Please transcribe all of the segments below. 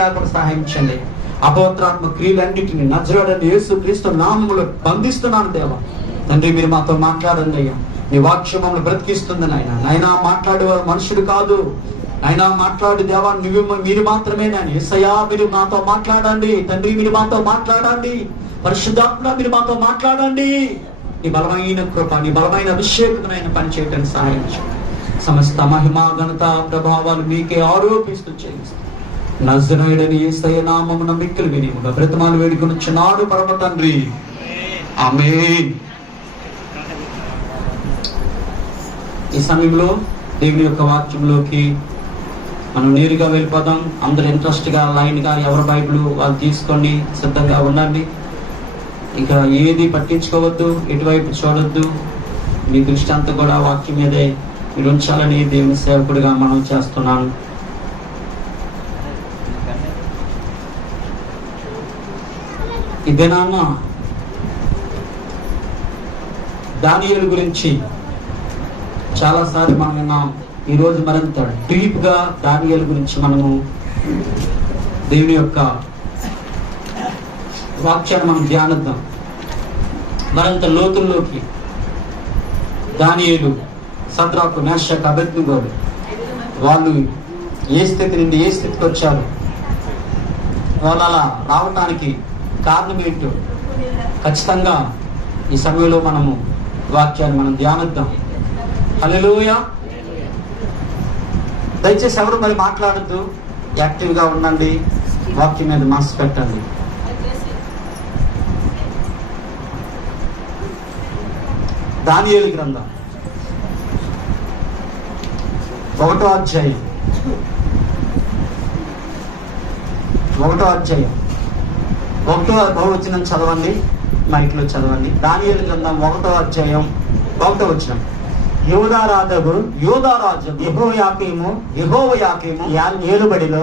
లేకుండా సహాయించండి. అపవిత్రాత్మ క్రియలన్నిటిని నజరేయుడైన యేసు క్రీస్తు నామములో బంధిస్తున్నాను దేవా. తండ్రి, మీరు మాతో మాట్లాడండి అయ్యా. నీ వాక్యం మమ్మల్ని బ్రతికిస్తుంది నాయన. నాయనా మాట్లాడేవారు మనుషుడు కాదు. ఆయన మాట్లాడు దేవా, మీరు మాత్రమే నాయన. యేసయ్యా, మీరు మాతో మాట్లాడండి. తండ్రి, మీరు మాతో మాట్లాడండి. పరిశుద్ధాత్మ, మీరు మాతో మాట్లాడండి. నీ బలమైన కృప, నీ బలమైన అభిషేకమైన పని చేయడానికి సహాయించు. సమస్త మహిమ ఘనత ప్రభావాలు మీకే ఆరోపిస్తూ చేయిస్తూ నజరేయుడైన యేసయ్య నామమున మిక్కిలి వినయముగా బ్రతిమాలు వేడుకొనుచున్నాడు పరమ తండ్రి. ఆమేన్. ఈ సమయంలో దేవుని యొక్క వాక్యంలోకి మనం నేరుగా వెళ్ళిపోదాం. అందరూ ఇంట్రెస్ట్గా లైన్గా ఎవరి బైబిల్ వాళ్ళు తీసుకొని సిద్ధంగా ఉండండి. ఇక ఏది పట్టించుకోవద్దు, ఎటువైపు చూడొద్దు. మీ దృష్టి అంతా కూడా వాక్యం మీదే మీరు ఉంచాలని దేవుని సేవకుడిగా మనం చేస్తున్నాను. ఇదేనాన్న దానియేలు గురించి చాలాసార్లు మనం విన్నాం. ఈరోజు మరింత డీప్గా దానియేలు గురించి మనము దేవుని యొక్క వాక్యాన్ని మనం ధ్యానిద్దాం. మరింత లోతుల్లోకి దానియేలు, సద్రాకు, మేషాకు, అబేద్నెగోలు వాళ్ళు ఏ స్థితి నుండి ఏ స్థితికి వచ్చారు, వాళ్ళు అలా రావటానికి కారణం ఏంటో ఖచ్చితంగా ఈ సమయంలో మనము వాక్యాన్ని మనం ధ్యానిద్దాం. హల్లెలూయా. దయచేసి ఎవరు మరి మాట్లాడద్దు, యాక్టివ్గా ఉండండి. వాక్యం మీద మనసు పెట్టండి. దానియేలు గ్రంథం 1వ అధ్యాయం 1వ వచనం చదవండి. మైక్లో చదవండి. దానియేలు గ్రంథం 1వ అధ్యాయం 1వ వచనం. యోధారాజు యెహోయాకీము ఏలుబడిలో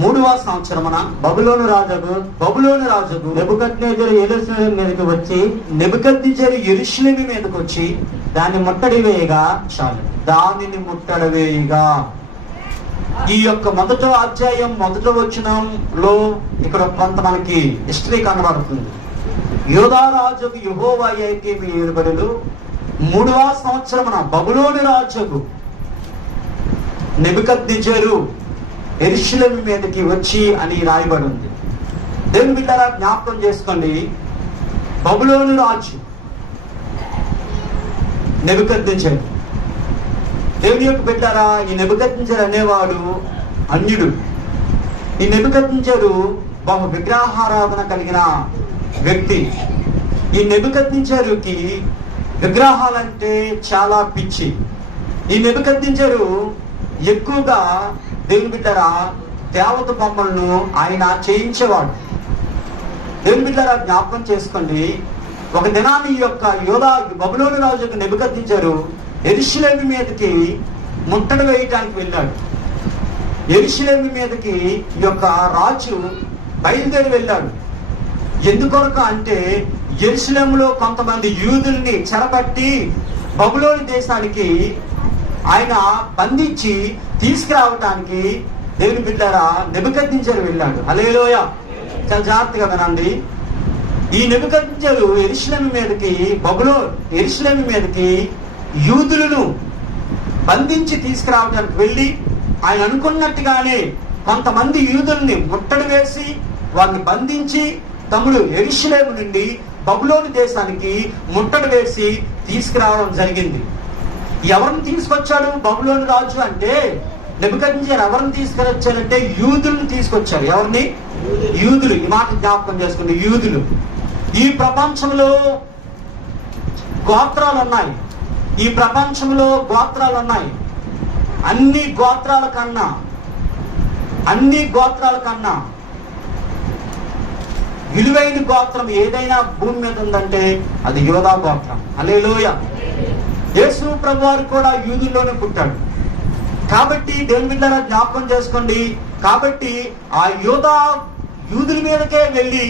3వ సంవత్సరమున బబులోను రాజుకు నెబుకద్నెజరు యెరూషలేము మీదకి వచ్చి దాన్ని ముట్టడి వేయగా ఈ యొక్క మొదటి అధ్యాయం 1వ వచనంలో ఇక్కడ కొంత మనకి హిస్టరీ కనబడుతుంది. యోధారాజుకు యెహోయాకీము ఏలుబడిలో 3వ సంవత్సరమున బబులోను రాజుకు నెబుకద్నెజరు యెరూషలేము మీదకి వచ్చి అని రాయబడి ఉంది. దేవుని బిడ్డలారా, జ్ఞాపకం చేసుకోండి. బబులోను రాజు నెబుకద్నెజరు. దేవుని యొక్క బిడ్డలారా, ఈ నెబుకద్నెజరు అనేవాడు అన్యుడు. ఈ నెబుకద్నెజరు బహు విగ్రహారాధన కలిగిన వ్యక్తి. ఈ నెబుకద్నెజరుకి విగ్రహాలంటే చాలా పిచ్చి. ఈ నెబుకద్నెజరు ఎక్కువగా దేవుని బిడ్డరా దేవత బొమ్మలను ఆయన చేయించేవాడు. దేవుని బిడ్డరా, జ్ఞాపకం చేసుకోండి. ఒక దినాన్ని ఈ యొక్క బబులోను రాజుకు నెబుకద్నెజరు యెరూషలేము మీదకి ముట్టడి వేయటానికి వెళ్ళాడు. యెరూషలేము మీదకి ఈ యొక్క రాజు బయలుదేరి వెళ్ళాడు. ఎందుకొరకు అంటే యెరూషలేములో కొంతమంది యూదుల్ని చెరపట్టి బబులోను దేశానికి ఆయన బంధించి తీసుకురావటానికి దేవుని బిడ్డలారా నెబుకద్నెజరు వెళ్ళాడు. హల్లెలూయా. చాలా జాగ్రత్తగా వినండి. ఈ నెబుకద్నెజరు యెరూషలేము మీదకి యూదులను బంధించి తీసుకురావడానికి వెళ్ళి ఆయన అనుకున్నట్టుగానే కొంతమంది యూదుల్ని ముట్టడి వేసి వారిని బంధించి తమ్ముడు యెరూషలేము నుండి బబులోను దేశానికి ముట్టడి వేసి తీసుకురావడం జరిగింది. ఎవరిని తీసుకొచ్చాడు బబులోను రాజు అంటే? నెబుకద్నెజరు ఎవరిని తీసుకొచ్చారంటే యూదులను తీసుకొచ్చారు. ఎవరిని? యూదులు. ఈ మాట జ్ఞాపకం చేసుకుంటే యూదులు. ఈ ప్రపంచంలో గోత్రాలు ఉన్నాయి. అన్ని గోత్రాల కన్నా విలువైన గోత్రం ఏదైనా భూమి మీద ఉందంటే అది యోధా గోత్రం. హల్లెలూయా. యేసు ప్రభువారు కూడా యూదుల్లోనే పుట్టాడు. కాబట్టి దేవుని బిడ్డలారా, జ్ఞాపకం చేసుకోండి. కాబట్టి ఆ యూదుల మీదకే వెళ్ళి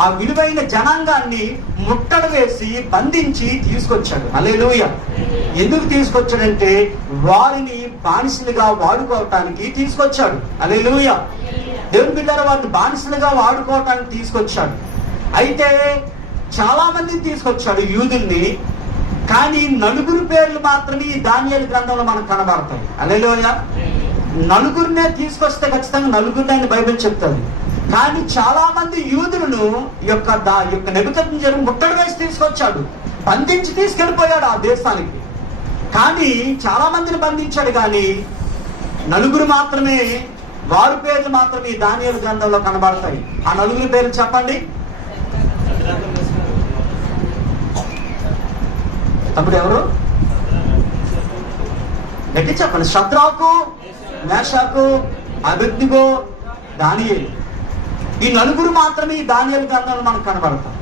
ఆ విలువైన జనాంగాన్ని ముట్టడి వేసి బంధించి తీసుకొచ్చాడు. హల్లెలూయా. ఎందుకు తీసుకొచ్చాడంటే వారిని బానిసలుగా వాడుకోవటానికి తీసుకొచ్చాడు. హల్లెలూయా. దేవుని బిడ్డలారా, వారిని బానిసలుగా వాడుకోవటానికి తీసుకొచ్చాడు. అయితే చాలా మందిని తీసుకొచ్చాడు యూదుల్ని. కానీ 4 పేర్లు మాత్రమే ఈ దానియేలు గ్రంథంలో మనకు కనబడతాయి. హల్లెలూయా. 4 తీసుకొస్తే ఖచ్చితంగా 4 అని బైబిల్ చెప్తుంది. కానీ చాలా మంది యూదులను యొక్క నెబుకద్నెజరు ముట్టడి వేసి తీసుకొచ్చాడు, బంధించి తీసుకెళ్ళిపోయాడు ఆ దేశానికి. కానీ చాలా మందిని బంధించాడు. కానీ 4 మాత్రమే, వారి పేర్లు మాత్రమే ఈ దానియేలు గ్రంథంలో కనబడతాయి. ఆ 4 పేర్లు చెప్పండి. తమ్ముడు ఎవరు? గట్టి చెప్పండి. షద్రాకు, మేషాకు, అబేద్నెగో, దానియేలు. ఈ 4 మాత్రమే ఈ దానియేలు గ్రంథంలో మనకు కనబడతారు.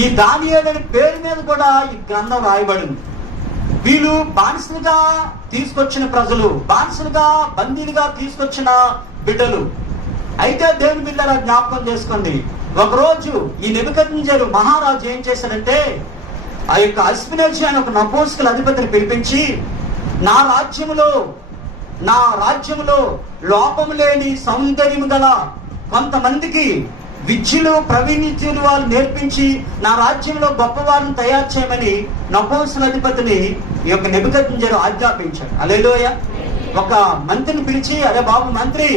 ఈ దానియేలు అనే పేరు మీద కూడా ఈ గ్రంథం రాయబడింది. వీళ్ళు బానిసలుగా తీసుకొచ్చిన ప్రజలు, బానిసలుగా బందీలుగా తీసుకొచ్చిన బిడ్డలు. అయితే దేవుని బిడ్డలా జ్ఞాపకం చేసుకోండి, ఒకరోజు ఈ నెబుకద్నెజరు మహారాజు ఏం చేశాడంటే, ఆ యొక్క అస్పెనోజు అనే ఒక నపుంసకుల అధిపతిని పిలిపించి, నా రాజ్యములో లోపము లేని సౌందర్యము గల కొంతమందికి విద్యలు ప్రవీణ్యులు వాళ్ళు నేర్పించి నా రాజ్యంలో గొప్పవారిని తయారు చేయమని నపుంసకుల అధిపతిని ఈ యొక్క నెబుకద్నెజరు ఆజ్ఞాపించాడు. హల్లెలూయా. ఒక మంత్రిని పిలిచి, అరే బాబు మంత్రి,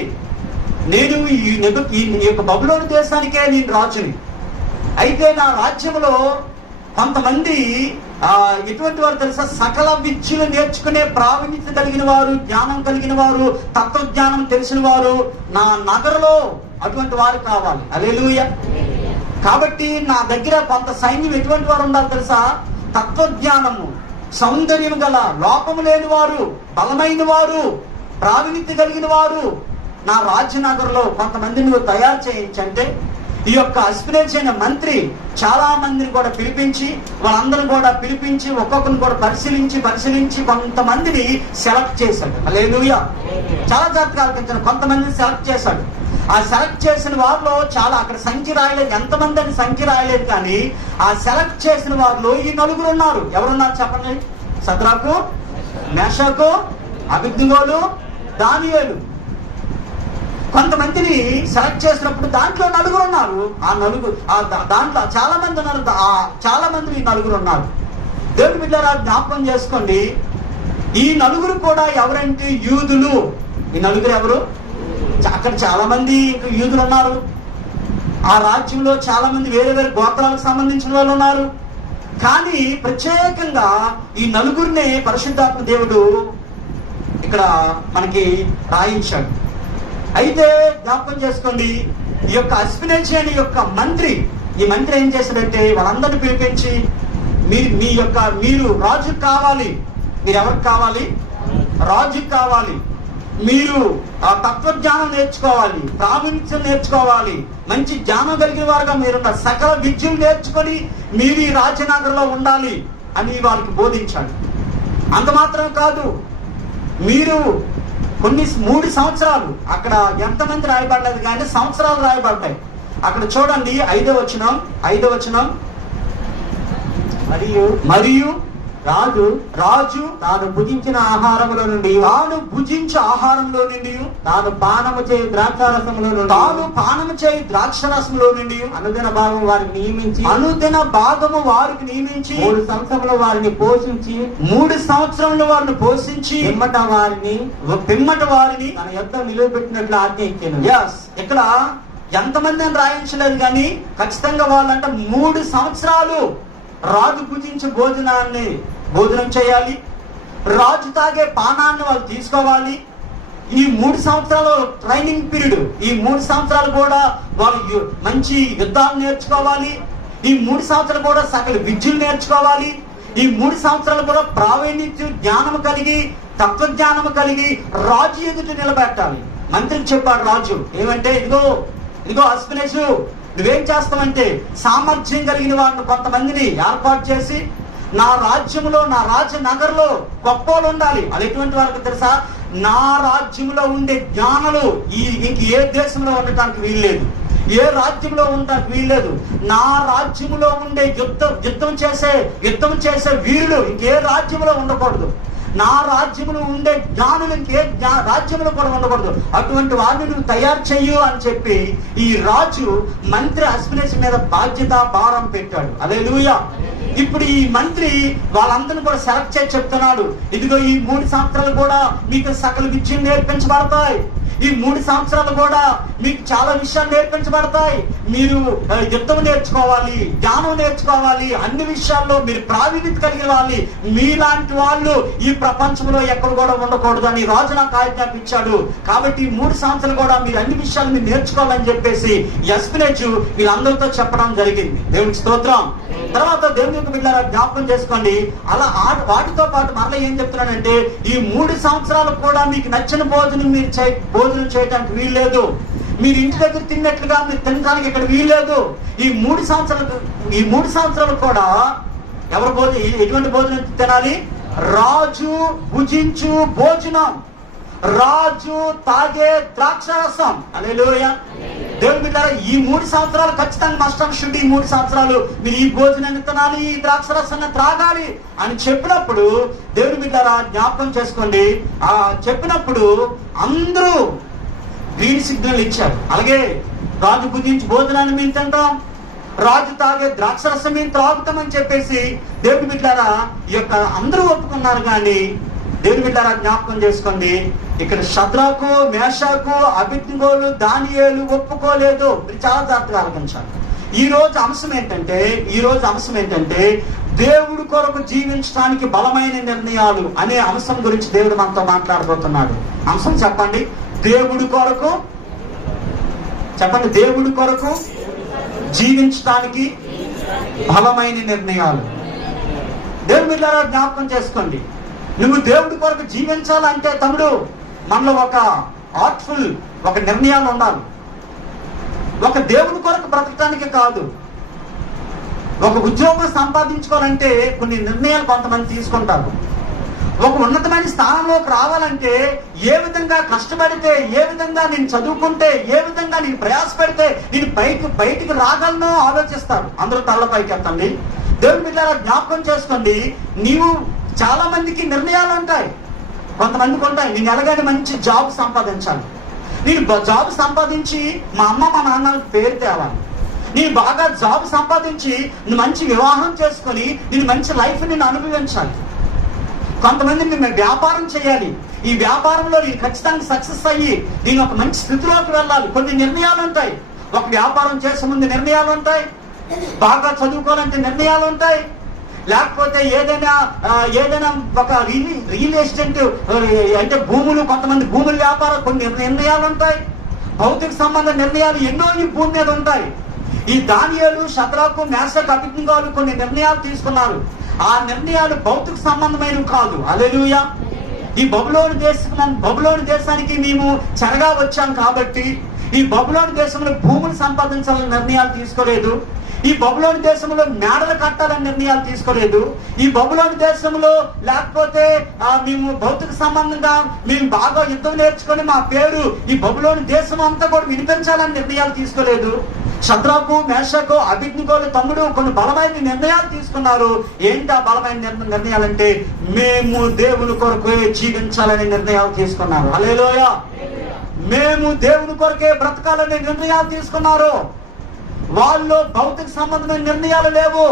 నేను ఈ యొక్క బబులోను దేశానికే నేను రాజుని. అయితే నా రాజ్యంలో కొంతమంది ఎటువంటి వారు తెలుసా? సకల విద్యలు నేర్చుకునే ప్రావీణ్యత కలిగిన వారు, జ్ఞానం కలిగిన వారు, తత్వజ్ఞానం తెలిసిన వారు నా నగరంలో అటువంటి వారు కావాలి. హల్లెలూయా. కాబట్టి నా దగ్గర కొంత సైన్యం ఎటువంటి వారు ఉండాలి తెలుసా? తత్వజ్ఞానము, సౌందర్యం గల, లోపము లేని వారు, బలమైన వారు, ప్రావీణ్యత కలిగిన వారు నా రాజ్యనగరంలో కొంతమందిని నువ్వు తయారు చేయించంటే, ఈ యొక్క అస్పెనోజు అనే మంత్రి చాలా మందిని కూడా పిలిపించి, వాళ్ళందరూ కూడా పిలిపించి ఒక్కొక్కరిని కూడా పరిశీలించి కొంతమందిని సెలెక్ట్ చేశాడు. హల్లెలూయా. చాలా జాగ్రత్తగా ఆలోచించాను. కొంతమందిని సెలెక్ట్ చేశాడు. ఆ సెలెక్ట్ చేసిన వారిలో చాలా, అక్కడ సంఖ్య రాయలేదు, ఎంతమంది అని సంఖ్య రాయలేదు. కానీ ఆ సెలెక్ట్ చేసిన వారిలో ఈ 4 ఉన్నారు. ఎవరున్నారు చెప్పండి? షద్రకు, మేషాకు, అబేద్నెగోలు, దానియేలు. కొంతమందిని సెలెక్ట్ చేసినప్పుడు దాంట్లో 4 ఉన్నారు. దాంట్లో చాలా మంది ఉన్నారు. చాలా మంది ఈ 4 ఉన్నారు. దేవుని బిడ్డలారా జ్ఞాపకం చేసుకోండి, ఈ 4 కూడా ఎవరంటే యూదులు. ఈ 4 ఎవరు? అక్కడ చాలా మంది యూదులు ఉన్నారు. ఆ రాజ్యంలో చాలా మంది వేరే వేరే గోత్రాలకు సంబంధించిన వాళ్ళు ఉన్నారు. కానీ ప్రత్యేకంగా ఈ 4 పరిశుద్ధాత్మ దేవుడు ఇక్కడ మనకి రాయించాడు. అయితే జ్ఞాపకం చేసుకోండి, ఈ యొక్క అస్పెనోజు అనే యొక్క మంత్రి, ఈ మంత్రి ఏం చేశాడంటే వాళ్ళందరినీ పిలిపించి, మీరు రాజు కావాలి. మీరు ఎవరికి కావాలి? రాజు కావాలి. మీరు ఆ తత్వజ్ఞానం నేర్చుకోవాలి, ప్రావీణ్యం నేర్చుకోవాలి, మంచి జ్ఞానం కలిగిన వారుగా మీరున్న సకల విద్యలు నేర్చుకొని మీరు ఈ రాజ్యనగరంలో ఉండాలి అని వాళ్ళకి బోధించాడు. అంత మాత్రం కాదు, మీరు 3 సంవత్సరాలు, అక్కడ ఎంతమంది రాయబడలేదు కానీ సంవత్సరాలు రాయబడ్డాయి. అక్కడ చూడండి 5వ వచనం, మరియు రాజు తాను భుజించిన ఆహారంలో నుండి, తాను పానము చేయి ద్రాక్షారసంలో నుండి అనుదిన భాగం వారికి నియమించి 3 సంవత్సరంలో వారిని పోషించి పిమ్మట వారిని తన యొద్ద నిలువబెట్టినట్లు ఆజ్ఞ ఇచ్చాను. ఇక్కడ ఎంతమంది అని రాయించలేదు కానీ ఖచ్చితంగా వాళ్ళంట 3 సంవత్సరాలు రాజు భుజించే భోజనం చేయాలి, రాజు తాగే పానాన్ని వాళ్ళు తీసుకోవాలి. ఈ 3 సంవత్సరాలు ట్రైనింగ్ పీరియడ్. ఈ 3 సంవత్సరాలు కూడా వాళ్ళు మంచి యుద్ధాలు నేర్చుకోవాలి. ఈ 3 సంవత్సరాలు కూడా సకల విద్యలు నేర్చుకోవాలి. ఈ 3 సంవత్సరాలు కూడా ప్రావీణ్యత, జ్ఞానము కలిగి, తత్వజ్ఞానము కలిగి రాజు ఎదుట నిలబెట్టాలి. మంత్రికి చెప్పాడు రాజు ఏమంటే, ఇదిగో అస్పెనోజు, నువ్వేం చేస్తావంటే సామర్థ్యం కలిగిన వారిని కొంతమందిని ఏర్పాటు చేసి నా రాజ్యంలో, నా రాజనగర్లో గొప్పలు ఉండాలి. అది ఎటువంటి వారికి తెలుసా? నా రాజ్యంలో ఉండే జ్ఞానులు ఇంక ఏ దేశంలో ఉండటానికి వీల్లేదు. ఏ రాజ్యంలో ఉండడానికి వీల్లేదు. నా రాజ్యంలో ఉండే యుద్ధం చేసే వీరులు ఇంకే రాజ్యంలో ఉండకూడదు. నా రాజ్యములు ఉండే జ్ఞానులు ఇంకే రాజ్యములు కూడా ఉండకూడదు. అటువంటి వారిని నువ్వు తయారు చెయ్యు అని చెప్పి ఈ రాజు మంత్రి అస్పినేస్ మీద బాధ్యత భారం పెట్టాడు. హల్లెలూయా. ఇప్పుడు ఈ మంత్రి వాళ్ళందరినీ కూడా సెలెక్ట్ చేసి చెప్తున్నాడు, ఇదిగో ఈ 3 సంవత్సరాలు కూడా మీకు సకల విద్యలు నేర్పించబడతాయి. ఈ 3 సంవత్సరాలు కూడా మీకు చాలా విషయాలు నేర్పించబడతాయి. మీరు యుద్ధం నేర్చుకోవాలి, జ్ఞానం నేర్చుకోవాలి, అన్ని విషయాల్లో మీరు ప్రావీణ్యత కలిగిన వాళ్ళు. మీలాంటి వాళ్ళు ఈ ప్రపంచంలో ఎక్కడ కూడా ఉండకూడదు అని రాజు నాకు ఆజ్ఞాపించాడు. కాబట్టి ఈ 3 సంవత్సరాలు కూడా మీరు అన్ని విషయాలు మీరు నేర్చుకోవాలని చెప్పేసి ఎస్పినేజ్ వీళ్ళందరితో చెప్పడం జరిగింది. దేవునికి స్తోత్రం. తర్వాత దేవుని యొక్క బిడ్డలారా జ్ఞాపకం చేసుకోండి, అలా వాటితో పాటు మరలా ఏం చెప్తున్నానంటే, ఈ 3 సంవత్సరాలు కూడా మీకు నచ్చిన భోజనం మీరు భోజనం చేయడానికి వీల్లేదు. మీరు ఇంటి దగ్గర తిన్నట్లుగా మీరు తినడానికి ఇక్కడ వీల్లేదు. ఈ 3 సంవత్సరాలు కూడా ఎవరు ఎటువంటి భోజనం తినాలి? రాజు భుజించు భోజనం, రాజు తాగే ద్రాక్షారసం. హల్లెలూయా. దేవుని బిడ్డలారా, ఈ 3 సంవత్సరాలు ఖచ్చితంగా మస్ట్ అండ్ షుడ్. ఈ 3 సంవత్సరాలు మీరు ఈ భోజనాన్ని తినాలి, ఈ ద్రాక్షరసాన్ని త్రాగాలి అని చెప్పినప్పుడు దేవుని బిడ్డలారా జ్ఞాపకం చేసుకోండి, ఆ చెప్పినప్పుడు అందరూ గ్రీన్ సిగ్నల్ ఇచ్చారు. అలాగే రాజు భుజించి భోజనాన్ని మేము తింటాం, రాజు తాగే ద్రాక్షరసం మేము త్రాగుతామని చెప్పేసి దేవుని బిడ్డలారా ఈ యొక్క అందరూ ఒప్పుకున్నారు. కానీ దేవుని బిడ్డలారా జ్ఞాపకం చేసుకోండి, ఇక్కడ షద్రకు, మేషాకు, అబేద్నెగోలు, దానియేలు ఒప్పుకోలేదు. మీరు చాలా జాగ్రత్తగా ఆలోచించాలి. ఈ రోజు అంశం ఏంటంటే దేవుడి కొరకు జీవించడానికి బలమైన నిర్ణయాలు అనే అంశం గురించి దేవుడు మనతో మాట్లాడబోతున్నాడు. అంశం చెప్పండి, దేవుడి కొరకు జీవించడానికి బలమైన నిర్ణయాలు. దేవుని బిడ్డలారా జ్ఞాపకం చేసుకోండి, నువ్వు దేవుడి కొరకు జీవించాలంటే తమ్ముడు మనలో ఒక నిర్ణయాలు ఉండాలి. ఒక దేవుడి కొరకు బ్రతకటానికి కాదు, ఒక ఉద్యోగం సంపాదించుకోవాలంటే కొన్ని నిర్ణయాలు కొంతమంది తీసుకుంటారు. ఒక ఉన్నతమైన స్థానంలోకి రావాలంటే ఏ విధంగా కష్టపడితే, ఏ విధంగా నేను చదువుకుంటే, ఏ విధంగా నేను ప్రయాసపడితే నేను బయటికి రాగలనో ఆలోచిస్తారు. అందరూ తల్ల పైకి ఎత్తండి. దేవుని బిడ్డలారా జ్ఞాపకం చేసుకోండి, నీవు చాలా మందికి నిర్ణయాలు ఉంటాయి. కొంతమందికి ఉంటాయి, నేను ఎలాగైనా మంచి జాబ్ సంపాదించాలి, నేను జాబ్ సంపాదించి మా అమ్మ మా నాన్నలకు పేరు తేవాలి, నేను బాగా జాబ్ సంపాదించి మంచి వివాహం చేసుకొని నేను మంచి లైఫ్ నేను అనుభవించాలి. కొంతమంది మేము వ్యాపారం చేయాలి, ఈ వ్యాపారంలో నేను ఖచ్చితంగా సక్సెస్ అయ్యి నేను ఒక మంచి స్థితిలోకి వెళ్ళాలి. కొన్ని నిర్ణయాలు ఉంటాయి. ఒక వ్యాపారం చేసే ముందు నిర్ణయాలు ఉంటాయి, బాగా చదువుకోవాలంటే నిర్ణయాలు ఉంటాయి, లేకపోతే ఏదైనా ఒక రియల్ ఎస్టేట్ అంటే భూములు, కొంతమంది భూముల వ్యాపారం, కొన్ని నిర్ణయాలు ఉంటాయి. భౌతిక సంబంధ నిర్ణయాలు ఎన్నో ఈ భూమి మీద ఉంటాయి. ఈ దానియేలు, షద్రకు, మేషాకు, అబేద్నెగోలు కొన్ని నిర్ణయాలు తీసుకున్నారు. ఆ నిర్ణయాలు భౌతిక సంబంధమైనవి కాదు. హల్లెలూయా. ఈ బబులోను దేశానికి మేము చెరగా వచ్చాం కాబట్టి ఈ బబులోను దేశంలో భూములు సంపాదించాలని నిర్ణయాలు తీసుకోలేదు. ఈ బబులోను దేశంలో మేడలు కట్టాలని నిర్ణయాలు తీసుకోలేదు. ఈ బబులోను దేశంలో లేకపోతే మేము భౌతిక సంబంధంగా మేము బాగా యుద్ధం నేర్చుకొని మా పేరు ఈ బబులోను దేశం అంతా కూడా వినిపించాలని నిర్ణయాలు తీసుకోలేదు. షద్రకు, మేషాకు, అబేద్నెగోలు తమ్ముడు కొన్ని బలమైన నిర్ణయాలు తీసుకున్నారు. ఏంటి ఆ బలమైన నిర్ణయాలంటే మేము దేవుని కొరకే జీవించాలనే నిర్ణయాలు తీసుకున్నారు. హల్లెలూయా. మేము దేవుని కొరకే బ్రతకాలనే నిర్ణయాలు తీసుకున్నారు. వాళ్ళు భౌతిక సంబంధమైన నిర్ణయాలు లేవు,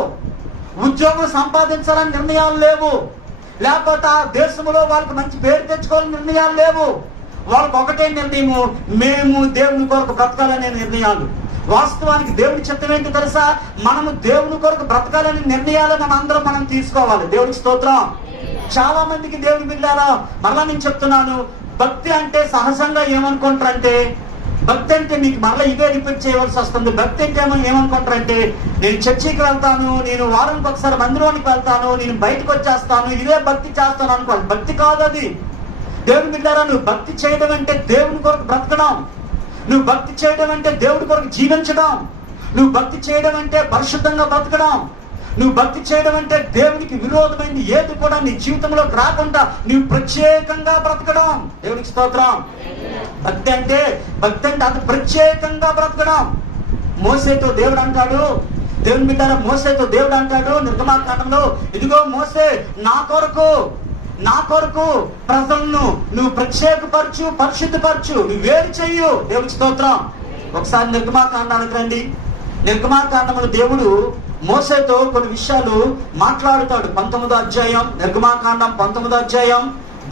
ఉద్యోగం సంపాదించాలని నిర్ణయాలు లేవు, లేకపోతే ఆ దేశంలో వాళ్ళకి మంచి పేరు తెచ్చుకోవాలని నిర్ణయాలు లేవు. వాళ్ళకి ఒకటే నిర్ణయము, మేము దేవుని కొరకు బ్రతకాలనే నిర్ణయాలు. వాస్తవానికి దేవుని చిత్తం ఏంటి తెలుసా? మనము దేవుని కొరకు బ్రతకాలనే నిర్ణయాలు మనం తీసుకోవాలి. దేవునికి స్తోత్రం. చాలా మందికి దేవుని బిడ్డలారా మరలా నేను చెప్తున్నాను, భక్తి అంటే సహజంగా ఏమనుకుంటారంటే, భక్తి అంటే మీకు మరలా ఇదే రిపీట్ చేయవలసి వస్తుంది. భక్తి అంటే ఏమనుకుంటారంటే, నేను చర్చికి వెళ్తాను, నేను వారానికి ఒకసారి మందిరానికి వెళ్తాను, నేను బయటకు వచ్చేస్తాను, ఇదే భక్తి చేస్తాను అనుకోవాలి. భక్తి కాదు అది. దేవుని బిడ్డలారా, నువ్వు భక్తి చేయడం అంటే దేవుని కొరకు బ్రతకడం, నువ్వు భక్తి చేయడం అంటే దేవుడి కొరకు జీవించడం, నువ్వు భక్తి చేయడం అంటే పరిశుద్ధంగా బ్రతకడం, నువ్వు భక్తి చేయడం అంటే దేవునికి విరోధమైంది ఏది కూడా నీ జీవితంలోకి రాకుండా నువ్వు ప్రత్యేకంగా బ్రతకడం. దేవునికి స్తోత్రం. భక్తి అంటే అది ప్రత్యేకంగా బ్రతకడం. మోసేతో దేవుడు అంటాడు, దేవుని బిడ్డారా, మోసేతో దేవుడు అంటాడు నిర్గమాకాండంలో, ఇదిగో మోసే నా కొరకు ప్రజలను నువ్వు ప్రత్యేకపరచు, పరిశుద్ధపరచు, నువ్వు వేరు చెయ్యు. దేవుడికి స్తోత్రం. ఒకసారి నిర్గమాకాండానికి రండి. నిర్గమాకాండంలో దేవుడు మోసేతో కొన్ని విషయాలు మాట్లాడుతాడు. 19వ అధ్యాయం, నిర్గమాకాండం 19వ అధ్యాయం.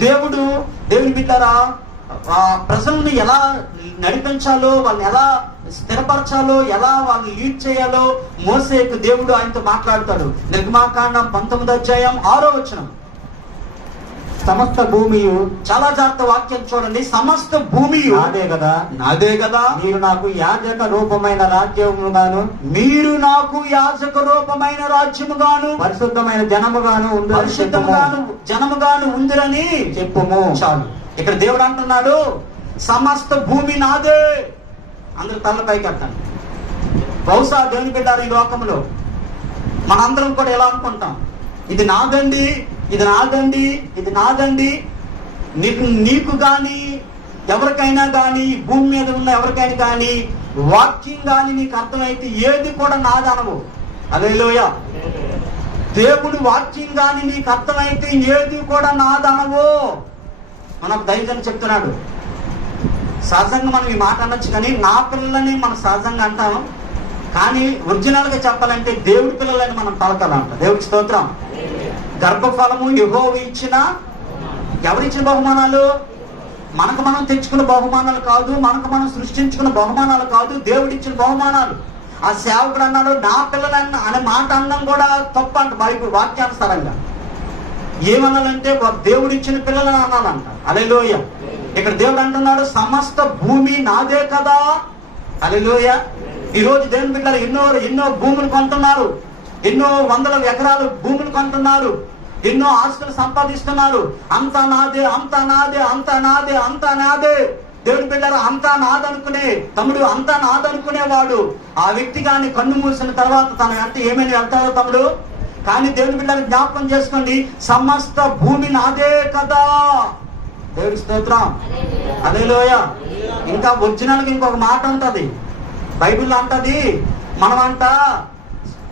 దేవుని బిడ్డారా, ప్రజల్ని ఎలా నడిపించాలో, వాళ్ళని ఎలా స్థిరపరచాలో, ఎలా వాళ్ళని లీడ్ చేయాలో మోసేకు దేవుడు ఆయనతో మాట్లాడతాడు. నిర్గమాకాండం 19వ అధ్యాయం 6వ వచనం. సమస్త భూమియు, చాలా జాగ్రత్త వాక్యం చూడండి. సమస్త భూమియు నాదే కదా, మీరు నాకు యాజక రూపమైన రాజ్యముగాను, పరిశుద్ధమైన జనముగాను ఉందిరని చెప్పుము. చాలు. ఇక్కడ దేవుడు అంటున్నాడు, సమస్త భూమి నాదే. అందరూ తలపైకి అంటాను. బహుశా దేవుని బిడ్డారు, ఈ లోకంలో మనందరం కూడా ఎలా అనుకుంటాం, ఇది నాదండి, ఇది నాదండి, ఇది నాదండి. నీకు కానీ ఎవరికైనా కానీ, భూమి మీద ఉన్న ఎవరికైనా కానీ వాక్యం కానీ నీకు అర్థమైతే ఏది కూడా నాదనవు. హల్లెలూయా. దేవుడు వాక్యం కానీ నీకు అర్థమైతే ఏది కూడా నాదనవు. మనకు దైవం చెప్తున్నాడు. సహజంగా మనం ఈ మాట అనొచ్చు, కానీ నా పిల్లలని మనం సహజంగా అంటాము, కానీ ఒరిజినల్ గా చెప్పాలంటే దేవుడి పిల్లలని మనం పలకాలంట. దేవుడికి స్తోత్రం. గర్భఫలము యెహోవా ఇచ్చిన, ఎవరిచ్చిన బహుమానాలు? మనకు మనం తెచ్చుకున్న బహుమానాలు కాదు, మనకు మనం సృష్టించుకున్న బహుమానాలు కాదు, దేవుడిచ్చిన బహుమానాలు. ఆ సేవకుడు అన్నాడు నా పిల్లలన్న అనే మాట అన్నం కూడా తప్ప అంట బైబిల్ వాక్యానుసారంగా. ఏమనాలంటే దేవుడిచ్చిన పిల్లలని అనాలంట. హల్లెలూయా. ఇక్కడ దేవుడు అంటున్నాడు సమస్త భూమి నాదే కదా. హల్లెలూయా. ఈ రోజు దేవుని బిడ్డలు ఎన్నో భూములు కొంటున్నారు, ఎన్నో వందల ఎకరాలు భూములు కొంటున్నారు, ఎన్నో ఆస్తులు సంపాదిస్తున్నారు. అంతా నాదే, అంతా నాదే, అంతా నాదే, అంతా నాదే. దేవుని బిడ్డలు అంతా నాదనుకునే తమ్ముడు, అంతా నాదనుకునేవాడు ఆ వ్యక్తి కానీ కన్ను మూసిన తర్వాత తన అంటే ఏమైనా వెళ్తాడో తమ్ముడు. కానీ దేవుని బిడ్డలు జ్ఞాపకం చేసుకోండి, సమస్త భూమి నాదే కదా. దేవుడి స్తోత్రం. హల్లెలూయా. ఇంకా ఒరిజినల్ గా ఇంకొక మాట ఉంటది బైబిల్లో, అంటది మనమంట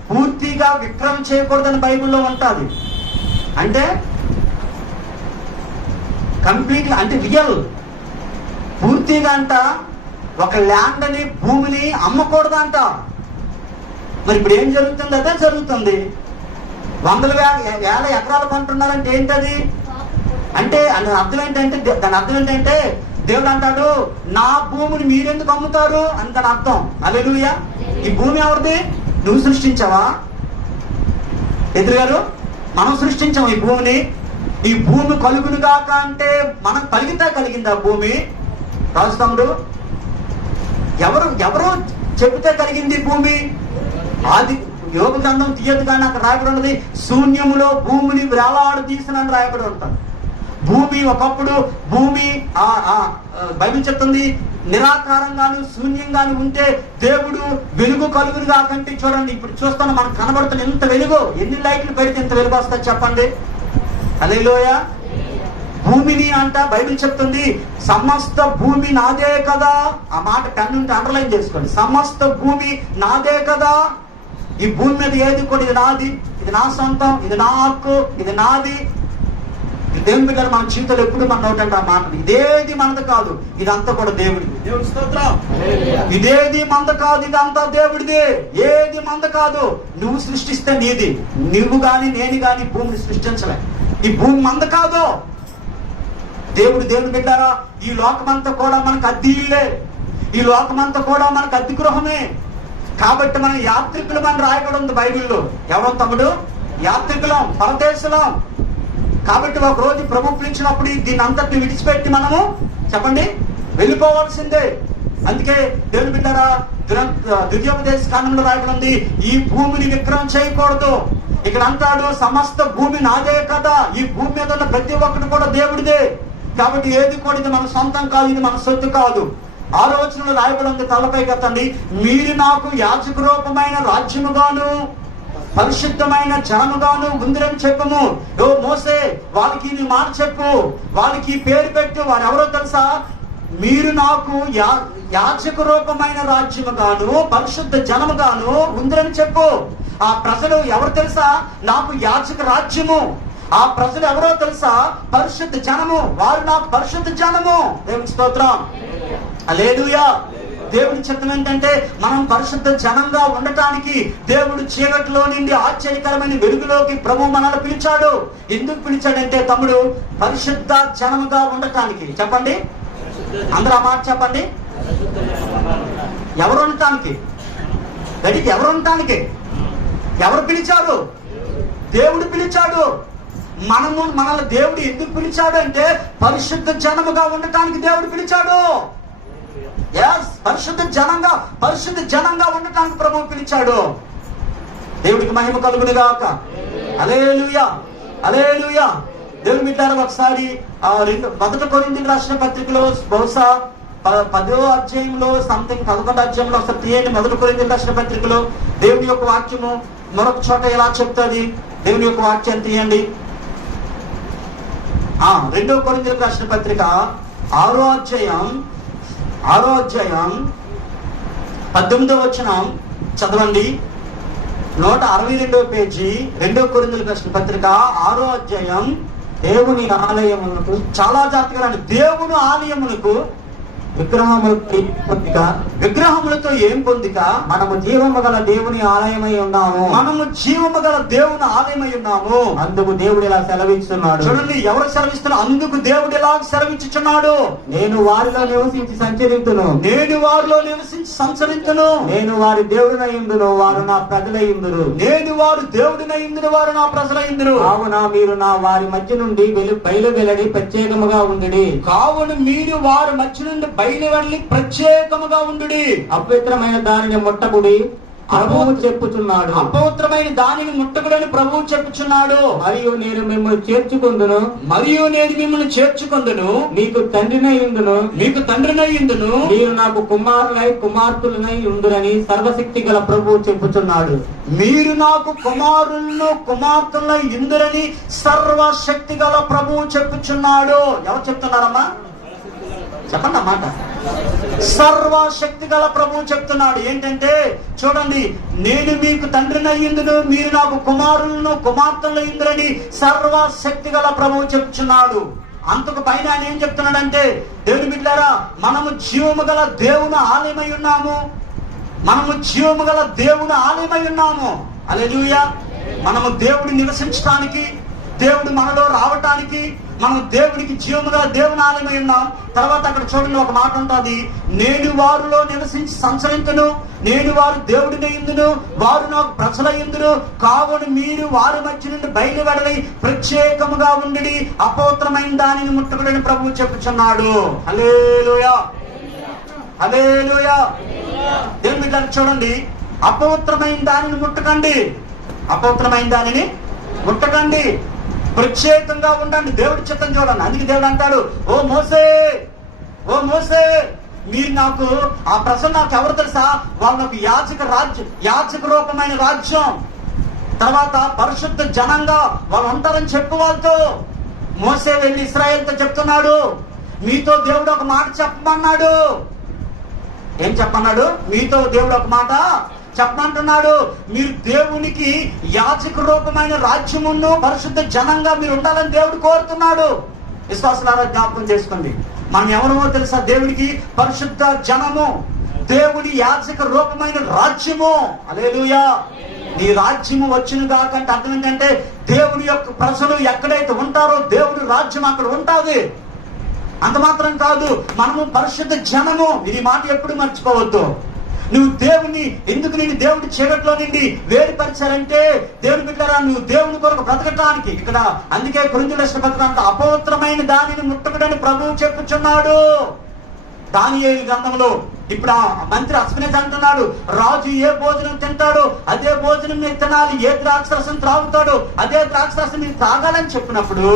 పూర్తిగా విక్రయం చేయకూడదని బైబిల్లో ఉంటుంది. అంటే కంప్లీట్ అంటే రియల్, పూర్తిగా అంట ఒక ల్యాండ్ అని భూమిని అమ్మకూడదంట. మరి ఇప్పుడు ఏం జరుగుతుంది? అదే జరుగుతుంది. వందల వేల ఎకరాలు కొంటున్నారంటే ఏంటది అంటే దాని అర్థం ఏంటంటే దేవుడు అంటాడు నా భూమిని మీరెందుకు అమ్ముతారు అని దాని అర్థం. హల్లెలూయా. ఈ భూమి ఎవరిది? నువ్వు సృష్టించావా? ఎదురుగారు, మనం సృష్టించాం ఈ భూమిని. ఈ భూమి కలుగునుగాక అంటే మనం కలిగిందా భూమి? రాజుతమ్ముడు, ఎవరు చెబితే కలిగింది భూమి? ఆది యోగ గ్రంథం తీయదు, కానీ అక్కడ రాయబడి ఉన్నది శూన్యములో భూమిని వేలాడు తీసిన రాయబడి ఉంటాడు. భూమి ఒకప్పుడు భూమి బైబిల్ చెప్తుంది నిరాకారంగాను శూన్యంగాను ఉంటే దేవుడు వెలుగు కలుగును కాకంటే, చూడండి ఇప్పుడు చూస్తాను మనకు కనబడుతున్న ఎంత వెలుగు, ఎన్ని లైట్లు పెడితే ఎంత వెలుగు వస్తుంది చెప్పండి. హల్లెలూయా. భూమిని అంట బైబిల్ చెప్తుంది సమస్త భూమి నాదే కదా. ఆ మాట పెన్ను ఉంటే అండర్లైన్ చేసుకోండి. సమస్త భూమి నాదే కదా. ఈ భూమి మీద ఏది కూడా ఇది నాది, ఇది నా సొంతం, ఇది నా హక్కు, ఇది నాది. దేవుని బిడ్డలు మన జీవితంలో ఎప్పుడు మన నోటంటే ఆ మాటలు, ఇదేది మనది కాదు, ఇదంతా కూడా దేవుడిది. దేవుడి స్తోత్రం. ఇదేది మంద కాదు, ఇదంతా దేవుడిది. ఏది మంద కాదు. నువ్వు సృష్టిస్తే నీది. నువ్వు గాని నేను గాని భూమిని సృష్టించలే. ఈ భూమి మంద కాదు. దేవుని బిడ్డారా, ఈ లోకమంతా కూడా మనకు అద్దె ఇల్లే, ఈ లోకమంతా కూడా మనకు అద్దె గృహమే. కాబట్టి మనం యాత్రికులం అని రాయబడి ఉంది బైబిల్లో. ఎవరో తమ్ముడు? యాత్రికులం, పరదేశులం. కాబట్టి ఒక రోజు ప్రభు పిలిచినప్పుడు దీన్ని అంతటిని విడిచిపెట్టి మనము చెప్పండి వెళ్ళిపోవాల్సిందే. అందుకే దేవుని బిడ్డారా, ద్వితీయోపదేశ కాండంలో రాయబడి ఉంది ఈ భూమిని విక్రయం చేయకూడదు. ఇక్కడ అంటాడు సమస్త భూమి నాదే కదా. ఈ భూమి మీద ఉన్న ప్రతి ఒక్కటి కూడా దేవుడిదే. కాబట్టి ఏది కూడా ఇది మన సొంతం కాదు, ఇది మన సొత్తు కాదు. 6వ వచనంలో రాయబడి ఉంది, తలపైకి ఎత్తండి, మీరు నాకు యాజక రూపమైన రాజ్యముగాను పరిశుద్ధమైన జనముగాను ఉందిరని చెప్పము. ఓ మోసే, వాళ్ళకి నీ మాట చెప్పు, వాళ్ళకి పేరు పెట్టు. వారు ఎవరో తెలుసా? మీరు నాకు యాజక రూపమైన రాజ్యము గాను పరిశుద్ధ జనము గాను ఉందని చెప్పు. ఆ ప్రజలు ఎవరు తెలుసా? నాకు యాజక రాజ్యము. ఆ ప్రజలు ఎవరో తెలుసా? పరిశుద్ధ జనము. వారు నాకు పరిశుద్ధ జనము. దేవుని స్తోత్రం, హల్లెలూయా. దేవుని చిత్తం ఏంటంటే మనం పరిశుద్ధ జనంగా ఉండటానికి దేవుడు చీకటిలో నుండి ఆశ్చర్యకరమైన వెలుగులోకి ప్రభు మనల్ని పిలిచాడు. ఎందుకు పిలిచాడంటే తమ్ముడు, పరిశుద్ధ జనముగా ఉండటానికి. చెప్పండి అందరూ ఆ మాట చెప్పండి. ఎవరు ఉండటానికి? గడికి ఎవరు ఉండటానికి? ఎవరు పిలిచారు? దేవుడు పిలిచాడు. మనల్ని దేవుడు ఎందుకు పిలిచాడు అంటే పరిశుద్ధ జనముగా ఉండటానికి దేవుడు పిలిచాడు. పరిశుద్ధ జనంగా ఉండటానికి ప్రభువు పిలిచాడు. దేవుడికి మహిమ కలుగును గాక. హల్లెలూయా, హల్లెలూయా. దేవుని బిడ్డలారా, ఒకసారి 1 కొరింథీయులకు రాసిన పత్రికలో బహుశా 10వ అధ్యాయంలో 11వ అధ్యాయంలో ఒకసారి తీయండి. 1 కొరింథీయులకు రాసిన పత్రికలో దేవుని యొక్క వాక్యము మరొక చోట ఎలా చెప్తుంది? దేవుని యొక్క వాక్యాన్ని తీయండి. 2వ కొరింథీయులకు రాసిన పత్రిక 6వ అధ్యాయం 18వ వచనం చదవండి. 162వ పేజీ 2వ కొరింథీయులకు రాసిన పత్రిక 6వ అధ్యాయం. దేవుని ఆలయమునకు చాలా జాగ్రత్తగా, దేవుని ఆలయమునకు విగ్రహములతో ఏం పొందిక? మనము జీవము గల దేవుని ఆలయమై ఉన్నాము. అందుకు దేవుడు ఇలా సెలవిస్తున్నాడు. చూడండి, ఎవరు సెలవిస్తున్నారు? అందుకు దేవుడు ఎలా సెలవిచ్చుచున్నాడు? నేను వారిలో నివసించి సంచరింతును. నేను వారిలో నివసించి సంచరింతును. నేను వారి దేవుడినై ఉందును, వారు నా ప్రజలై ఉందురు. నేను వారు దేవుడినై ఉందును, వారు నా ప్రజలై ఉందురు. కావున మీరు నా వారి మధ్య నుండి బయలు వెల్లడి ప్రత్యేకముగా ఉండుడి. కావున మీరు వారి మధ్య నుండి బయలువెళ్ళి ప్రత్యేకముగా ఉండుడి. అపవిత్రమైన దానిని ముట్టకుడి ప్రభువు చెప్పుచున్నాడు. అపవిత్రమైన దానిని ముట్టకుడని ప్రభువు చెప్పుచున్నాడు. మరియు నేను మిమ్మల్ని చేర్చుకొందును. మీకు తండ్రినై ఉందును. మీరు నాకు కుమార్తెలనై ఉందురని సర్వశక్తి గల ప్రభువు చెప్పుచున్నాడు. మీరు నాకు కుమార్తెలనై ఉందురని సర్వశక్తి గల ప్రభువు చెప్పుచున్నాడు. ఎవరు చెప్తున్నారమ్మా? చెప్పండి అన్నమాట. సర్వశక్తి గల ప్రభువు చెప్తున్నాడు. ఏంటంటే చూడండి, నేను మీకు తండ్రినై ఉందును, మీరు నాకు కుమార్తెలు ఇందురని సర్వశక్తి గల ప్రభువు చెప్తున్నాడు. అంతకు పైన ఆయన ఏం చెప్తున్నాడంటే, దేవుని బిడ్డలారా, మనము జీవము గల దేవుని ఆలయమై ఉన్నాము. హల్లెలూయా. మనము దేవుడు నివసించడానికి, దేవుడు మనలో రావటానికి మనం దేవుడికి జీవముగా దేవుని ఆలయమై ఉన్నాం. తర్వాత అక్కడ చూడండి, ఒక మాట ఉంటుంది, నేను వారిలో నివసించి సంచరింతును, నేను వారు దేవుడిని ఇందును, వారు నాకు ప్రజల ఇందును. కావున మీరు వారి మధ్య నుండి బయలువెడలి ప్రత్యేకముగా ఉండి అపవిత్రమైన దానిని ముట్టకుడని ప్రభువు చెప్పుచున్నాడు. హల్లెలూయా, హల్లెలూయా. దేవుని బిడ్డలారా, చూడండి, అపవిత్రమైన దానిని ముట్టకండి, ప్రత్యేకంగా ఉండండి. దేవుడి చిత్తం చూడండి. అందుకే దేవుడు అంటాడు, ఓ మోసే మీరు నాకు, ఆ ప్రజలు నాకు ఎవరు తెలుసా? వాళ్ళు నాకు యాజక రూపమైన రాజ్యం, తర్వాత పరిశుద్ధ జనంగా వాళ్ళు ఉంటారని చెప్పు వాళ్ళతో. మోసే వెళ్ళి ఇశ్రాయేలుతో చెప్తున్నాడు, మీతో దేవుడు ఒక మాట చెప్పమన్నాడు. ఏం చెప్పన్నాడు? మీతో దేవుడు ఒక మాట చెప్పమంటున్నాడు. మీరు దేవునికి యాజక రూపమైన రాజ్యమును పరిశుద్ధ జనంగా మీరు ఉండాలని దేవుడు కోరుతున్నాడు. విశ్వాసులారా, జ్ఞాపకం చేసుకోండి, మనం ఎవరో తెలుసా? దేవుడికి పరిశుద్ధ జనము, దేవుడి యాజక రూపమైన రాజ్యము. హల్లెలూయా. నీ రాజ్యము వచ్చును కాకంటే అర్థం ఏంటంటే, దేవుని యొక్క ప్రజలు ఎక్కడైతే ఉంటారో దేవుడి రాజ్యం అక్కడ ఉంటుంది. అంత మాత్రం కాదు, మనము పరిశుద్ధ జనము. ఈ మాట ఎప్పుడు మర్చిపోవద్దు. నువ్వు దేవుని ఎందుకు నిన్ను దేవుడి చీకట్లో నుండి వేరుపరిచారంటే, దేవుని బిడ్డలారా, నువ్వు దేవుని కొరకు బ్రతకటానికి. ఇక్కడ అందుకే కొరింథీయులకు రాసిన పత్రిక అపవిత్రమైన దానిని ముట్టకుడని ప్రభువు చెప్పుచున్నాడు. దానియేలు గ్రంథంలో ఇప్పుడు ఆ మంత్రి అస్మినేజ్ అంటున్నాడు, రాజు ఏ భోజనం తింటాడో అదే భోజనం మీరు తినాలి, ఏ ద్రాక్షరసం త్రాగుతాడో అదే ద్రాక్షరసం మీరు తాగాలని చెప్పినప్పుడు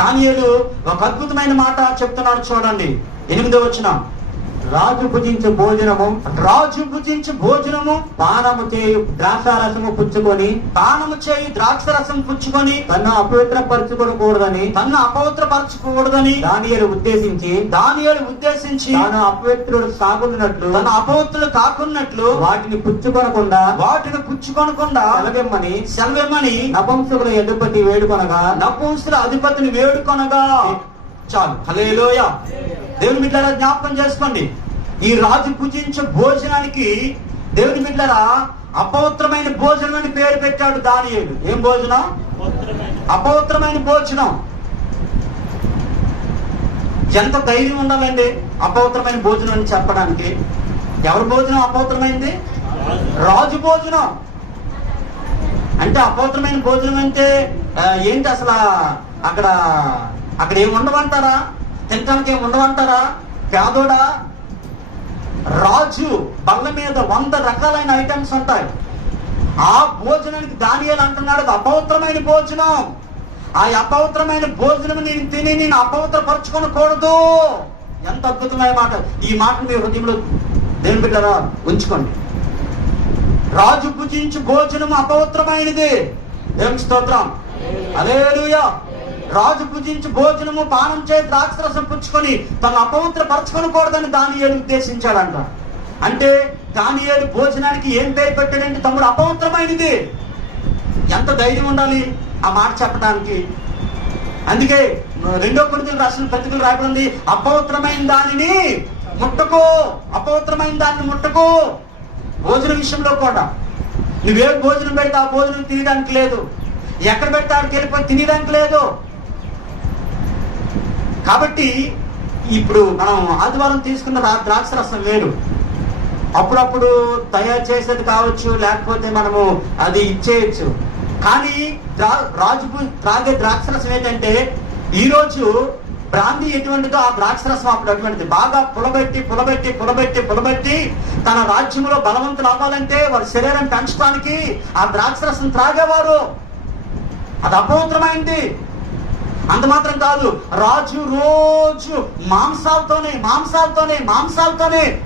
దానియేలు ఒక అద్భుతమైన మాట చెప్తున్నాడు. చూడండి, 8వ వచనం. రాజు భుజించు భోజనము, రాజు భుజించు భోజనము, పానము చేయు ద్రాక్షారసము పుచ్చుకొని పానము చేయు ద్రాక్షరసం పుచ్చుకొని తన్ను అపవిత్రపరచుకోకూడదని తన్ను అపవిత్రపరచకూడదని దానియేలు ఉద్దేశించి తాను అపవిత్రుడు సాగున్నట్లు తన అపవిత్రులు కాకున్నట్లు వాటిని పుచ్చుకొనకుండా సెలవిమ్మని నపుంసకుల అధిపతి వేడుకొనగా నపుంసకుల అధిపతిని వేడుకొనగా. చాలు. హల్లెలూయా. దేవుని బిడ్డలారా జ్ఞాపకం చేసుకోండి, ఈ రాజు పూజించే భోజనానికి దేవుని బిడ్డలారా అపవిత్రమైన భోజనం అని పేరు పెట్టాడు దానియేలు. ఏం భోజనం? అపవిత్రమైన భోజనం. ఎంత ధైర్యం ఉండాలండి అపవిత్రమైన భోజనం అని చెప్పడానికి. ఎవరి భోజనం అపవిత్రమైంది? రాజు భోజనం. అంటే అపవిత్రమైన భోజనం అంటే ఏంటి అసలు? అక్కడ ఏమి ఉండవంటారా? తినటానికి ఏమి ఉండవంటారా? పేదోడా? రాజు బల్ల మీద 100 రకాలైన ఐటమ్స్ ఉంటాయి. ఆ భోజనానికి దానియేలు అంటున్నాడు అది అపవిత్రమైన భోజనం. ఆ అపవిత్రమైన భోజనం నేను తిని నేను అపవిత్రపరచుకోకూడదు. ఎంత అద్భుతమైన మాట! ఈ మాట మీ హృదయంలో దేవుని బిడ్డలారా ఉంచుకోండి. రాజు భుజించు భోజనం అపవిత్రమైనది. దేవునికి స్తోత్రం. హల్లెలూయా. రాజు భుజించు భోజనము, పానం చేసి ద్రాక్షరసం పుచ్చుకొని తను అపవిత్రపరచుకోకూడదని దానియేలు ఉద్దేశించాడంట. అంటే దానియేలు భోజనానికి ఏం పేరు పెట్టాడంటే తమ్ముడు అపవిత్రమైనది. ఎంత ధైర్యం ఉండాలి ఆ మాట చెప్పడానికి. అందుకే 2 కొరింథీయులకు రాసిన పత్రికలు రాయబడింది, అపవిత్రమైన దానిని ముట్టకు, అపవిత్రమైన దానిని ముట్టకు. భోజనం విషయంలో కూడా నువ్వే భోజనం పెడితే ఆ భోజనం తినడానికి లేదు, ఎక్కడ పెడితే ఆడికి వెళ్ళిపోయి తినడానికి లేదు. కాబట్టి ఇప్పుడు మనం ఆదివారం తీసుకున్న ద్రాక్షరసం వేరు. అప్పుడప్పుడు తయారు చేసేది కావచ్చు, లేకపోతే మనము అది ఇచ్చేయచ్చు. కానీ రాజు త్రాగే ద్రాక్షరసం ఏంటంటే ఈరోజు బ్రాంతి ఎటువంటిదో ఆ ద్రాక్షరసం అప్పుడు అటువంటిది. బాగా పులబెట్టి తన రాజ్యంలో బలవంతులు అవ్వాలంటే వారి శరీరం పెంచడానికి ఆ ద్రాక్షరసం త్రాగేవారు. అది అపవిత్రమైంది. అంత మాత్రం కాదు, రాజు రోజు మాంసాలతోనే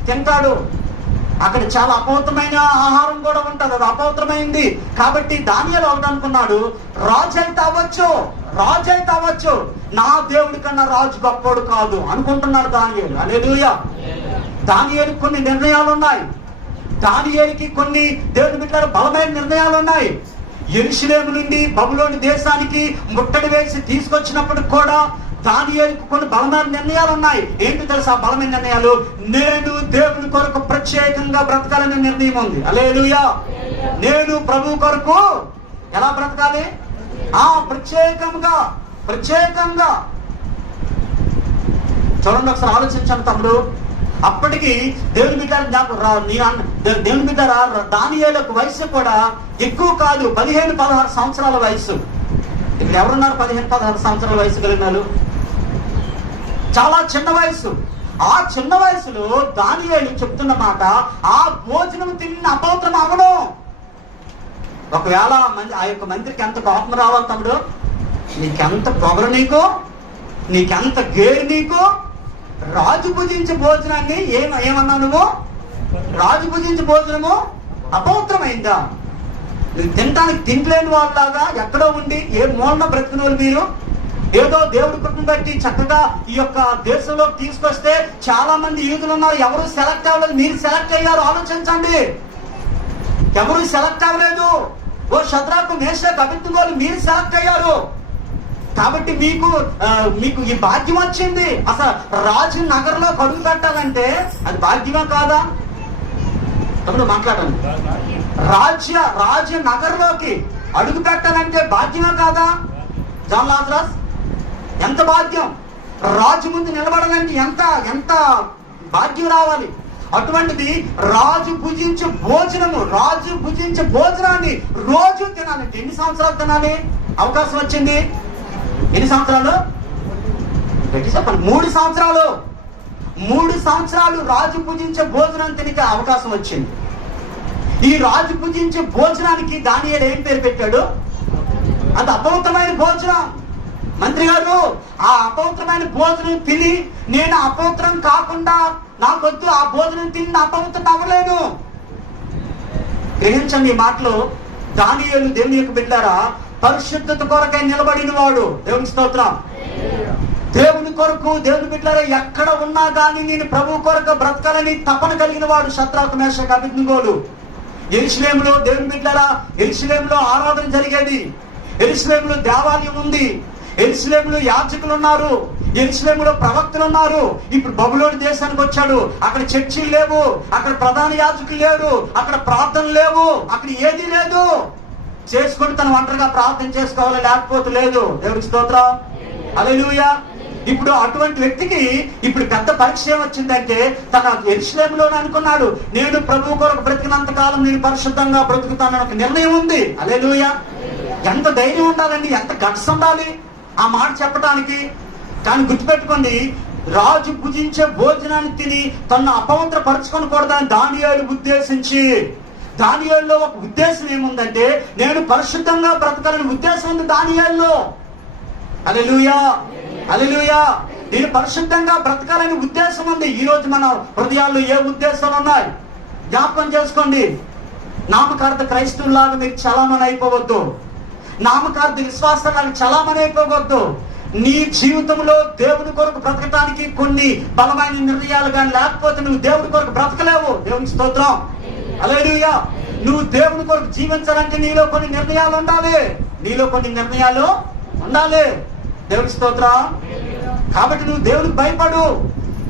తింటాడు. అక్కడ చాలా అపవిత్రమైన ఆహారం కూడా ఉంటుంది, అది అపవిత్రమైంది. కాబట్టి దానియేలు ఒకటి అనుకున్నాడు, రాజు అయితే అవ్వచ్చు, నా దేవుడి కన్నా రాజు గొప్పోడు కాదు అనుకుంటున్నాడు దానియేలు. హల్లెలూయా. దానియేలుకి కొన్ని నిర్ణయాలు ఉన్నాయి. దానియేలుకి కొన్ని దేవుని బిడ్డల బలమైన నిర్ణయాలు ఉన్నాయి. యెరూషలేము నుండి బబులోను దేశానికి ముట్టడి వేసి తీసుకొచ్చినప్పుడు కూడా దానియేలుకు కొన్ని బలమైన నిర్ణయాలు ఉన్నాయి. ఏంటి తెలుసా బలమైన నిర్ణయాలు? నేను దేవుని కొరకు ప్రత్యేకంగా బ్రతకాలనే నిర్ణయం ఉంది. హల్లెలూయా. నేను ప్రభు కొరకు ఎలా బ్రతకాలి? ప్రత్యేకంగా చూడండి, ఒకసారి ఆలోచించాను తమ్ముడు. అప్పటికి దేవుని బిడ్డ దానియేలుకు వయసు కూడా ఎక్కువ కాదు, 15-16 సంవత్సరాల వయసు. ఇక్కడ ఎవరున్నారు 15-16 సంవత్సరాల వయసు కలిగినారు? చాలా చిన్న వయసు. ఆ చిన్న వయసులో దానియేలు చెప్తున్న మాట, ఆ భోజనం తిన్న అపవిత్రం అవడం. ఒకవేళ ఆ యొక్క మంత్రికి ఎంత కోపం రావాలి తమ్ముడు? నీకెంత పొగరు, నీకెంత గేరు నీకు? రాజు భుజించే భోజనాన్ని ఏమన్నా నువ్వు? రాజు భుజించే భోజనము అపవిత్రమైందా? నువ్వు తినటానికి తింటలేని వాళ్ళలాగా ఎక్కడో ఉండి ఏ మూలన బ్రతికిన వాళ్ళు మీరు. ఏదో దేవుడి కృపను బట్టి చక్కగా ఈ యొక్క దేశంలోకి తీసుకొస్తే చాలా మంది యూదులు ఉన్నారు, ఎవరు సెలెక్ట్ అవ్వలేదు. మీరు సెలెక్ట్ అయ్యారు. ఆలోచించండి, ఎవరు సెలెక్ట్ అవ్వలేదు. ఓ షద్రకు, మేషాకు, అబేద్నెగోలు మీరు సెలెక్ట్ అయ్యారు. కాబట్టి మీకు ఈ భాగ్యం వచ్చింది. అసలు రాజు నగరంలో అడుగు పెట్టాలంటే అది భాగ్యమా కాదా? తమ్ముడు మాట్లాడండి. రాజు నగరంలోకి అడుగు పెట్టాలంటే భాగ్యమా కాదా? జాన్ లాజరస్, ఎంత భాగ్యం! రాజు ముందు నిలబడాలంటే ఎంత భాగ్యం రావాలి. అటువంటిది రాజు భుజించే భోజనాన్ని రోజు తినాలంటే ఎన్ని సంవత్సరాలు తినాలి? అవకాశం వచ్చింది. ఎన్ని సంవత్సరాలు? 3 సంవత్సరాలు. 3 సంవత్సరాలు రాజు పూజించే భోజనం తినక అవకాశం వచ్చింది. ఈ రాజు పూజించే భోజనానికి దానియేలు ఏం పేరు పెట్టాడు? అది అపవిత్రమైన భోజనం. మంత్రి గారు, ఆ అపవిత్రమైన భోజనం తిని నేను అపవిత్రం కాకుండా నాకొద్దు, ఆ భోజనం తిని నా పవిత్రత అవ్వలేను. గ్రహించండి ఈ మాటలు. దానియేలు దేవుని యొక్క బిడ్డారా పరిశుద్ధత కొరకై నిలబడిన వాడు. దేవుని స్తోత్రం. దేవుని కొరకు దేవుని బిడ్డలారా ఎక్కడ ఉన్నా కానీ నేను ప్రభు కొరకు బ్రతకాలని తపన కలిగిన వాడు షద్రకు మేషకు అబేద్నెగోలు. యెరూషలేములో దేవుని బిడ్డలారా యెరూషలేములో ఆరాధన జరిగేది, యెరూషలేములో దేవాలయం ఉంది, యెరూషలేములో యాజకులు ఉన్నారు, యెరూషలేములో ప్రవక్తలు ఉన్నారు. ఇప్పుడు బబులోను దేశానికి వచ్చాడు, అక్కడ చర్చిలు లేవు, అక్కడ ప్రధాన యాజకులు లేరు, అక్కడ ప్రార్థనలు లేవు, అక్కడ ఏది లేదు. చేసుకుని తన ఒంటరిగా ప్రార్థన చేసుకోవాలి, లేకపోతే లేదు. దేవుడికి స్తోత్రం. హల్లెలూయా. ఇప్పుడు అటువంటి వ్యక్తికి ఇప్పుడు పెద్ద పరీక్ష ఏమొచ్చిందంటే తన యెరూషలేములో అనుకున్నాడు, నేను ప్రభు కొరకు బ్రతికినంత కాలం నేను పరిశుద్ధంగా బ్రతుకుతానని ఒక నిర్ణయం ఉంది. హల్లెలూయా. ఎంత ధైర్యం ఉండాలండి, ఎంత గట్స్ ఉండాలి ఆ మాట చెప్పడానికి. కానీ గుర్తుపెట్టుకోండి, రాజు భుజించే భోజనాన్ని తిని తను అపవిత్ర పరచుకొని కూడదని దానియేలు ఉద్దేశించి, దానియేలులో ఒక ఉద్దేశం ఏముందంటే నేను పరిశుద్ధంగా బ్రతకాలని ఉద్దేశం ఉంది దానియేలులో. హల్లెలూయా, హల్లెలూయా. నేను పరిశుద్ధంగా బ్రతకాలని ఉద్దేశం ఉంది. ఈ రోజు మన హృదయాల్లో ఏ ఉద్దేశాలు ఉన్నాయి జ్ఞాపకం చేసుకోండి. నామకార్థ క్రైస్తవులాగా మీరు చలామణి అయిపోవద్దు, నామకార్థ విశ్వాసాలకు చలామణి అయిపోవద్దు. నీ జీవితంలో దేవుని కొరకు బ్రతకటానికి కొన్ని బలమైన నిర్ణయాలు కానీ లేకపోతే నువ్వు దేవుని కొరకు బ్రతకలేవు. దేవునికి స్తోత్రం. హల్లెలూయా. నువ్వు దేవుని కొరకు జీవించాలంటే నీలో కొన్ని నిర్ణయాలు ఉండాలి, నీలో కొన్ని నిర్ణయాలు ఉండాలి. దేవునికి స్తోత్రం. కాబట్టి నువ్వు దేవునికి భయపడు,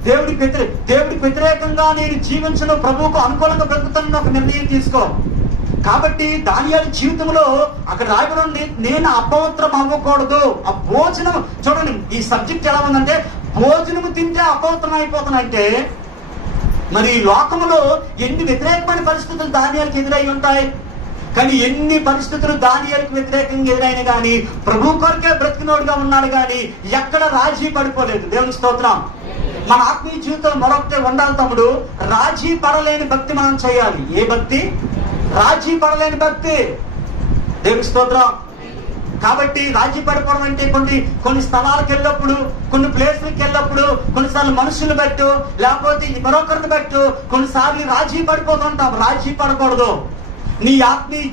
దేవుడికి వ్యతిరేకంగా నేను జీవించను, ప్రభువుకు అనుకూలంగా బ్రతుకుతానని ఒక నిర్ణయం తీసుకో. కాబట్టి దానియేలు జీవితంలో అక్కడ రాయబడి నేను అపవిత్రం అవ్వకూడదు. ఆ భోజనం చూడండి, ఈ సబ్జెక్ట్ ఎలా ఉందంటే భోజనం తింటే అపవిత్రం అయిపోతానంటే మరి ఈ లోకంలో ఎన్ని వ్యతిరేకమైన పరిస్థితులు దానియేలుకి ఎదురై ఉంటాయి. కానీ ఎన్ని పరిస్థితులు దానియేలుకి వ్యతిరేకంగా ఎదురైన కానీ ప్రభు కొరకే బ్రతికినోడుగా ఉన్నాడు కానీ ఎక్కడ రాజీ పడిపోలేదు. దేవుని స్తోత్రం. మన ఆత్మీయ జీవితంలో మరొకటి ఉండాలి తమ్ముడు, రాజీ పడలేని భక్తి మనం చేయాలి. ఏ భక్తి? రాజీ పడలేని భక్తి. దేవుని స్తోత్రం. కాబట్టి రాజీ పడిపోవడం అంటే కొన్ని స్థలాలకు వెళ్ళినప్పుడు, కొన్ని ప్లేస్లకు వెళ్ళినప్పుడు, కొన్నిసార్లు మనుషులు పెట్టు లేకపోతే మరొకరిని పెట్టు, కొన్నిసార్లు రాజీ పడిపోతుంటాం. రాజీ పడకూడదు. నీ ఆత్మీయ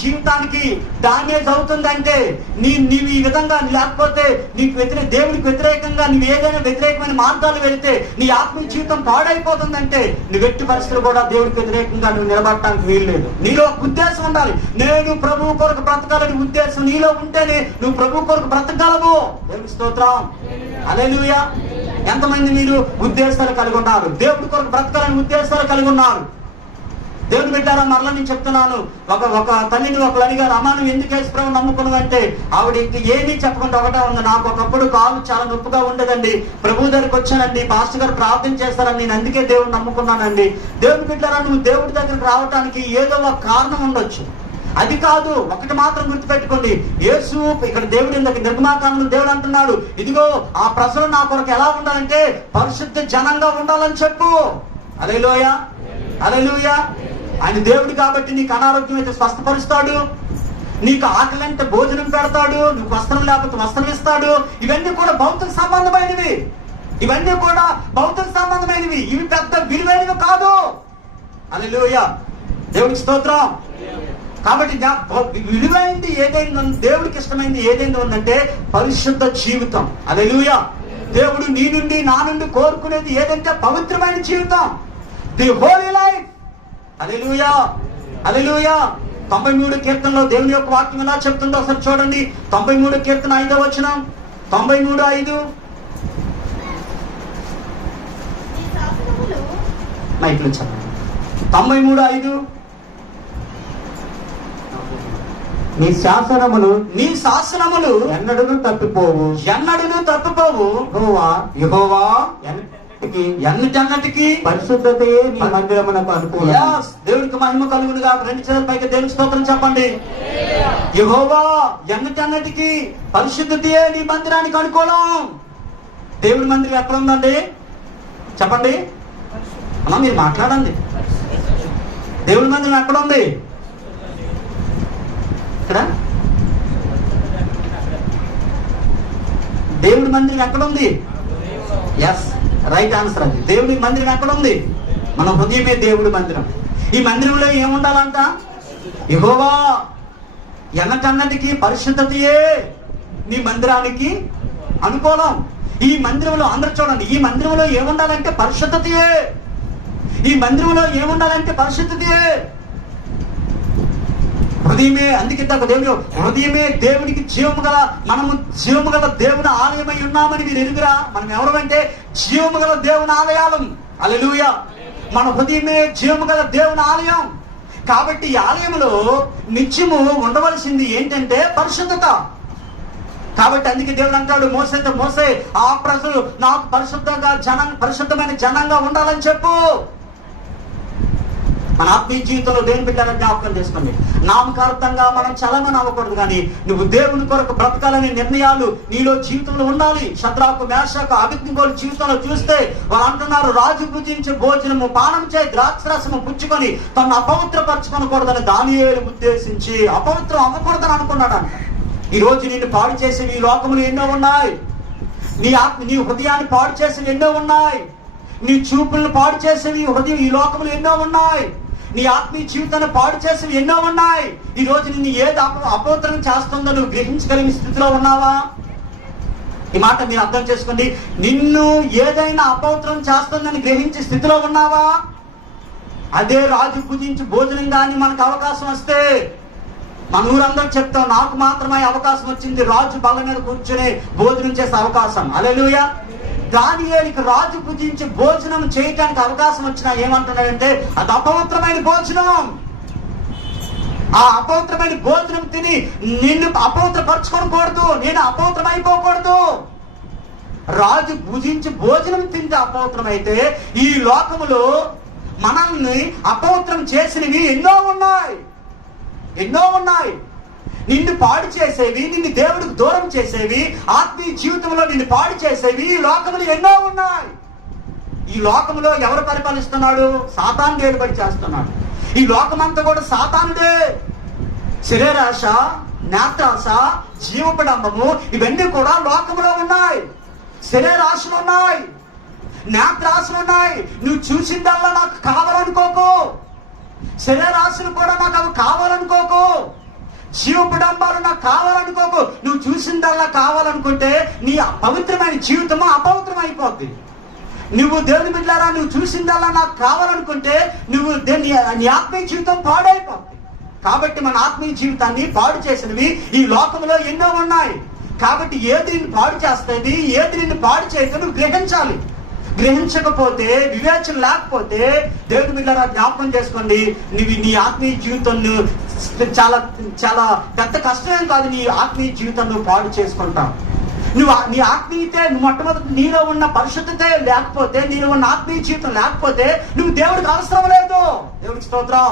జీవితానికి డామేజ్ అవుతుందంటే నీవు ఈ విధంగా లేకపోతే దేవునికి వ్యతిరేకంగా నువ్వు ఏదైనా వ్యతిరేకమైన మార్గాలు వెళితే నీ ఆత్మీయ జీవితం పాడైపోతుందంటే నువ్వు ఎట్టి పరిస్థితులు కూడా దేవునికి వ్యతిరేకంగా నువ్వు నిలబడటానికి వీల్లేదు. నీలో ఒక ఉద్దేశం ఉండాలి, నేను ప్రభువు కొరకు బ్రతకాలని ఉద్దేశం నీలో ఉంటేనే నువ్వు ప్రభువు కొరకు బ్రతకగలవు. దేవుని స్తోత్రం. హల్లెలూయా. ఎంతమంది మీరు ఉద్దేశాలు కలిగి ఉన్నారు, దేవుడి కొరకు బ్రతకాలని ఉద్దేశాలు కలిగి ఉన్నారు? దేవుని బిడ్డారా, మరలా నేను చెప్తున్నాను, ఒక తల్లిని ఒకరు అడిగారు, అమ్మా నువ్వు ఎందుకు యేసుప్రభువుని నమ్ముకున్నావు అంటే ఆవిడ ఇంక ఏమీ చెప్పకుండా ఒకటే ఉంది, నాకు ఒకప్పుడు కాలు చాలా నొప్పిగా ఉండేదండి, ప్రభు దగ్గరికి వచ్చానండి, పాస్టర్ గారు ప్రార్థన చేస్తారని నేను అందుకే దేవుడిని నమ్ముకున్నానండి. దేవుని బిడ్డారా, నువ్వు దేవుడి దగ్గరికి రావడానికి ఏదో ఒక కారణం ఉండొచ్చు. అది కాదు, ఒకటి మాత్రం గుర్తుపెట్టుకోండి, యేసు ఇక్కడ దేవుడి నిర్గమాకాండంలో దేవుడు అంటున్నాడు, ఇదిగో ఆ ప్రజలు నా కొరకు ఎలా ఉండాలంటే పరిశుద్ధ జనంగా ఉండాలని చెప్పు. హల్లెలూయా, హల్లెలూయా. ఆయన దేవుడు కాబట్టి నీకు అనారోగ్యం అయితే స్వస్థపరుస్తాడు, నీకు ఆకలి అంటే భోజనం పెడతాడు, నీకు వస్త్రం లేకపోతే వస్త్రం ఇస్తాడు. ఇవన్నీ కూడా భౌతిక సంబంధమైనవి, ఇవి పెద్ద విలువైనవి కాదు. హల్లెలూయా, దేవుడికి స్తోత్రం. కాబట్టి విలువైనది ఏదైంది, దేవుడికి ఇష్టమైనది ఏదైంది ఉందంటే పరిశుద్ధ జీవితం. హల్లెలూయా. దేవుడు నీ నుండి నా నుండి కోరుకునేది ఏదంటే పవిత్రమైన జీవితం, ది హోలీ లైఫ్. హల్లెలూయా, హల్లెలూయా. 93 కీర్తనలో దేవుని యొక్క వాక్యం ఎలా చెప్తుందో ఒకసారి చూడండి. 93 కీర్తన 5వ వచనం, 93:5. మైక్లో చెప్పండి. 93:5. నీ శాసనములు ఎన్నడూ తప్పిపోవు. యెహోవా ఎన్నటన్నటికి పరిశుద్ధతయే నీ మందిరమునకు అనుకూలం. దేవుడికి మహిమ కలుగునుగా. 2 చేతుల పైకి దేవుని స్తోత్రం చెప్పండి. యెహోవా ఎన్నటన్నటికి పరిశుద్ధతయే నీ మందిరానికి అనుకూలం. దేవుడి మందిరం ఎక్కడ ఉందండి చెప్పండి అమ్మా, మీరు మాట్లాడండి. దేవుడి మందిరం ఎక్కడ ఉంది? ఇక్కడ దేవుడి మందిరం ఎక్కడ ఉంది? ఎస్, రైట్ ఆన్సర్ అది. దేవుని మందిరం ఎక్కడ ఉంది? మన హృదయమే దేవుడి మందిరం. ఈ మందిరంలో ఏముండాలంట? యెహోవా ఎన్నకన్నటికి పరిశుద్ధతయే నీ మందిరానికి అనుకూలం. ఈ మందిరంలో అందరూ చూడండి, ఈ మందిరంలో ఏముండాలంటే పరిశుద్ధతయే. ఈ మందిరంలో ఏముండాలంటే పరిశుద్ధతయే. హృదయమే, అందుకే దేవుడు హృదయమే దేవునికి జీవము గల, మనము జీవము గల దేవుని ఆలయమై ఉన్నామని మీరు ఎరుగురా. మనం ఎవరు అంటే జీవము గల దేవుని ఆలయాలం. హల్లెలూయా. మన హృదయమే జీవము గల దేవుని ఆలయం. కాబట్టి ఈ ఆలయంలో నిత్యము ఉండవలసింది ఏంటంటే పరిశుద్ధత. కాబట్టి అందుకే దేవుడు అంటాడు మోసేతో, మోసే ఆ ప్రజలు నాకు పరిశుద్ధమైన జనంగా ఉండాలని చెప్పు. మన ఆత్మీయ జీవితంలో దేవుని బిడ్డలని జ్ఞాపకం చేసుకోండి. నామకార్థంగా మనం చలమని అవ్వకూడదు, కానీ నువ్వు దేవుని కొరకు బ్రతకాలనే నిర్ణయాలు నీలో జీవితంలో ఉండాలి. శద్రకు, మేషకు, అబేద్నెగోల జీవితంలో చూస్తే వాళ్ళు అంటున్నారు, రాజు భుజించే భోజనము పానం చే ద్రాక్షరసము పుచ్చుకొని తను అపవిత్రపరచుకోకూడదని దానియేలు ఉద్దేశించి అపవిత్రం అవ్వకూడదని అనుకున్నాడంట. ఈ రోజు నిన్ను పాడు చేసేవి ఈ లోకములు ఎన్నో ఉన్నాయి. నీ హృదయాన్ని పాడు చేసేవి ఎన్నో ఉన్నాయి. నీ చూపులను పాడు చేసేవి ఈ లోకములు ఎన్నో ఉన్నాయి. నీ ఆత్మీయ జీవితాన్ని పాడు చేసేవి ఎన్నో ఉన్నాయి. ఈ రోజు నిన్ను ఏది అపవిత్రం చేస్తుందో నువ్వు గ్రహించగలిగిన స్థితిలో ఉన్నావా? ఈ మాట మీరు అర్థం చేసుకోండి. నిన్ను ఏదైనా అపవిత్రం చేస్తుందని గ్రహించే స్థితిలో ఉన్నావా? అదే రాజు పూజించి భోజనం కానీ మనకు అవకాశం వస్తే మన ఊరందరూ చెప్తాం, నాకు మాత్రమే అవకాశం వచ్చింది రాజు బల్ల మీద కూర్చొని భోజనం చేసే అవకాశం. హల్లెలూయా. దానియేలుకి రాజు పూజించి భోజనం చేయడానికి అవకాశం వచ్చినా ఏమంటున్నాడంటే అది అపవిత్రమైన భోజనం. ఆ అపవిత్రమైన భోజనం తిని నిన్ను అపవిత్రపరచుకోకూడదు, నేను అపవిత్రం అయిపోకూడదు. రాజు పూజించి భోజనం తింటే అపవిత్రమైతే ఈ లోకములో మనల్ని అపవిత్రం చేసినవి ఎన్నో ఉన్నాయి. నిన్ను పాడు చేసేవి, నిన్ను దేవుడికి దూరం చేసేవి, ఆత్మీయ జీవితంలో నిన్ను పాడు చేసేవి ఈ లోకములు ఎన్నో ఉన్నాయి. ఈ లోకములో ఎవరు పరిపాలిస్తున్నాడు? సాతాను ఏలుబడి చేస్తున్నాడు. ఈ లోకమంతా కూడా సాతానుడే. శరీరాశ, నేత్రాశ, జీవపడంబము ఇవన్నీ కూడా లోకములో ఉన్నాయి. శరీరాశలు ఉన్నాయి, నేత్రాశలు ఉన్నాయి. నువ్వు చూసిందల్లా నాకు కావాలనుకోకు. శరీరాశలు కూడా నాకు అవి కావాలనుకోకు. జీవపడంబాలు నాకు కావాలనుకోకు. నువ్వు చూసిందల్లా కావాలనుకుంటే నీ పవిత్రమైన జీవితము అపవిత్రం అయిపోద్ది. నువ్వు దేవుని బిడ్డలారా, నువ్వు చూసిందల్లా నాకు కావాలనుకుంటే నువ్వు నీ ఆత్మీయ జీవితం పాడైపోద్ది. కాబట్టి మన ఆత్మీయ జీవితాన్ని పాడు చేసినవి ఈ లోకంలో ఎన్నో ఉన్నాయి. కాబట్టి ఏది నిన్ను పాడు చేస్తుంది, ఏది నిన్ను పాడు చేయక నువ్వు గ్రహించాలి. గ్రహించకపోతే, వివేచన లేకపోతే దేవుని బిడ్డలారా జ్ఞాపకం చేసుకోండి, నీ ఆత్మీయ జీవితం చాలా చాలా పెద్ద కష్టమేం కాదు. నీ ఆత్మీయ జీవితం నువ్వు పాడు చేసుకుంటావు. నీ ఆత్మీయతే, మొట్టమొదటి నీలో ఉన్న పరిశుద్ధత లేకపోతే, నీలో ఉన్న ఆత్మీయ జీవితం లేకపోతే నువ్వు దేవుడికి అవసరం లేదు. దేవుడికి స్తోత్రం.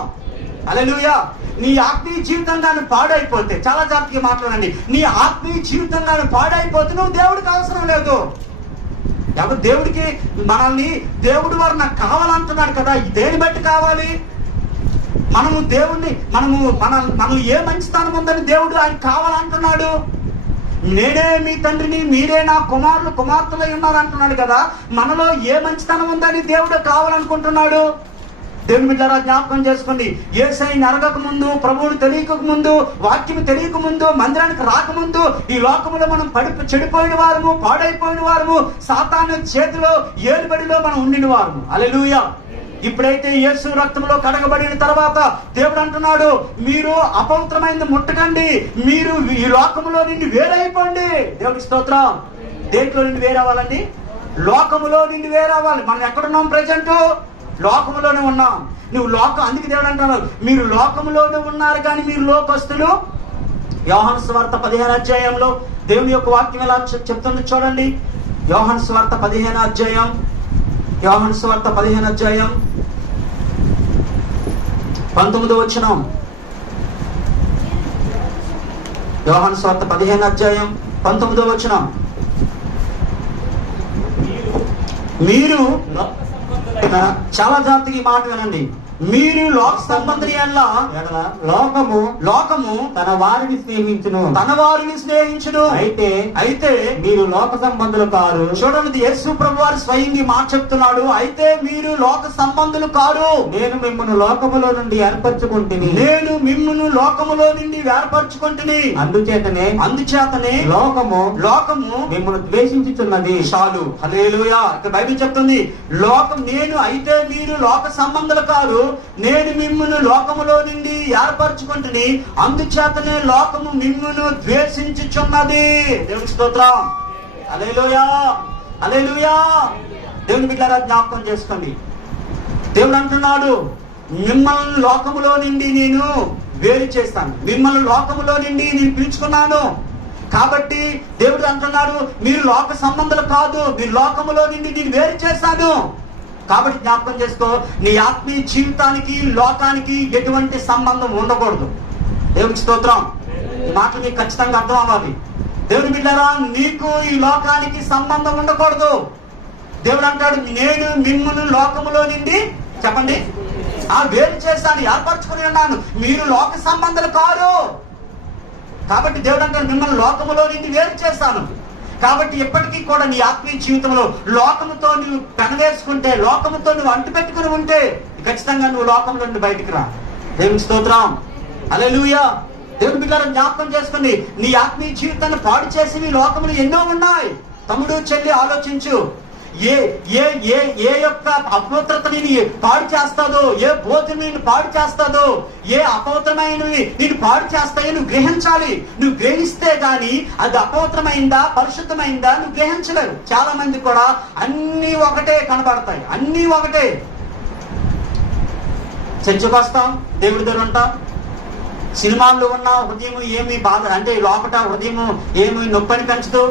హల్లెలూయా. నీ ఆత్మీయ జీవితం కానీ పాడైపోతే, చాలా జాగ్రత్తగా మాట్లాడండి, నీ ఆత్మీయ జీవితం కానీ పాడైపోతే నువ్వు దేవుడికి అవసరం లేదు. ఎవరు దేవుడికి మనల్ని దేవుడు వారు నాకు కావాలంటున్నాడు కదా, దేని బట్టి కావాలి? మనము దేవుణ్ణి మనం ఏ మంచితనం ఉందని దేవుడు ఆయన కావాలంటున్నాడు. నేనే మీ తండ్రిని, మీరే నా కుమారులు కుమార్తెలై ఉన్నారు అంటున్నాడు కదా. మనలో ఏ మంచితనం ఉందని దేవుడు కావాలనుకుంటున్నాడు. దేవుని బిడ్డలారా జ్ఞాపకం చేసుకోండి, యేసయ్య నరగక ముందు, ప్రభువుని తెలియక ముందు, వాక్యం తెలియక ముందు, మందిరానికి రాకముందు ఈ లోకములో మనం చెడిపోయిన వారము, పాడైపోయిన వారము, సాతాను చేతిలో ఏలుబడిలో మనం ఉండిన వారము. హల్లెలూయా. ఇప్పుడైతే యేసు రక్తంలో కడగబడిన తర్వాత దేవుడు అంటున్నాడు, మీరు అపవిత్రమైనది ముట్టకండి, మీరు ఈ లోకములో నుండి వేరైపోండి. దేవుడికి స్తోత్రం. దేంట్లో నుండి వేరవ్వాలండి? లోకములో నుండి వేరవ్వాలి. మనం ఎక్కడున్నాం? ప్రజెంట్ లోకములోనే ఉన్నాం. అందుకే దేవుడు అంటున్నాడు, మీరు లోకములోనే ఉన్నారు కానీ మీరు లోకస్తులు. యోహాను సువార్త 15వ అధ్యాయంలో దేవుని యొక్క వాక్యం ఎలా చెప్తుంది చూడండి. యోహాను సువార్త 15వ అధ్యాయం, యోహాను సువార్త 15వ అధ్యాయం 19వ వచనం. యోహాను సువార్త 15వ అధ్యాయం 19వ వచనం. మీరు చాలా జాగ్రత్తగా ఈ మాట వినండి. మీరు లోక సంబంధి అల్లా ఎడల లోకము లోకము తన వారిని స్నేహించును. తన వారిని స్నేహించును. అయితే మీరు లోక సంబంధులు కారు. చూడండి, యేసు ప్రభు వారు స్వయంగా ఈ మాట చెప్తున్నాడు. అయితే మీరు లోక సంబంధులు కారు. నేను మిమ్మల్ని లోకములో నుండి ఏర్పరచుకుంటుని. నేను మిమ్మును లోకములో నుండి ఏర్పరచుకుంటుని. అందుచేతనే లోకము మిమ్మల్ని ద్వేషించుచున్నది. చాలు. హల్లెలూయా. ఇక్కడ బైబిల్ చెప్తుంది, అయితే మీరు లోక సంబంధులు కాదు, నేను మిమ్మును లోకములో నుండి ఏర్పరచుకుంటుని, అందుచేతనే లోకము మిమ్మును ద్వేషించుచున్నది. దేవుని స్తోత్రం. హల్లెలూయా, హల్లెలూయా. దేవుని బిడ్డలారా, జ్ఞాపకం చేసుకోండి. దేవుడు అంటున్నాడు, మిమ్మల్ని లోకములో నుండి నేను వేరు చేస్తాను, మిమ్మల్ని లోకములో నుండి నేను పిలుచుకున్నాను. కాబట్టి దేవుడు అంటున్నాడు, మీరు లోక సంబంధులు కాదు, మీరు లోకములో నుండి నేను వేరు చేశాను. కాబట్టి జ్ఞాపకం చేసుకో, నీ ఆత్మీయ జీవితానికి లోకానికి ఎటువంటి సంబంధం ఉండకూడదు. దేవునికి స్తోత్రం. ఈ మాటలు నీకు ఖచ్చితంగా అర్థం అవ్వాలి. దేవుని బిడ్డలారా, నీకు ఈ లోకానికి సంబంధం ఉండకూడదు. దేవుడు అంటాడు, నేను మిమ్మల్ని లోకములో నుండి చెప్పండి వేరు చేశాను, ఏర్పరచుకుని ఉన్నాను, మీరు లోక సంబంధాలు కారు. కాబట్టి దేవుడు అంటాడు, మిమ్మల్ని లోకములో నుండి వేరు చేశాను. కాబట్టి ఎప్పటికీ కూడా నీ ఆత్మీయ జీవితంలో లోకముతో నువ్వు పెనవేసుకుంటే, లోకముతో నువ్వు అంటుపెట్టుకుని ఉంటే ఖచ్చితంగా నువ్వు లోకంలో నుండి బయటికి రా. దేవుని స్తోత్రం. హల్లెలూయా. దేవుని బిడ్డలారా, జ్ఞాపకం చేసుకుని, నీ ఆత్మీయ జీవితాన్ని పాడు చేసి లోకములు ఎన్నో ఉన్నాయి. తమ్ముడు చెల్లి ఆలోచించు. ఏ ఏ ఏ ఏ యొక్క అపవిత్రతని పాడు చేస్తాదో, ఏ భోజనం పాడు చేస్తాదో, ఏ అపవిత్రమైనవి నేను పాడు చేస్తాయో నువ్వు గ్రహించాలి. నువ్వు గ్రహిస్తే గాని అది అపవిత్రమైందా పరిశుద్ధమైందా నువ్వు గ్రహించలేవు. చాలా మంది కూడా అన్ని ఒకటే కనబడతాయి, అన్ని ఒకటే. చర్చకు వస్తాం, దేవుడి దగ్గర ఉంటాం, సినిమాల్లో ఉన్న హృదయం ఏమి బాధ అంటే లోపట హృదయం ఏమి నొప్పని పెంచదు.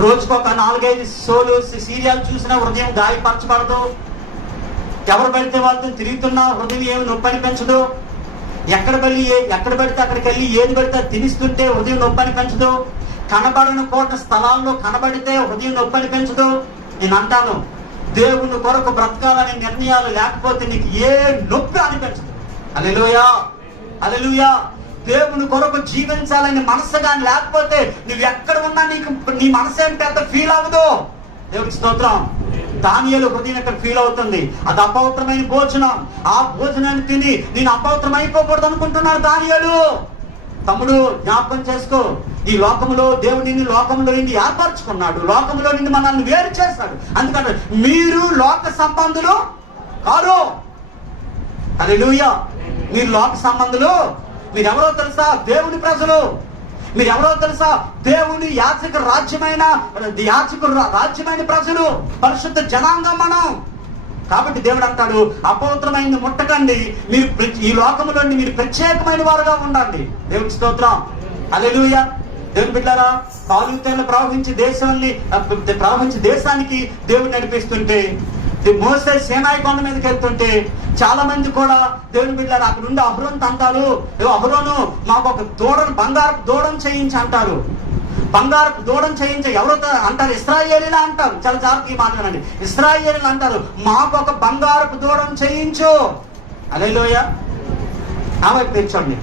రోజుకొక 4-5 షోలు సీరియల్ చూసినా హృదయం గాయపరచబడదు. ఎవరు పెడితే వాళ్ళతో తిరుగుతున్నా హృదయం ఏమి నొప్పని పెంచదు. ఎక్కడ పెడితే అక్కడికి వెళ్ళి ఏది పెడితే తినిస్తుంటే హృదయం నొప్పని పెంచదు. కనబడని కోట స్థలాల్లో కనబడితే హృదయం నొప్పని పెంచదు. నేను అంటాను, దేవుని కొరకు బ్రతకాలనే నిర్ణయాలు లేకపోతే నీకు ఏ నొప్పి అనిపించదు. హల్లెలూయా, హల్లెలూయా. దేవుని కొరకు జీవించాలని మనసు కానీ లేకపోతే నువ్వు ఎక్కడ ఉన్నా నీకు నీ మనసు ఏం పెద్ద ఫీల్ అవ్వదు. దేవుడికి స్తోత్రం. దానియేలు హృదయం ఇక్కడ ఫీల్ అవుతుంది, అది అపవిత్రమైన భోజనం. ఆ భోజనాన్ని తిని నేను అపవిత్రం అయిపోకూడదు అనుకుంటున్నాడు దానియేలు. తమ్ముడు జ్ఞాపకం చేసుకో, ఈ లోకంలో దేవుడు నిన్ను లోకంలో నుండి ఏర్పరచుకున్నాడు, లోకంలో నుండి మనల్ని వేరు చేస్తాడు. అందుకంటే మీరు లోక సంబంధులు కారు. హల్లెలూయా. మీరు లోక సంబంధులు. మీరెవరో తెలుసా? దేవుని ప్రజలు. మీరెవరో తెలుసా? దేవుని యాజక రాజ్యమైన ప్రజలు, పరిశుద్ధ జనాంగం మనం. కాబట్టి దేవుడు అంటాడు, అపవిత్రమైనది ముట్టకండి, మీరు ఈ లోకంలో మీరు ప్రత్యేకమైన వారుగా ఉండండి. దేవుని స్తోత్రం. హల్లెలూయా. దేవుని బిడ్డలారా, పాలుతేళ్లు ప్రవహించి దేశానికి దేవుడు నడిపిస్తుంటే, మోసే సేనాయి కొండ మీదకి వెళ్తుంటే చాలా మంది కూడా దేవుని బిడ్డలారా అక్కడ ఉండి అహరోను అంటారు, అహరోను మాకు ఒక బంగారపు దూడను చేయించి అంటారు. బంగారపు దూడను చేయించి ఎవరితో అంటారు? ఇశ్రాయేలీలా అంటారు. చాలా జాగ్రత్తగా ఈ మాట వినండి. ఇశ్రాయేలీలు అంటారు, మాకు ఒక బంగారపు దూడను చేయించు. హల్లెలూయా. ఆమె పేర్చండి.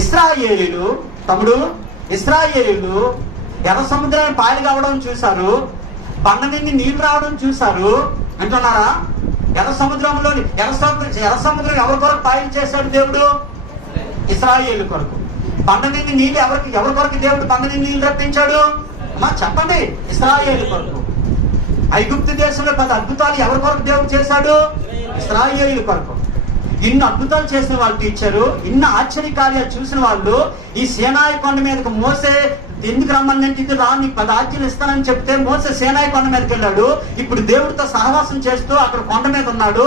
ఇశ్రాయేలీలు, తమ్ముడు, ఇశ్రాయేలీలు ఎర్ర సముద్రాన్ని పాయలు కావడం చూశారు, బండ నుండి నీళ్లు రావడం చూశారు అంటున్నారా? ఎర్ర సముద్రం ఎవరి కొరకు పాయలు చేశాడు దేవుడు? ఇశ్రాయేలు కొరకు. బండ నుండి నీళ్ళు ఎవరి కొరకు దేవుడు బండ నుండి నీళ్లు రప్పించాడు? అమ్మా చెప్పండి. ఇశ్రాయేలు కొరకు. ఐగుప్తు దేశంలో 10 అద్భుతాలు ఎవరి కొరకు దేవుడు చేశాడు? ఇశ్రాయేలు కొరకు. ఇన్ని అద్భుతాలు చేసిన వాళ్ళు టీచరు, ఇన్ని ఆశ్చర్య కార్యాలు చూసిన వాళ్ళు ఈ సేనాయి కొండ మీదకి మోసే ఎందుకు రమ్మన్నంటే ఇది రా, నీకు 10 ఆజ్ఞలు ఇస్తానని చెప్తే మోసే సేనాయి కొండ మీదకి వెళ్ళాడు. ఇప్పుడు దేవుడితో సహవాసం చేస్తూ అక్కడ కొండ మీద ఉన్నాడు.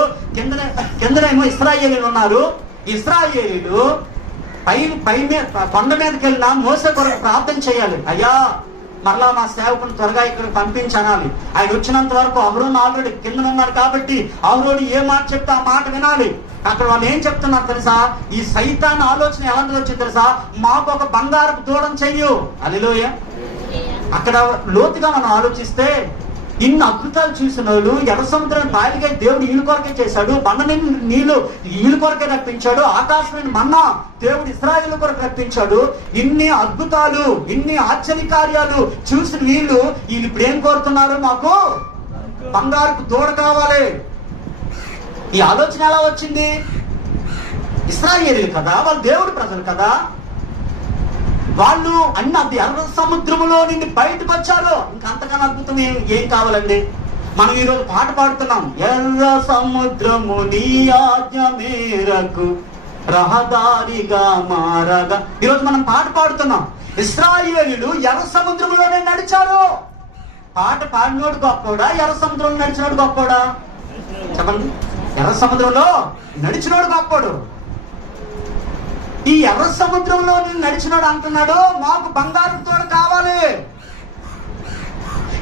కిందనేమో ఇశ్రాయేలీలు ఉన్నారు. ఇశ్రాయేలీలు కొండ మీదకి వెళ్ళినా మోసే కొరకు ప్రార్థన చేయాలి. అయ్యా మరలా మా సేవకుని త్వరగా ఇక్కడికి పంపించనాలి. ఆయన వచ్చినంత వరకు అహరోను ఆల్రెడీ కింద ఉన్నాడు కాబట్టి అహరోను ఏ మాట చెప్తే ఆ మాట వినాలి. అక్కడ వాళ్ళు ఏం చెప్తున్నారు తెలుసా? ఈ సైతాన్ ఆలోచన ఎలాంటిది వచ్చింది తెలుసా? మాకు ఒక బంగారపు దూడను చెయ్యు. హల్లెలూయా. అక్కడ లోతుగా మనం ఆలోచిస్తే ఇన్ని అద్భుతాలు చూసిన వాళ్ళు ఎర్ర సముద్రం పాయలుగా దేవుడు ఈలు కొరకే చేశాడు, బండ నీళ్లు ఈలు కొరకే రప్పించాడు, ఆకాశమైన మన్నా దేవుడు ఇశ్రాయేలు కొరకు రప్పించాడు. ఇన్ని అద్భుతాలు, ఇన్ని ఆశ్చర్య కార్యాలు చూసిన వీళ్ళు ఇప్పుడు ఏం కోరుతున్నారు? మాకు బంగారుకు దూడ కావాలి. ఈ ఆలోచన ఎలా వచ్చింది? ఇశ్రాయేలీలు కదా, వాళ్ళు దేవుడి ప్రజలు కదా, వాళ్ళు అన్ని ఎర్ర సముద్రములో నుండి బయటకు వచ్చారు. ఇంకా అంతకన్నా అద్భుతం ఏం కావాలండి? మనం ఈరోజు పాట పాడుతున్నాం, ఎర్ర సముద్రము నీ ఆజ్ఞ మేరకు రహదారిగా మారగా. ఈరోజు మనం పాట పాడుతున్నాం. ఇశ్రాయేలీయులు ఎర్ర సముద్రంలోనే నడిచారు. పాట పాడినోడు గొప్పోడా, ఎర్ర సముద్రంలో నడిచినోడు గొప్పోడా? చెప్పండి. ఎర్ర సముద్రంలో నడిచినోడు గొప్పోడు. ఈ ఎర్ర సముద్రంలో నేను నడిచినాడు అంటున్నాడు, మాకు బంగారు తోడు కావాలి.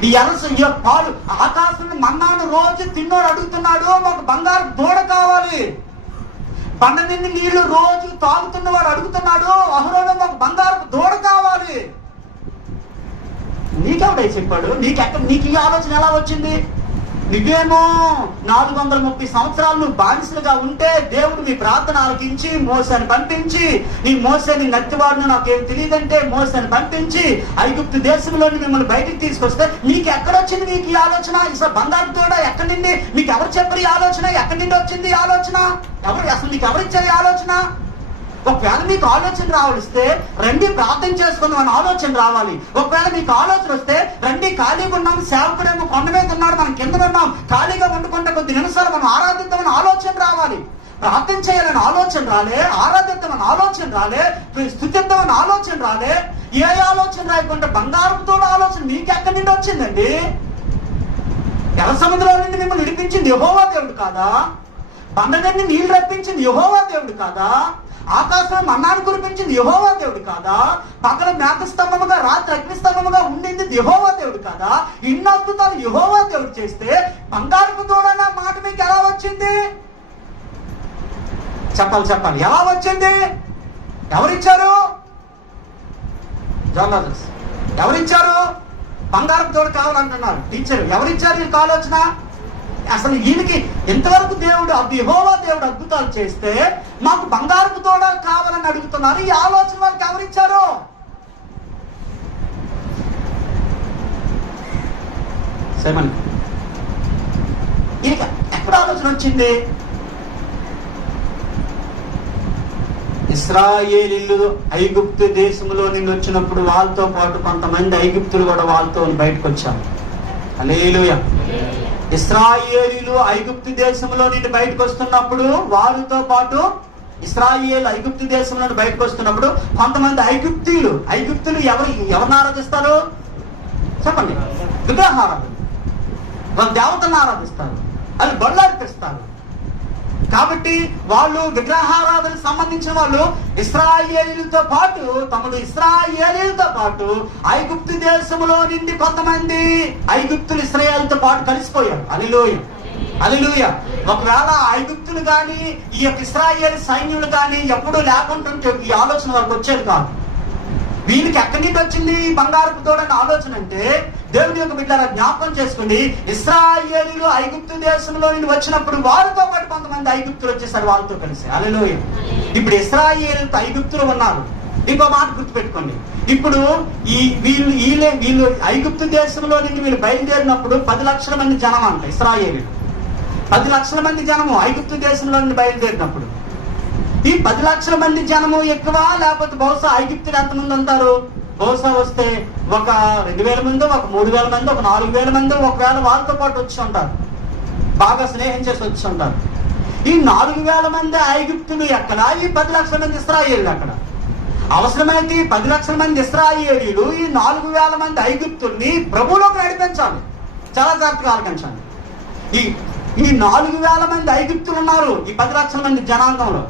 ఈ పాలు ఆకాశం మన్నాను రోజు తిన్నోడు అడుగుతున్నాడు, మాకు బంగారు దూడ కావాలి. బండ నిండి నీళ్లు రోజు తాగుతున్నవాడు అడుగుతున్నాడు, అహరోను మాకు బంగారు దూడ కావాలి. నీకెవడై చెప్పాడు? నీకు ఈ ఆలోచన ఎలా వచ్చింది? నువ్వేమో 430 సంవత్సరాలు నువ్వు బానిసలుగా ఉంటే దేవుడు నీ ప్రార్థన ఆలకించి మోసేని పంపించి, నీ మోసేని నత్తివాడును నాకేం తెలియదంటే మోసేని పంపించి ఐగుప్తు దేశంలోని మిమ్మల్ని బయటికి తీసుకొస్తే నీకు ఎక్కడొచ్చింది నీకు ఈ ఆలోచన? ఇసలు బంగారు తోడ ఎక్కడి నుండి? నీకు ఎవరు చెప్పరు ఈ ఆలోచన? ఎక్కడి నుండి వచ్చింది ఈ ఆలోచన? అసలు నీకు ఎవరిచ్చారు ఈ ఆలోచన? ఒకవేళ మీకు ఆలోచన రావలిస్తే రండి ప్రార్థన చేసుకుందాం అని ఆలోచన రావాలి. ఒకవేళ మీకు ఆలోచన వస్తే రండి ఖాళీగా ఉన్నాం, సేవకుడేమో కొండ మీద ఉన్నాడు, మనం కింద ఉన్నాం, ఖాళీగా వండుకుంటే కొద్ది నిమిషాలు మనం ఆరాధిద్దామని ఆలోచన రావాలి. ప్రార్థన చేయాలని ఆలోచన రాలే, ఆరాధిద్దామని ఆలోచన రాలే, స్తుతిద్దామని ఆలోచన రాలే. ఏ ఆలోచన రాయకుండా బంగారంతో ఆలోచన మీకు ఎక్కడి నుండి వచ్చిందండి? ఎర్ర సముద్రం నుండి మిమ్మల్ని విడిపించింది యెహోవా దేవుడు కాదా? బండ నుండి నీళ్లు రప్పించింది యెహోవా దేవుడు కాదా? ఆకాశం మన్నాను కురిపించింది యెహోవా దేవుడు కాదా? పక్కన మేక స్తంభముగా రాత్రి అగ్ని స్తంభముగా ఉండింది యెహోవా దేవుడు కాదా? ఇన్ని అద్భుతాలు యెహోవా దేవుడు చేస్తే బంగారపు దూడన్న మాట మీకు ఎలా వచ్చింది? చెప్పాలి. ఎలా వచ్చింది? ఎవరిచ్చారు? ఎవరిచ్చారు? బంగారపు దూడ కావాలంటున్నారు టీచర్. ఎవరిచ్చారు వీళ్ళకి ఆలోచన? అసలు వీళ్ళకి ఎంతవరకు దేవుడు యెహోవా దేవుడు అద్భుతాలు చేస్తే మాకు బంగారపు తోడ కావాలని అడుగుతున్నారు. ఈ ఆలోచన వాళ్ళకి ఎవరిచ్చారు? సెవెన్. వీళ్ళకి ఎక్కడ ఆలోచన వచ్చింది? ఇశ్రాయేలీయులు ఐగుప్తు దేశంలో నుండి వచ్చినప్పుడు వాళ్ళతో పాటు కొంతమంది ఐగుప్తులు కూడా వాళ్ళతో బయటకు వచ్చారు. హల్లెలూయా. ఇశ్రాయేలీయులు ఐగుప్తు దేశంలో నుండి బయటకు వస్తున్నప్పుడు వారితో పాటు ఇశ్రాయేలు ఐగుప్తు దేశంలో నుండి బయటకు వస్తున్నప్పుడు కొంతమంది ఐగుప్తులు ఎవరిని ఆరాధిస్తారు? చెప్పండి. విగ్రహారాధన. వాళ్ళు దేవతలను ఆరాధిస్తారు, అది బళ్ళు అర్పిస్తారు. కాబట్టి వాళ్ళు విగ్రహారాధనకు సంబంధించిన వాళ్ళు ఇశ్రాయేలీయులతో పాటు ఐగుప్తు దేశంలో నుండి కొంతమంది ఐగుప్తులు ఇశ్రాయేలుతో పాటు కలిసిపోయారు. హల్లెలూయా. ఒకవేళ ఐగుప్తులు కానీ ఈ యొక్క ఇశ్రాయేలు సైన్యులు కానీ ఎప్పుడూ లేకుండా ఈ ఆలోచన వాళ్ళకి వచ్చేది కాదు. వీళ్ళకి ఎక్కడి నుంచి వచ్చింది బంగారపు తోడని ఆలోచన అంటే, దేవుని యొక్క బిడ్డలారా జ్ఞాపకం చేసుకోండి, ఇశ్రాయేలీయులు ఐగుప్తు దేశంలో నుండి వచ్చినప్పుడు వారితో పాటు కొంతమంది ఐగుప్తులు వచ్చేసారు వాళ్ళతో కలిసి. హల్లెలూయా. ఇప్పుడు ఇశ్రాయేలీయులతో ఐగుప్తులు ఉన్నారు. ఇంకో మాట గుర్తుపెట్టుకోండి, ఇప్పుడు వీళ్ళు ఐగుప్తు దేశంలో నుండి వీళ్ళు బయలుదేరినప్పుడు 10 లక్షల మంది జనం అంట. ఇశ్రాయేలీయులు 10 లక్షల మంది జనము ఐగుప్తు దేశంలో నుండి బయలుదేరినప్పుడు. ఈ 10 లక్షల మంది జనము ఎక్కువ, లేకపోతే బహుశా ఐగుప్తులు ఎంతమంది ఉంటారు? బహుశా వస్తే ఒక 2000 మంది, ఒక 3000 మంది, ఒక 4000 మంది ఒకవేళ వాళ్ళతో పాటు వచ్చి ఉంటారు, బాగా స్నేహం చేసి వచ్చి ఉంటారు. ఈ 4000 మంది ఐగుప్తులు ఎక్కడ? ఈ 10 లక్షల మంది ఇశ్రాయేలీయులు అక్కడ. అవసరమైతే 10 లక్షల మంది ఇశ్రాయేలీయులు ఈ 4000 మంది ఐగుప్తుల్ని ప్రభువులోకి నడిపించాలి. చాలా జాగ్రత్తగా ఆలకించాలి. ఈ 4000 మంది ఐగుప్తులు ఉన్నారు ఈ 10 లక్షల మంది జనాంగంలో.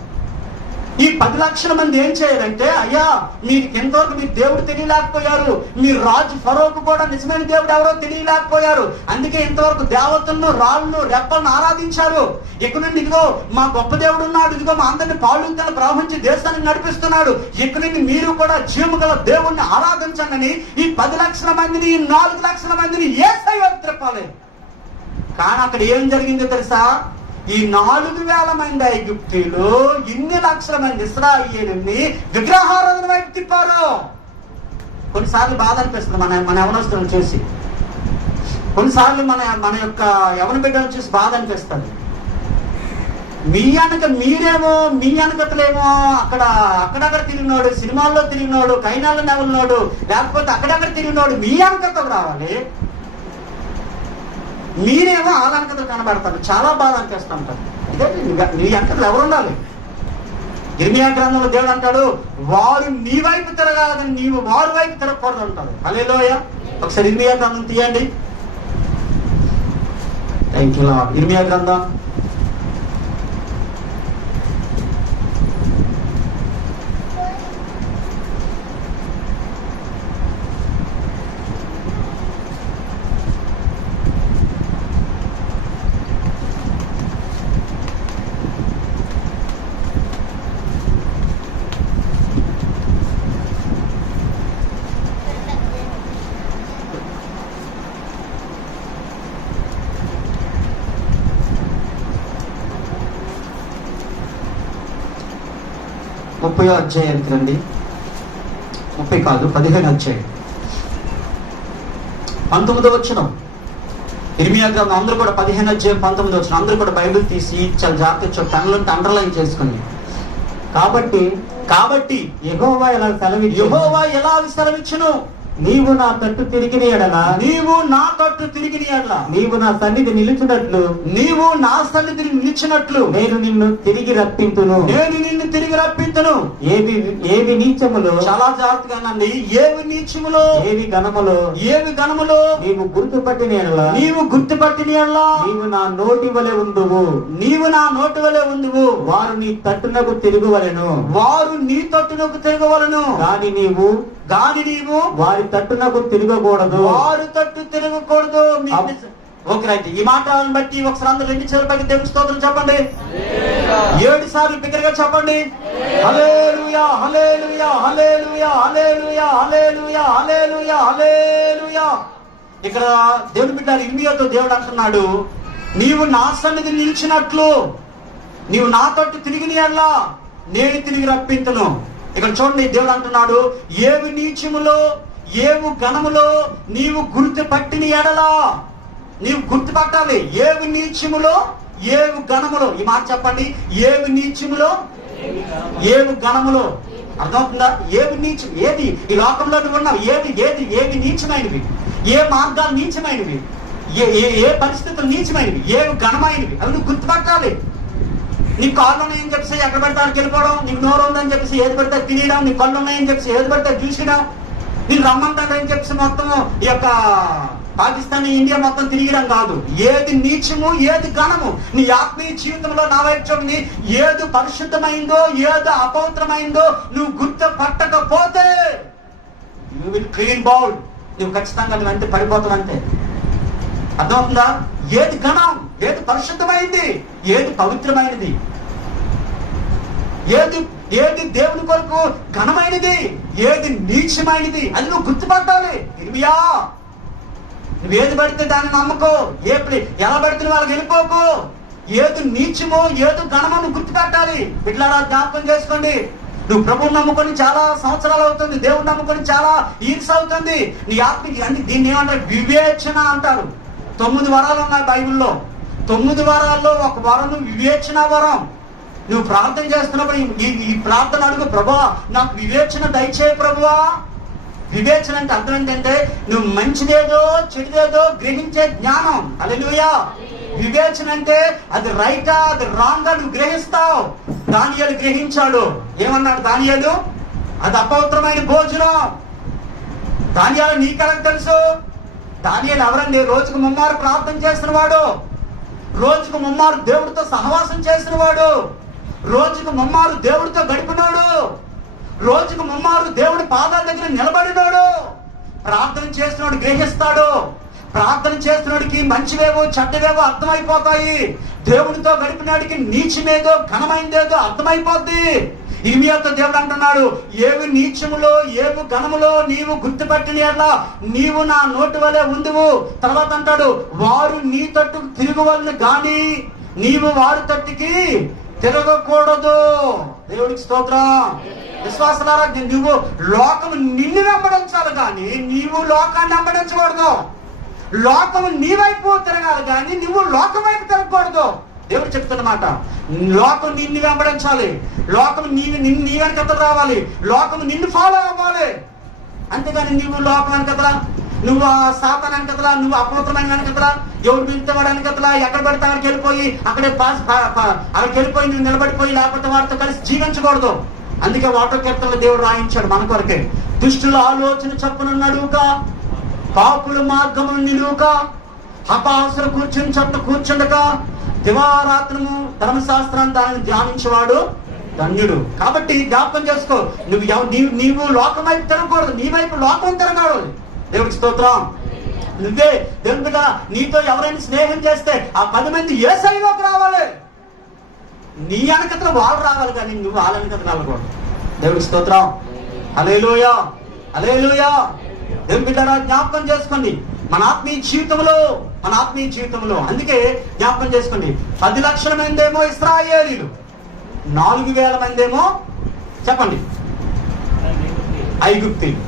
ఈ 10 లక్షల మంది ఏం చేయాలంటే, అయ్యా మీకు ఎంతవరకు మీరు దేవుడు తెలియలేకపోయారు, మీరు రాజు ఫరోకు కూడా నిజమైన దేవుడు ఎవరో తెలియలేకపోయారు, అందుకే ఇంతవరకు దేవతలను రాళ్ళను రెప్పలను ఆరాధించారు. ఇక్కడ నుండి ఇదిగో మా గొప్ప దేవుడు ఉన్నాడు, ఇదిగో మా అందరిని పాలుతల ప్రవహించి దేశాన్ని నడిపిస్తున్నాడు, ఇక్కడ నుండి మీరు కూడా జీవము గల దేవుణ్ణి ఆరాధించండి ఈ 10 లక్షల మందిని, ఈ 4 లక్షల మందిని యేసయ్య త్రిప్పాలి. కానీ అక్కడ ఏం జరిగిందో తెలుసా? ఈ 4,000 మంది ఐగుప్తీయులు ఇన్ని లక్షల మంది ఇశ్రాయేలుని విగ్రహారాధన వైపు తిప్పారు. కొన్నిసార్లు బాధ అనిపిస్తుంది మన యవనస్తులను చూసి, కొన్నిసార్లు మన యొక్క యవన బిడ్డలను చూసి బాధ అనిపిస్తుంది. మీ వెనకతలేమో అక్కడక్కడ తిరిగినోడు, సినిమాల్లో తిరిగినోడు, కైనాల్లో నెవలినోడు, లేకపోతే అక్కడక్కడ తిరిగినోడు మీ వెనకతకు రావాలి, మీరేమో ఆలంకతలు కనబడతారు. చాలా బాధ అనిపిస్తుంటారు. అంటే నీ వెనకతలు ఎవరు ఉండాలి? ఇర్మియా గ్రంథంలో దేవుడు అంటాడు, వారు నీ వైపు తిరగాలని నీవు వారి వైపు తిరగకూడదు అంటాడు. హల్లెలూయా. ఒకసారి ఇర్మియా గ్రంథం తీయండి. Thank you lord. ఇర్మియా గ్రంథం 30వ అధ్యాయానికి రండి. 30 కాదు, 15వ అధ్యాయం 19వ వచనం. ఇర్మియా గ్రంథం అందరూ కూడా 15వ అధ్యాయం 19వ వచనం అందరూ కూడా బైబిల్ తీసి చాలా జాగ్రత్త పెన్నులను అండర్లైన్ చేసుకోండి. కాబట్టి యెహోవా ఎలా సెలవిచ్చును, నీవు నా తట్టు తిరిగిన ఎడల నీవు నా సన్నిధి నిలిచినట్లు నేను నిన్ను తిరిగి రప్పింతును. ఏవి నీచములో, చాలా జాగ్రత్తగానండి, ఏవి నీచములో, ఏవి ఘనములో నీవు గుర్తుపట్టిన ఎడల నీవు నా నోటి వలె ఉందువు. వారు నీ తట్టునకు తిరుగువలెను. గాని నీవు వారి తట్టునకు తిరగకూడదు. Okay right. ఈ మాటలను బట్టి ఒకసారి అందరూ 2 చేతుల పైకి దేవుని స్తోత్రం చెప్పండి. 7 సార్లు బిగ్గరగా చెప్పండి. హల్లెలూయా, హల్లెలూయా, హల్లెలూయా, హల్లెలూయా, హల్లెలూయా, హల్లెలూయా, హల్లెలూయా. ఇక్కడ దేవుని బిడ్డ ఇర్మియాతో దేవుడు అంటున్నాడు, నీవు నా సన్నిధి నిలిచినట్లు నీవు నా తట్టు తిరిగిన యెడల నేను తిరిగి రప్పింతును. ఇక్కడ చూడండి, దేవుడు అంటున్నాడు, ఏవి నీచములో ఏవు ఘనములో నీవు గుర్తుపట్టిన ఎడల, నీవు గుర్తుపట్టాలి. ఏవి నీచములో ఏవు ఘనములో, ఈ మాట చెప్పండి. ఏవి నీచములో ఏవి ఘనములో, అర్థమవుతుందా? ఏవి నీచం, ఏది ఈ లోకంలో నువ్వు ఉన్నావు, ఏవి నీచమైనవి, ఏ మార్గాలు నీచమైనవి, ఏ పరిస్థితులు నీచమైనవి, ఏవి ఘనమైనవి, అవి నువ్వు గుర్తుపట్టాలి. నీ కాళ్ళు ఉన్నాయని చెప్పేసి ఎక్కడ పడితే అక్కడికి వెళ్ళిపోవడం, నీకు నోరు ఉందని చెప్పేసి ఏది పడితే తినడం, నీ కళ్ళు ఉన్నాయని చెప్పేసి ఏది పడితే చూసడం, నీకు రమ్మంటాడని చెప్పేసి మొత్తం ఈ యొక్క పాకిస్తాన్ ఇండియా మొత్తం తిరిగడం కాదు. ఏది నీచము ఏది ఘనము, నీ ఆత్మీయ జీవితంలో నా వైపు చూడండి, ఏది పరిశుద్ధమైందో ఏది అపవిత్రమైందో నువ్వు గుర్తుపట్టకపోతే యూ విల్ క్లీన్ బౌల్, నువ్వు ఖచ్చితంగా నువ్వు అంతే పడిపోతావు అంతే. అర్థమవుతుందా? ఏది ఘనం, ఏది పరిశుద్ధమైంది, ఏది పవిత్రమైనది, ఏది దేవుని కొరకు ఘనమైనది, ఏది నీచమైనది, అది నువ్వు గుర్తుపట్టాలి. ఇర్మియా, నువ్వేది పడితే దాన్ని నమ్మకో, ఎలా పడితే వాళ్ళకి వెళ్ళిపోకు. ఏది నీచమో ఏది ఘనమో నువ్వు గుర్తుపట్టాలి. బిడ్డలారా జ్ఞాపకం చేసుకోండి, నువ్వు ప్రభువుని నమ్ముకొని చాలా సంవత్సరాలు అవుతుంది, దేవుని నమ్ముకొని చాలా ఇయర్స్ అవుతుంది. నీ ఆత్మకి అన్ని దీన్ని ఏమంటారు, వివేచన అంటారు. 9 వరాలు ఉన్నాయి బైబిల్లో. 9 వరాల్లో ఒక వరం వివేచన వరం. నువ్వు ప్రార్థన చేస్తున్నప్పుడు ఈ ప్రార్థన అడుగు, ప్రభువా నాకు వివేచన దయచేయి ప్రభువా. వివేచన అంటే అర్థం ఏంటంటే నువ్వు మంచిదేదో చెడుదేదో గ్రహించే జ్ఞానం. హల్లెలూయా. వివేచన అంటే అది రైటా అది రాంగా నువ్వు గ్రహిస్తావు. దానియేలు గ్రహించాడు. ఏమన్నాడు దానియేలు? అది అపవిత్రమైన భోజనం. దానియేలు నీకెలా తెలుసు? దానియేలు ఎవరండి? రోజుకు 3 మారు ప్రార్థన చేసిన వాడు, రోజుకు 3 మారు దేవుడితో సహవాసం చేసిన వాడు, రోజుకు ముమ్మారు దేవుడితో గడిపినాడు, రోజుకు ముమ్మారు దేవుడి పాదాల దగ్గర నిలబడినాడు. ప్రార్థన చేస్తున్నాడు గ్రహిస్తాడు. ప్రార్థన చేస్తున్నడికి మంచివేవో చెడ్డవేవో అర్థమైపోతాయి. దేవుడితో గడిపినాడికి నీచమేదో ఘనమైందేదో అర్థమైపోద్ది. ఇర్మియాతో దేవుడు అంటున్నాడు, ఏవి నీచములో ఏవి ఘనములో నీవు గుర్తుపట్టిన ఎట్లా నీవు నా నోటి వలె ఉందువు. తర్వాత అంటాడు, వారు నీ తట్టు తిరుగువలను గాని నీవు వారి తట్టుకి తిరగకూడదు. దేవుడికి స్తోత్రం. విశ్వాసారా, నువ్వు లోకము నిన్ను వెంబడించాలి కానీ నీవు లోకాన్ని వెంబడించకూడదు. లోకము నీ వైపు తిరగాలి కానీ నువ్వు లోకం వైపు తిరగకూడదు. దేవుడు చెప్తున్నమాట, లోకం నిన్ను వెంబడించాలి, లోకం నీ వెనకతలు రావాలి, లోకం నిన్ను ఫాలో అవ్వాలి. అంతేగాని నువ్వు లోకం వెనకతలా, నువ్వు సాతాన్ వెనకతలా, నువ్వు అపవిత్రమైన వెనకతలా, ఎవరు పిలుస్తావాడు వెనకతలా, ఎక్కడ పడితే అక్కడికి వెళ్ళిపోయి అక్కడికి వెళ్ళిపోయి నువ్వు నిలబడిపోయి లేకపోతే వారితో కలిసి జీవించకూడదు. అందుకే వాటో కీర్తనలో దేవుడు రాయించాడు మన కొరకే. దుష్టుల ఆలోచన చప్పున నడువుక, పాపుల మార్గమును నిలువుక, అపహాసులు కూర్చుని చట్ట కూర్చుండక, దివారాత్రము ధర్మశాస్త్రాన్ని దానిని ధ్యానించేవాడు ధన్యుడు. కాబట్టి జ్ఞాపకం చేసుకో, నీవు లోకం వైపు తిరగకూడదు, నీ వైపు లోకం తిరగకూడదు. దేవుడికి స్తోత్రం. నువ్వే దేవుని బిడ్డ, నీతో ఎవరైనా స్నేహం చేస్తే ఆ 10 మంది యేసయ్యలోకి రావాలి. నీ వెనకతలు వాళ్ళు రావాలి కానీ నువ్వు వాళ్ళ వెనకతలు వెళ్ళకూడదు. దేవుడికి స్తోత్రం. హల్లెలూయా, హల్లెలూయా. దేవుని బిడ్డరా, జ్ఞాపకం చేసుకోండి మన ఆత్మీయ జీవితంలో అందుకే జ్ఞాపకం చేసుకోండి, 10 లక్షల మంది ఏమో ఇశ్రాయేలీలు, 4,000 మంది ఏమో చెప్పండి ఐగుప్తీయులు.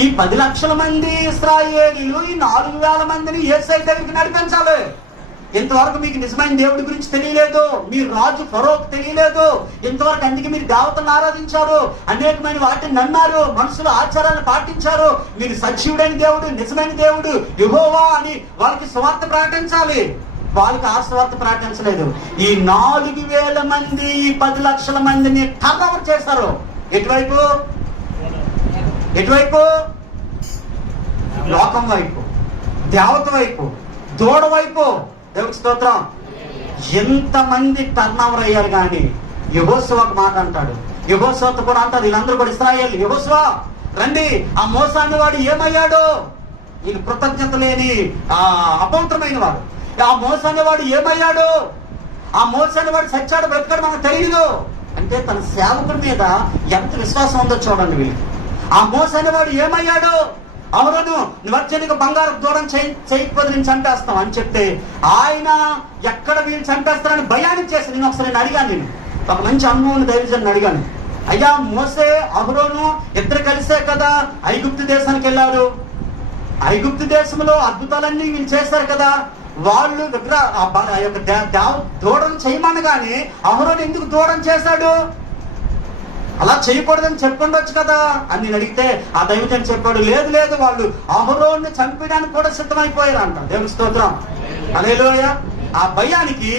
ఈ 10 లక్షల మంది ఇశ్రాయేలీలు ఈ 4,000 మందిని యేసయ్య దగ్గరికి నడిపించాలి. ఇంతవరకు మీకు నిజమైన దేవుడి గురించి తెలియలేదు, మీ రాజు ఫరోకు తెలియలేదు ఇంతవరకు. అందుకే మీరు దేవతలను ఆరాధించారు, అనేకమైన వాటిని నమ్మారు, మనుషుల ఆచారాలను పాటించారు. మీరు సజీవుడైన దేవుడు, నిజమైన దేవుడు యెహోవా అని వాళ్ళకి సువార్త ప్రకటించాలి. వాళ్ళకి ఆ సువార్త ప్రకటించలేదు. ఈ 4,000 మంది ఈ 10 లక్షల మందిని టర్నోవర్ చేశారు. ఎటువైపు? లోకం వైపు, దేవత వైపు, దూడ వైపు. దేవుడికి స్తోత్రం. ఎంతమంది టర్నోవర్ అయ్యారు కానీ యెహోషువ ఒక మాట అంటాడు. యెహోషువతో కూడా అంటారు, వీళ్ళందరూ కూడా ఇశ్రాయేలు, యెహోషువ రండి, ఆ మోసాన్ని వాడు ఏమయ్యాడు? వీళ్ళు కృతజ్ఞత లేని అపవిత్రమైన వాడు. ఆ మోసాన్ని వాడు ఏమయ్యాడు? ఆ మోసాన్ని వాడు సచ్చాడు బ్రతికాడు మనకు తెలియదు. అంటే తన సేవకుడి మీద ఎంత విశ్వాసం ఉందో చూడండి వీళ్ళకి. ఆ మోసాన్ని వాడు ఏమయ్యాడు? అవును, నువ్వు బంగారు దూరం చేయకపోతే నేను చంపేస్తాం అని చెప్తే ఆయన ఎక్కడ వీళ్ళు చంపేస్తారని భయానికి చేసి నేను ఒకసారి అడిగాను. నేను ఒక మంచి అనుభవం దైవజన్ని అడిగాను, అయ్యా మోసే అహరోను ఇద్దరు కలిసే కదా ఐగుప్తు దేశానికి వెళ్ళారు, ఐగుప్తు దేశంలో అద్భుతాలన్నీ వీళ్ళు చేశారు కదా, వాళ్ళు దూడం చేయమనగానే అహరోను ఎందుకు దూడం చేశాడు? అలా చేయకూడదని చెప్పుండొచ్చు కదా అని నేను అడిగితే ఆ దైవజన్ చెప్పాడు, లేదు వాళ్ళు అహరోన్ని చంపడానికి కూడా సిద్ధమైపోయారంట. దేవుని స్తోత్రం. హల్లెలూయా. ఆ భయానికి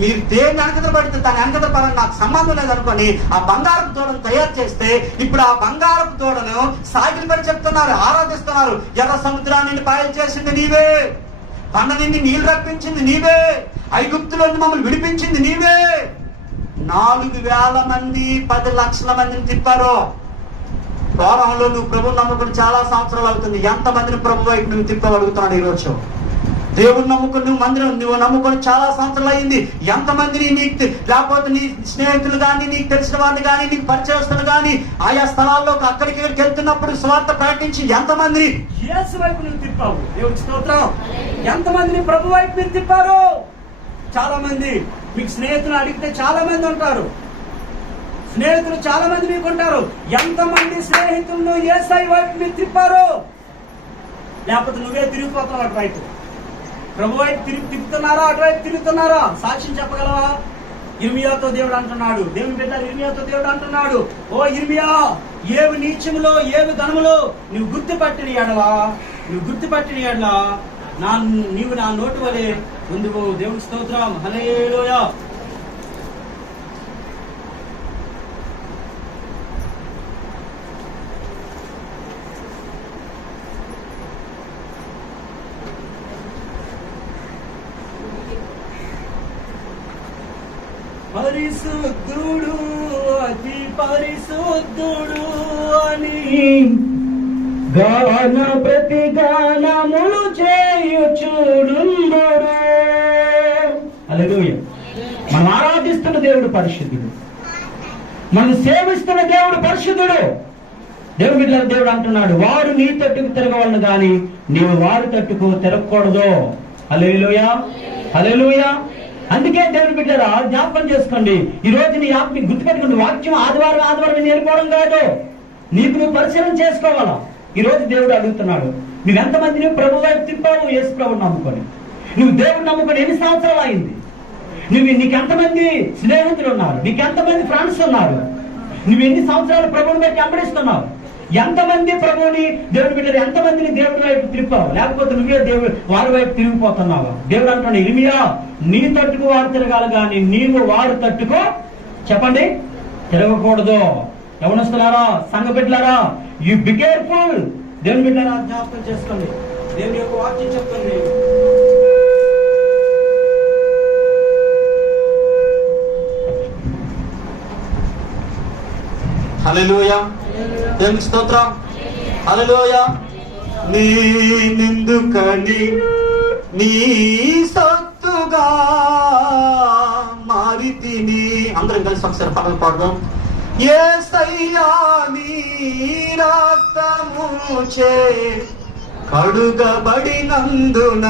మీరు దేని వెనకత పడితే దాని వెనకత పడాలని నాకు సంబంధం లేదనుకొని ఆ బంగారపు దూడను తయారు చేస్తే ఇప్పుడు ఆ బంగారపు దూడను సాగిలి పడి చెప్తున్నారు, ఆరాధిస్తున్నారు. ఎర్ర సముద్రాన్ని పాయలు చేసింది నీవే, బండ నుండి నీళ్లు రప్పించింది నీవే, ఐగుప్తులో మమ్మల్ని విడిపించింది నీవే. 4,000 మంది 10 లక్షల మందిని తిప్పారు. పూర్వంలో నువ్వు ప్రభువు నమ్ముకుని చాలా సంవత్సరాలు అవుతుంది, ఎంతమందిని ప్రభు వైపు నువ్వు తిప్పగలుగుతున్నాడు? ఈరోజు దేవుని నమ్ముకుని నువ్వు నమ్ముకొని చాలా సంవత్సరాలు అయింది, ఎంతమందిని నీకు లేకపోతే నీ స్నేహితులు కానీ నీకు తెలిసిన వాళ్ళు కానీ నీకు పరిచయస్తులు కానీ ఆయా స్థలాల్లో అక్కడికి వెళ్తున్నప్పుడు స్వార్థ ప్రకటించి ఎంతమందిని యేసు వైపు నువ్వు తిప్పావు? దేవుని స్తోత్రం. ఎంతమందిని ప్రభు వైపు మీరు తిప్పారు? చాలా మంది. మీకు స్నేహితులు అడిగితే చాలా మంది ఉంటారు, స్నేహితులు చాలా మంది మీకు ఉంటారు. ఎంతమంది స్నేహితులను యేసయ్య వైపు మీరు తిప్పారు? లేకపోతే నువ్వే తిరిగిపోతున్నావు అటువైపు? ప్రభు వైపు తిరుగుతున్నారా, అటువైపు తిరుగుతున్నారా? సాక్ష్యం చెప్పగలవా? ఇర్మియాతో దేవుడు అంటున్నాడు, దేవుని బిడ్డ ఇర్మియాతో దేవుడు అంటున్నాడు, ఓ ఇర్మియా, ఏవి నీచములో ఏవి ఘనములో నువ్వు గుర్తుపట్టిన ఎడలా నీవు నా నోటి వలె ముందుకు. దేవుని స్తోత్రం. హల్లెలూయా. పరిశుద్ధుడు అతి పరిశుద్ధుడు అని గాన ప్రతి గానములు చేయుచుడుందురు. హల్లెలూయా. మనం ఆరాధిస్తున్న దేవుడు పరిశుద్ధుడు, మనం సేవిస్తున్న దేవుడు పరిశుద్ధుడు. దేవుడు బిడ్డలారా, దేవుడు అంటున్నాడు, వారు నీ తట్టుకు తిరగవలను గాని నీవు వారి తట్టుకు తిరగకూడదు. హల్లెలూయా, హల్లెలూయా. అందుకే దేవుడు బిడ్డలారా, జ్ఞాపకం చేసుకోండి, ఈ రోజు నీ ఆత్మ గుర్తుపెట్టుకోండి, వాక్యం ఆదివారం నేర్చుకోవడం కాదు, నీకు నువ్వు పరిశీలన చేసుకోవాలా. ఈ రోజు దేవుడు అడుగుతున్నాడు, నువ్వెంతమందిని ప్రభు వైపు తిప్పావు? యేసు ప్రభుని నమ్ముకొని. నువ్వు దేవుడు నమ్ముకొని ఎన్ని సంవత్సరాలు అయింది? నీకెంతమంది స్నేహితులు ఉన్నారు? నీకెంతమంది ఫ్రెండ్స్ ఉన్నారు? నువ్వు ఎన్ని సంవత్సరాలు ప్రభుని బట్టి వెంబడిస్తున్నావు? ఎంతమంది ప్రభుని దేవుడి బిడ్డలు ఎంతమందిని దేవుడి వైపు తిరిపావు? లేకపోతే నువ్వే దేవుడు వారి వైపు తిరిగిపోతున్నావా? దేవుడు అంటున్నాడు, ఇర్మియా, నీ తట్టుకు వారు తిరగాలి కానీ నీవు వారి తట్టుకో చెప్పండి తిరగకూడదు. యవనస్తులారా, సంఘ బిడ్డలారా, యు బి కేర్ఫుల్. దేవుని బిడ్డలారా, జ్ఞాపకం చేసుకోండి, దేవుని యొక్క వాక్యం చెప్తుంది. హల్లెలూయా, దేవునికి స్తోత్రం. హల్లెలూయా. నేనెందుకని నీ సొత్తుగా మారితిని. అందరం కలిసి ఒకసారి పాటలు పాడదాం. యేసయ్యా, నీ రక్తముచే కడుగబడినందున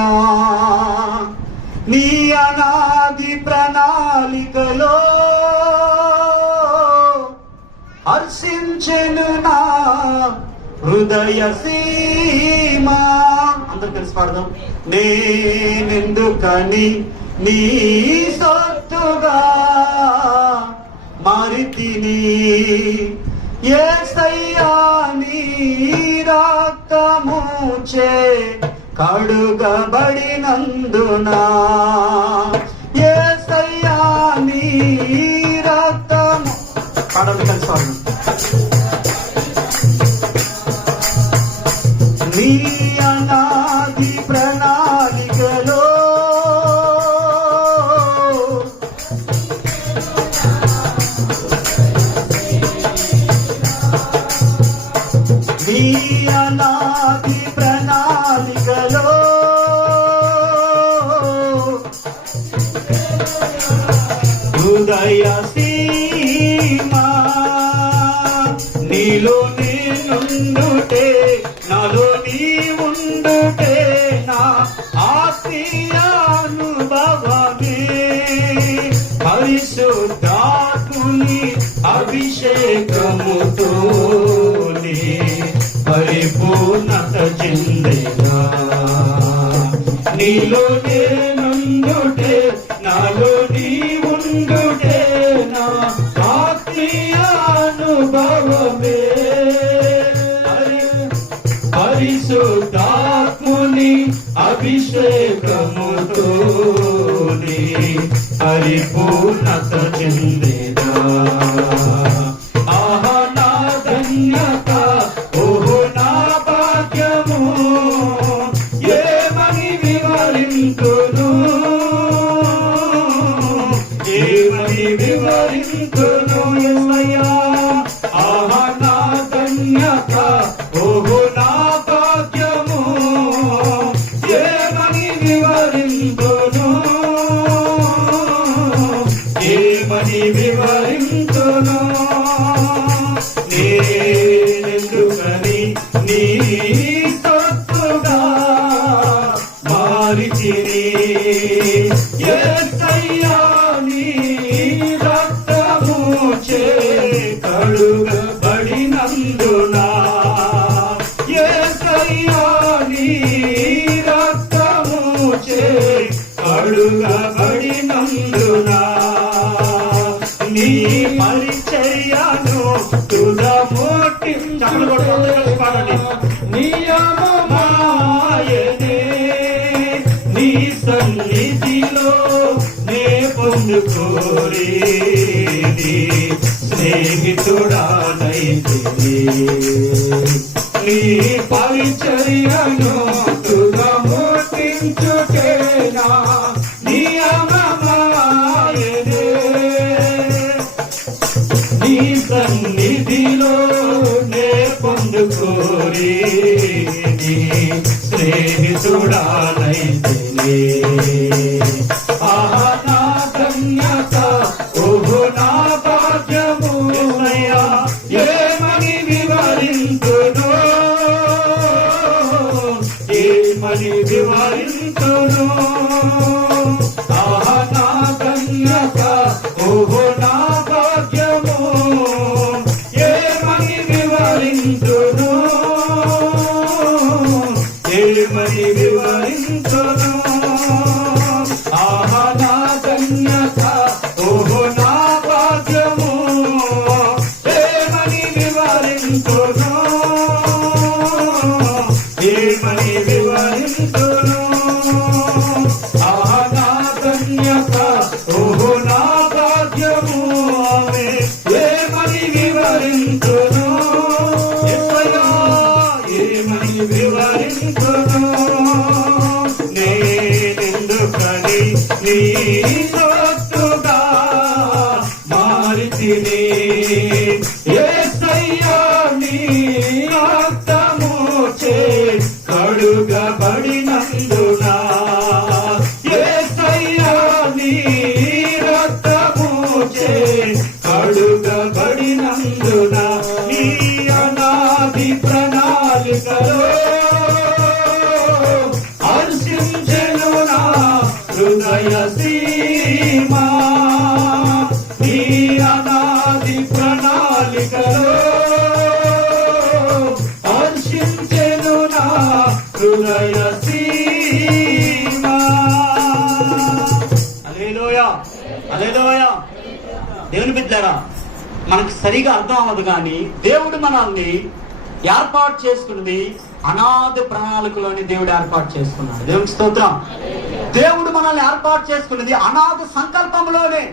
నీ అనాది ప్రణాళికలో హర్షించెను నా హృదయ సీమా. అందరూ కలిసి పాడదాం. నేనెందుకని నీ సొత్తుగా మారితిని. యేసయ్యా, నీ రక్తముచే కడుగబడినందున యేసయ్యా, నీ రక్తము. పాడండి కలిసి పాడదాం. నీ అనాది ప్రణాళికలో నీ అనాది ప్రణాళికలో హృదయ సీమా నీలో నేనుండుటే, నాలో నీ ఉండుటే నా ఆత్మీయానుభవమే. పరిశుద్ధాత్ముని అభిషేకముతో పరిపూర్ణత చెందేగా. నీలో నేనుండుటే, నాలో నీ ఉండుటే నా ఆత్మీయానుభవమే. పరిశుద్ధాత్ముని అభిషేకముతో పరిపూర్ణత చెందేదా. ఆహా నా ధన్యత, ఓహో నా భాగ్యము, ఏమని వివరింతును, ఏమని వివరింతును యేసయ్యా. ఆహా నా ధన్యత, ఓహో నా భాగ్యము, ఏమని వివరింతును, ఏమని వివరింతును. నేనెందుకని నీ సొత్తుగా మారితిని. యేసయ్యా, నీ రక్తముచే కడుగబడినందున యేసయ్యా, నీ రక్తముచే కడుగబడినందున నీ పరిచర్యను తుదముట్టి. చప్పట్లు కొడుతూ అందరూ కలిసి పాడండి. నియమమాయనే నీ సన్నిధిలో నే పొందుకోరేది స్నేహితుడానైతిని. నీ పరిచర్యను తుదముట్టించుటేనా నియమమాయనే. పొందుకోరి నీ స్నేహితుడానైతినే. ఆహా నా ధన్యత, ఓహో నా భాగ్యము, ఏమని వివరింతును, ఏమని వివరింతును. ఆహా నా ధన్యత, ఓహో నా భాగ్యము, ఏమని వివరింతును, ఏమని వివరింతును. ఆహా నా ధన్యత, ఓహో నా భాగ్యము, ఏమని వివరింతును, ఏమని వివరింతును. ఆహా నా ధన్యత, ఓహో నా భాగ్యము, ఏమని వివరింతును. యేసయ్యా ఏమని వివరింతును. నేనెందుకని నీ సొత్తుగా మారితిని. యేసయ్యా నీ రక్తము చే కడుగబడినందున, యేసయ్యా నీ రక్తము చే కడుగబడినందున, నీ అనాది ప్రణాళికలో హర్షించెను నా హృదయ సీమా. నీ అనాది ప్రణాళికలో హర్షించెను నా హృదయ సీమా. హల్లెలూయా, హల్లెలూయా. దేవుని బిడ్డలారా, మనకు సరిగా అర్థం అవ్వదు కానీ దేవుడు మనల్ని ఏర్పాటు చేసుకున్నది అనాది ప్రణాళికలోని దేవుడు ఏర్పాటు చేసుకున్నాడు. దేవునికి స్తోత్రం. దేవుడు మనల్ని ఏర్పాటు చేసుకున్నది అనాది సంకల్పంలోనే.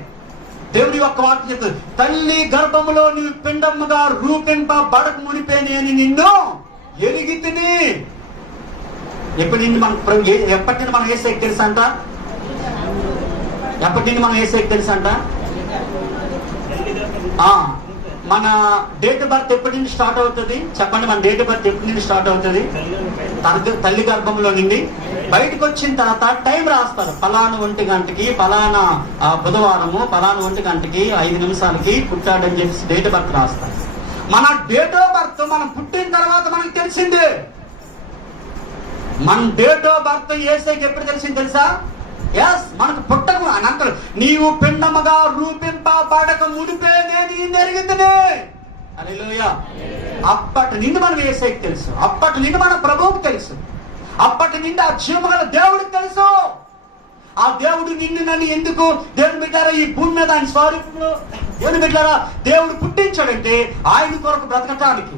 దేవుడి యొక్క వాక్యం చెప్తుంది, తల్లి గర్భములో నీవు పిండముగా రూపింపబడక మునిపే నేను నిన్ను ఎరిగితిని. ఎప్పటి నుండి మనం యేసయ్యకి తెలుసా అంట? ఎప్పటి నుండి మనం యేసయ్యకి తెలుసా అంట? మన డేట్ ఆఫ్ బర్త్ ఎప్పటి నుండి స్టార్ట్ అవుతుంది చెప్పండి? మన డేట్ ఆఫ్ బర్త్ ఎప్పటి నుండి స్టార్ట్ అవుతుంది? తల్లి గర్భంలో నుండి బయటకు వచ్చిన తర్వాత టైం రాస్తారు. ఫలానా 1 గంటకి, ఫలానా బుధవారము, ఫలానా 1 గంటకి 5 నిమిషాలకి పుట్టాడని చెప్పి డేట్ ఆఫ్ బర్త్ రాస్తారు. మన డేట్ ఆఫ్ బర్త్ మనం పుట్టిన తర్వాత మనకు తెలిసిందే. మన డేట్ ఆఫ్ బర్త్ యేసయ్యకి ఎప్పుడు తెలిసింది తెలుసా? ఎస్, మనకు పుట్టకు అని అంటారు. నీవు పిండముగా రూపింపబడక ముడిపే నేను ఎరిగితిని. హల్లెలూయా. అప్పటి నుండి మనం యేసయ్యకి తెలుసు, అప్పటి నుండి మన ప్రభువుకు తెలుసు, అప్పటి నుండి ఆ జీవగల దేవుడికి తెలుసు. ఆ దేవుడు నిన్ను నన్ను ఎందుకు దేవుని బిడ్డారా ఈ భూమి మీద ఆయన స్వరూపంలో దేవుని బిడ్డారా దేవుడు పుట్టించాడంటే ఆయన కొరకు బ్రతకటానికి,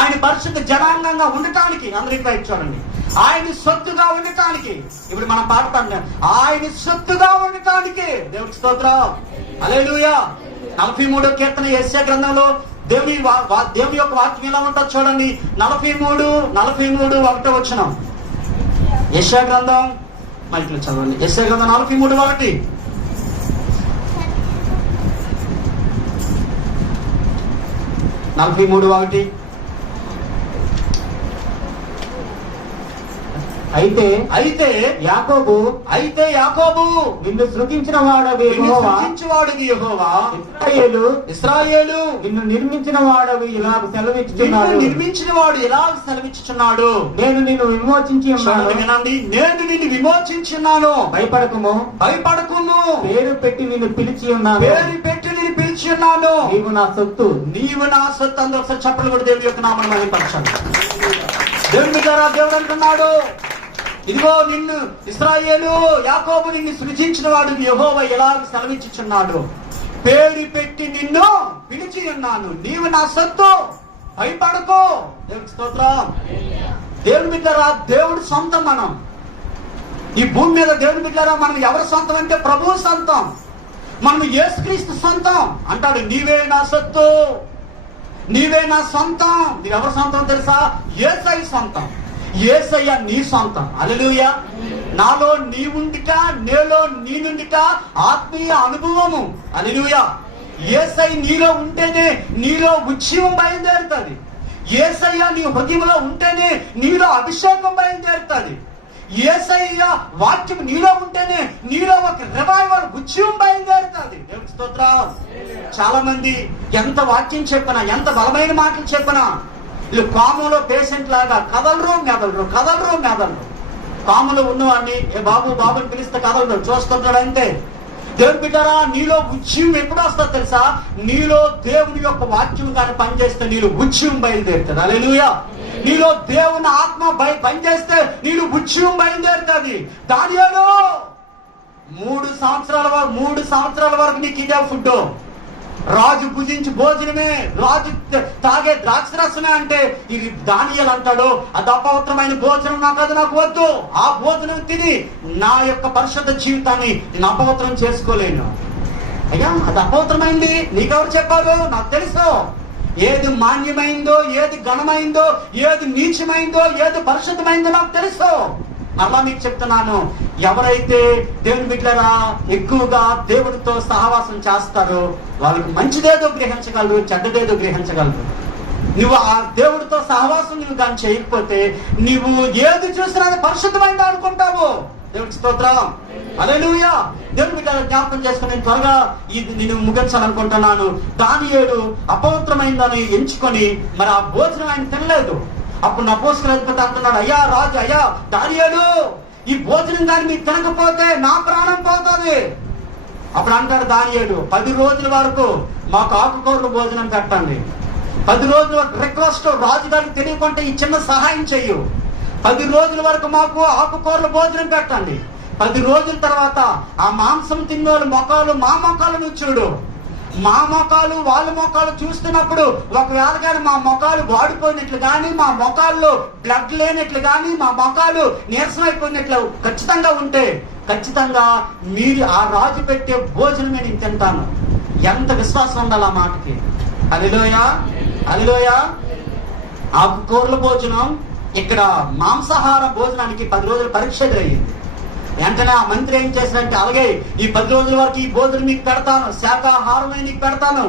ఆయన పరిశుద్ధ జనాంగంగా ఉండటానికి. అందరికీ బయట చూడండి, ఆయన సొత్తుగా ఉండటానికి. ఇప్పుడు మనం పాట పాడినాం, ఆయన సొత్తుగా ఉండటానికి. దేవుడికి స్తోత్రం. హల్లెలూయా. 43వ కీర్తన యెషయా గ్రంథంలో దేవుని యొక్క వాక్యం ఎలా ఉంటుంది చూడండి. 43:1 యెషయా గ్రంథం మైక్లో చదవండి. యెషయా గ్రంథం 43:1. అయితే యాకోబు నిన్ను సృజించిన వాడవి యెహోవా, ఇశ్రాయేలు నిన్ను నిర్మించిన వాడవి ఇలా సెలవిచ్చుచున్నాడు. నిర్మించిన వాడు ఎలా సెలవిచ్చుచున్నాడు. నేను నిన్ను విమోచించి ఉన్నాను. వినండి, నేను నిన్ను విమోచించున్నాను. భయపడకుము, పేరు పెట్టి నిన్ను పిలిచి ఉన్నాను. నీవు నా సొత్తు. అందరూ ఒకసారి చప్పట్లు కూడా దేవుడి యొక్క నామమును మహిమపరచాలి. దేవుని ద్వారా దేవుడు అంటున్నాడు, ఇదిగో నిన్ను ఇశ్రాయేలు యాకోబు నిన్ను సృజించిన వాడు యెహోవా ఎలా సెలవిచ్చుచున్నాడు. పేరు పెట్టి నిన్ను పిలిచి ఉన్నాను. నీవు నా సొత్తు, భయపడకు. దేవుడికి స్తోత్రం. దేవుని బిడ్డరా, దేవుడు సొంతం. మనం ఈ భూమి మీద దేవుని బిడ్డరా మనం ఎవరి సొంతం అంటే ప్రభువు సొంతం. మనం యేసుక్రీస్తు సొంతం. అంటాడు, నీవే నా సొత్తు, నీవే నా సొంతం. నీవు ఎవరి సొంతం తెలుసా? యేసయ్య సొంతం. యేసయ్య నీ సొంతం. హల్లెలూయా. నాలో నీ ఉండిట, నేలో నీ నుండిట ఆత్మీయ అనుభవము. హల్లెలూయా. యేసయ్య నీలో ఉంటేనే నీలో ఉజ్జీవం బయలుదేరుతుంది. యేసయ్య నీ హృదయంలో ఉంటేనే నీలో అభిషేకం బయలుదేరుతుంది. యేసయ్య వాక్యం నీలో ఉంటేనే నీలో ఒక రివైవల్ ఉద్యమం బయలుదేరుతుంది. దేవునికి స్తోత్రం. చాలా మంది ఎంత వాక్యం చెప్పినా, ఎంత బలమైన మాటలు చెప్పినా, వీళ్ళు కాములో పేషెంట్ లాగా కదలరు మెదలరు, కదలరు మెదలరు. కాములో ఉన్నవాడిని ఏ బాబు బాబుని పిలిస్తే కదలరు, చూస్తుంటాడు అంతే. దేవుని బిడ్డరా, నీలో ఉద్యమం ఎప్పుడు వస్తుంది తెలుసా? నీలో దేవుని యొక్క వాక్యం కానీ పనిచేస్తే నీలో ఉద్యమం బయలుదేరుతుంది. హల్లెలూయా. నీలో దేవుని ఆత్మ పనిచేస్తే నీలో ఉద్యమం బయలుదేరుతుంది. దానియేలు 3 సంవత్సరాల వరకు నీకు ఇదే ఫుడ్. రాజు భుజించి భోజనమే, రాజు తాగే ద్రాక్షరసమే అంటే ఇది దానియేలు అంటాడు, అది అపవిత్రమైన భోజనం, నాకు వద్దు. ఆ భోజనం తిని నా యొక్క పరిశుద్ధ జీవితాన్ని నేను అపవిత్రం చేసుకోలేను. అయ్యా, అది అపవిత్రమైంది. నీకెవరు చెప్పారు? నాకు తెలుసు. ఏది మాన్యమైందో, ఏది ఘనమైందో, ఏది నీచమైందో, ఏది పరిశుద్ధమైందో నాకు తెలుసు. మరలా మీకు చెప్తున్నాను, ఎవరైతే దేవుని బిడ్డలారా ఎక్కువగా దేవుడితో సహవాసం చేస్తారో వాళ్ళకి మంచిదేదో గ్రహించగలరు, చెడ్డదేదో గ్రహించగలరు. నువ్వు ఆ దేవుడితో సహవాసం నువ్వు కానీ చేయకపోతే నువ్వు ఏది చూసినా అది పరిశుద్ధమైందా అనుకుంటావు. దేవుడికి స్తోత్రం. హల్లెలూయా. దేవుని బిడ్డ జ్ఞాపకం చేసుకుని నేను త్వరగా నేను ముగించాలనుకుంటున్నాను. దానియేలు అపవిత్రమైందని ఎంచుకొని మరి ఆ భోజనం ఆయన తినలేదు. అప్పుడు నపుంసకుడు అంటున్నాడు, అయ్యా రాజు, అయ్యా దానియేలు, ఈ భోజనం కానీ మీరు తినకపోతే నా ప్రాణం పోతుంది. అప్పుడు అంటాడు దానియేలు, 10 రోజుల వరకు మాకు ఆకుకూరలు భోజనం పెట్టండి. 10 రోజుల వరకు రిక్వెస్ట్, రాజుగారికి తెలియకుంటే ఈ చిన్న సహాయం చెయ్యు. 10 రోజుల వరకు మాకు ఆకుకూరలు భోజనం పెట్టండి. 10 రోజుల తర్వాత ఆ మాంసం తిన్నోళ్ళు మొఖాలు మా మొఖాలను చూడు. మా మొఖాలు వాళ్ళ మొఖాలు చూస్తున్నప్పుడు ఒకవేళ కానీ మా మొఖాలు వాడిపోయినట్లు కానీ, మా మొఖాల్లో బ్లడ్ లేనట్లు కానీ, మా మొఖాలు నీరసమైపోయినట్లు ఖచ్చితంగా ఉంటే ఖచ్చితంగా మీరు ఆ రాజు పెట్టే భోజనమే నేను తింటాను. ఎంత విశ్వాసం ఉండాలి ఆ మాటకి. హల్లెలూయా, హల్లెలూయా. ఆకుకూరల భోజనం, ఇక్కడ మాంసాహార భోజనానికి 10 రోజుల పరీక్ష ఎదురయ్యింది. వెంటనే ఆ మంత్రి ఏం చేశారంటే, అలాగే ఈ 10 రోజుల వరకు ఈ భోజనం మీకు పెడతాను, శాఖాహారమే నీకు పెడతాను.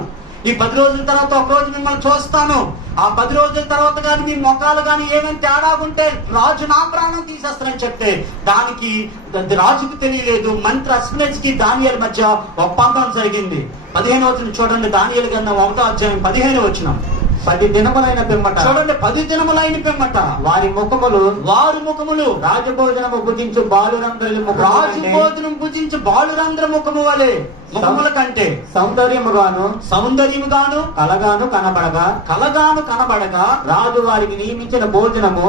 ఈ 10 రోజుల తర్వాత ఒక రోజు మిమ్మల్ని చూస్తాను. ఆ 10 రోజుల తర్వాత కానీ మీ మొఖాలు కానీ ఏమైనా తేడా ఉంటే రాజు నా ప్రాణం తీసేస్తానని చెప్తే దానికి రాజుకు తెలియలేదు. మంత్రి అస్పెనెజ్కి దానియేలు మధ్య ఒప్పందం జరిగింది. 15వ వచనం చూడండి. దానియేలు గ్రంథం 1వ అధ్యాయం 15వ వచనం. 10 దినములైన పిమ్మట, చూడండి, 10 దినములైన పిమ్మట వారి ముఖములు రాజభోజనము భుజించు బాలురందరి రాజభోజనం భుజించు బాలురందరి ముఖము వలె, ముఖముల కంటే సౌందర్యముగాను కలగాను కనబడగా రాజు వారికి నియమించిన భోజనము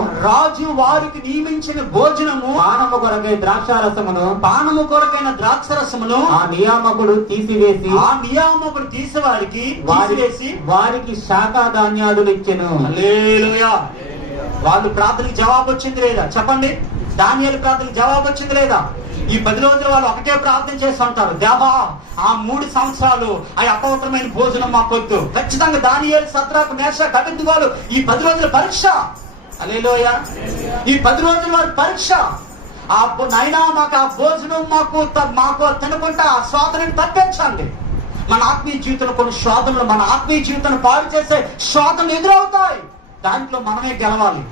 పానము కొరకై పానము కొరకైన ద్రాక్షరసమును ఆ నియామకుడు తీసివేసి వారికి శాఖా ధాన్యాదులు ఇచ్చెను. హల్లెలూయా. వాళ్ళు ప్రార్థనకి జవాబు వచ్చింది లేదా? చెప్పండి. దానియేలు ప్రార్థనకి జవాబు వచ్చింది లేదా? ఈ 10 రోజులు వాళ్ళు ఒకటే ప్రార్థన చేస్తూ ఉంటారు, దేవా ఆ 3 సంవత్సరాలు ఆ అపవిత్రమైన భోజనం మాకొద్దు. ఖచ్చితంగా దానియేలు, సద్రాకు, మేషాకు, అబేద్నెగోలు ఈ 10 రోజుల పరీక్ష. హల్లెలూయా. ఈ 10 రోజుల వారి పరీక్ష. నైనా మాకు ఆ భోజనం మాకు తినకుండా ఆ శోధనని తప్పించండి. మన ఆత్మీయ జీవితంలో కొన్ని శోధనలు, మన ఆత్మీయ జీవితాన్ని పాడు చేసే శోధనలు ఎదురవుతాయి. దాంట్లో మనమే గెలవాలి.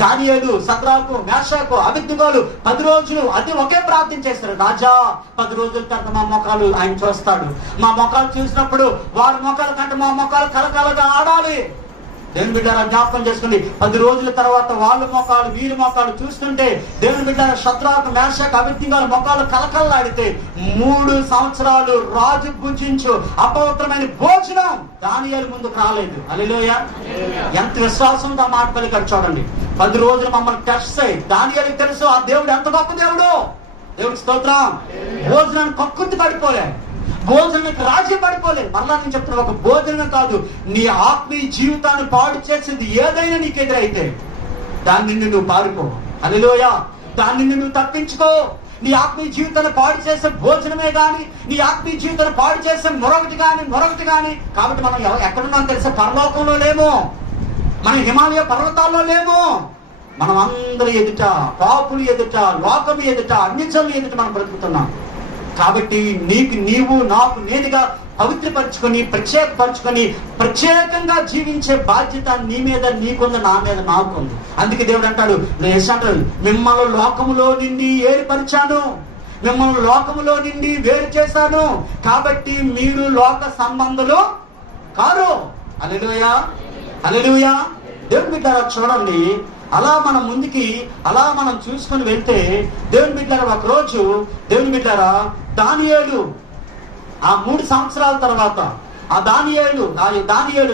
దానియేలు, సద్రాకు, మేషాకు, అబేద్నెగోలు 10 రోజులు అది ఒకే ప్రార్థన చేస్తారు. రాజా 10 రోజుల తర్వాత మా మొఖాలు ఆయన చూస్తాడు. మా మొఖాలు చూసినప్పుడు వారి మొఖాల కంటే మా మొఖాలు కలకలగా ఆడాలి. దేవుని బిడ్డ జ్ఞాపకం చేసుకోండి. 10 రోజుల తర్వాత వాళ్ళ మొఖాలు వీరి మొఖాలు చూస్తుంటే దేవుని బిడ్డ సద్రాకు, మేషాకు, అబేద్నెగోల మొఖాలు కలకలలాడితే 3 సంవత్సరాలు రాజు భుజించు అపవిత్రమైన భోజనం దానియేలు ముందుకు రాలేదు. హల్లెలూయా. ఎంత విశ్వాసంతో ఆ మాట పలికాడు చూడండి. 10 రోజులు మమ్మల్ని టెస్ట్ చేయి. దానియేలుకి తెలుసు ఆ దేవుడు ఎంత గొప్ప దేవుడు. దేవుడికి స్తోత్రం. భోజనాన్ని కక్కుర్తి పడిపోలే, భోజనానికి రాజీ పడిపోలేదు. మరలా నేను చెప్తున్నా, ఒక భోజనం కాదు, నీ ఆత్మీయ జీవితాన్ని పాడు చేసేది ఏదైనా నీకు ఎదురైతే దాని నుండి నువ్వు పారిపో. హల్లెలూయా. దాని నుండి నువ్వు తప్పించుకో. నీ ఆత్మీయ జీవితాన్ని పాడు చేసే భోజనమే గాని, నీ ఆత్మీయ జీవితాన్ని పాడు చేసే మరొకటి గాని. కాబట్టి మనం ఎక్కడున్నాం తెలుసా? పరలోకంలో లేము, మనం హిమాలయ పర్వతాల్లో లేము. మనం అందరి ఎదుట, పాపులు ఎదుట, లోకము ఎదుట, అన్యజనుల ఎదుట మనం బ్రతుకుతున్నాం. కాబట్టి నీకు నీవు, నాకు నేనుగా పవిత్రపరచుకొని ప్రత్యేకంగా జీవించే బాధ్యత నీ మీద నీకుంది, నా మీద నాకుంది. అందుకే దేవుడు అంటాడు, మిమ్మల్ని లోకములో నుండి ఏర్పరిచాను, మిమ్మల్ని లోకములో నుండి వేరు చేశాను, కాబట్టి మీరు లోక సంబంధులు కారు. హల్లెలూయా, హల్లెలూయా. దేవుని బిడ్డలారా చూడండి, అలా మనం ముందుకి అలా మనం చూసుకొని వెళ్తే దేవుని బిడ్డలారా ఒకరోజు దేవుని బిడ్డలారా దానియేలు ఆ 3 సంవత్సరాల తర్వాత ఆ దానియేలు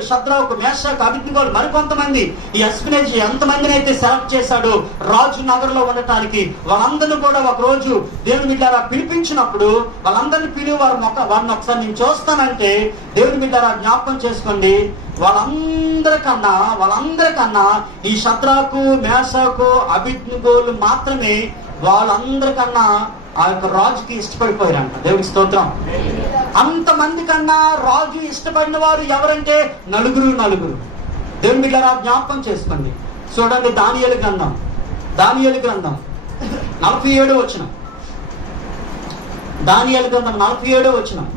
షద్రకు, మేషాకు, అబేద్నెగోలు మరికొంతమంది ఈ ఎస్పినేజ్ ఎంతమందిని అయితే సెలెక్ట్ చేశాడో రాజు నగరంలో ఉండటానికి, వాళ్ళందరినీ కూడా ఒక రోజు దేవుని బిడ్డలారా పిలిపించినప్పుడు వాళ్ళందరినీ పిలిచి వారిని ఒకసారి నేను చూస్తానంటే దేవుని బిడ్డలారా జ్ఞాపకం చేసుకోండి, వాళ్ళందరికన్నా ఈ షద్రకు, మేషాకు, అబేద్నెగోలు మాత్రమే వాళ్ళందరికన్నా ఆ యొక్క రాజుకి ఇష్టపడిపోయారంట. దేవుడికి స్తోత్రం. అంతమంది కన్నా రాజు ఇష్టపడిన వారు ఎవరంటే నలుగురు. దేవుని బిడ్డలారా జ్ఞాపకం చేసుకోండి. చూడండి, దానియేలు గ్రంథం 47వ వచనం. దానియేలు గ్రంథం 47వ వచనం.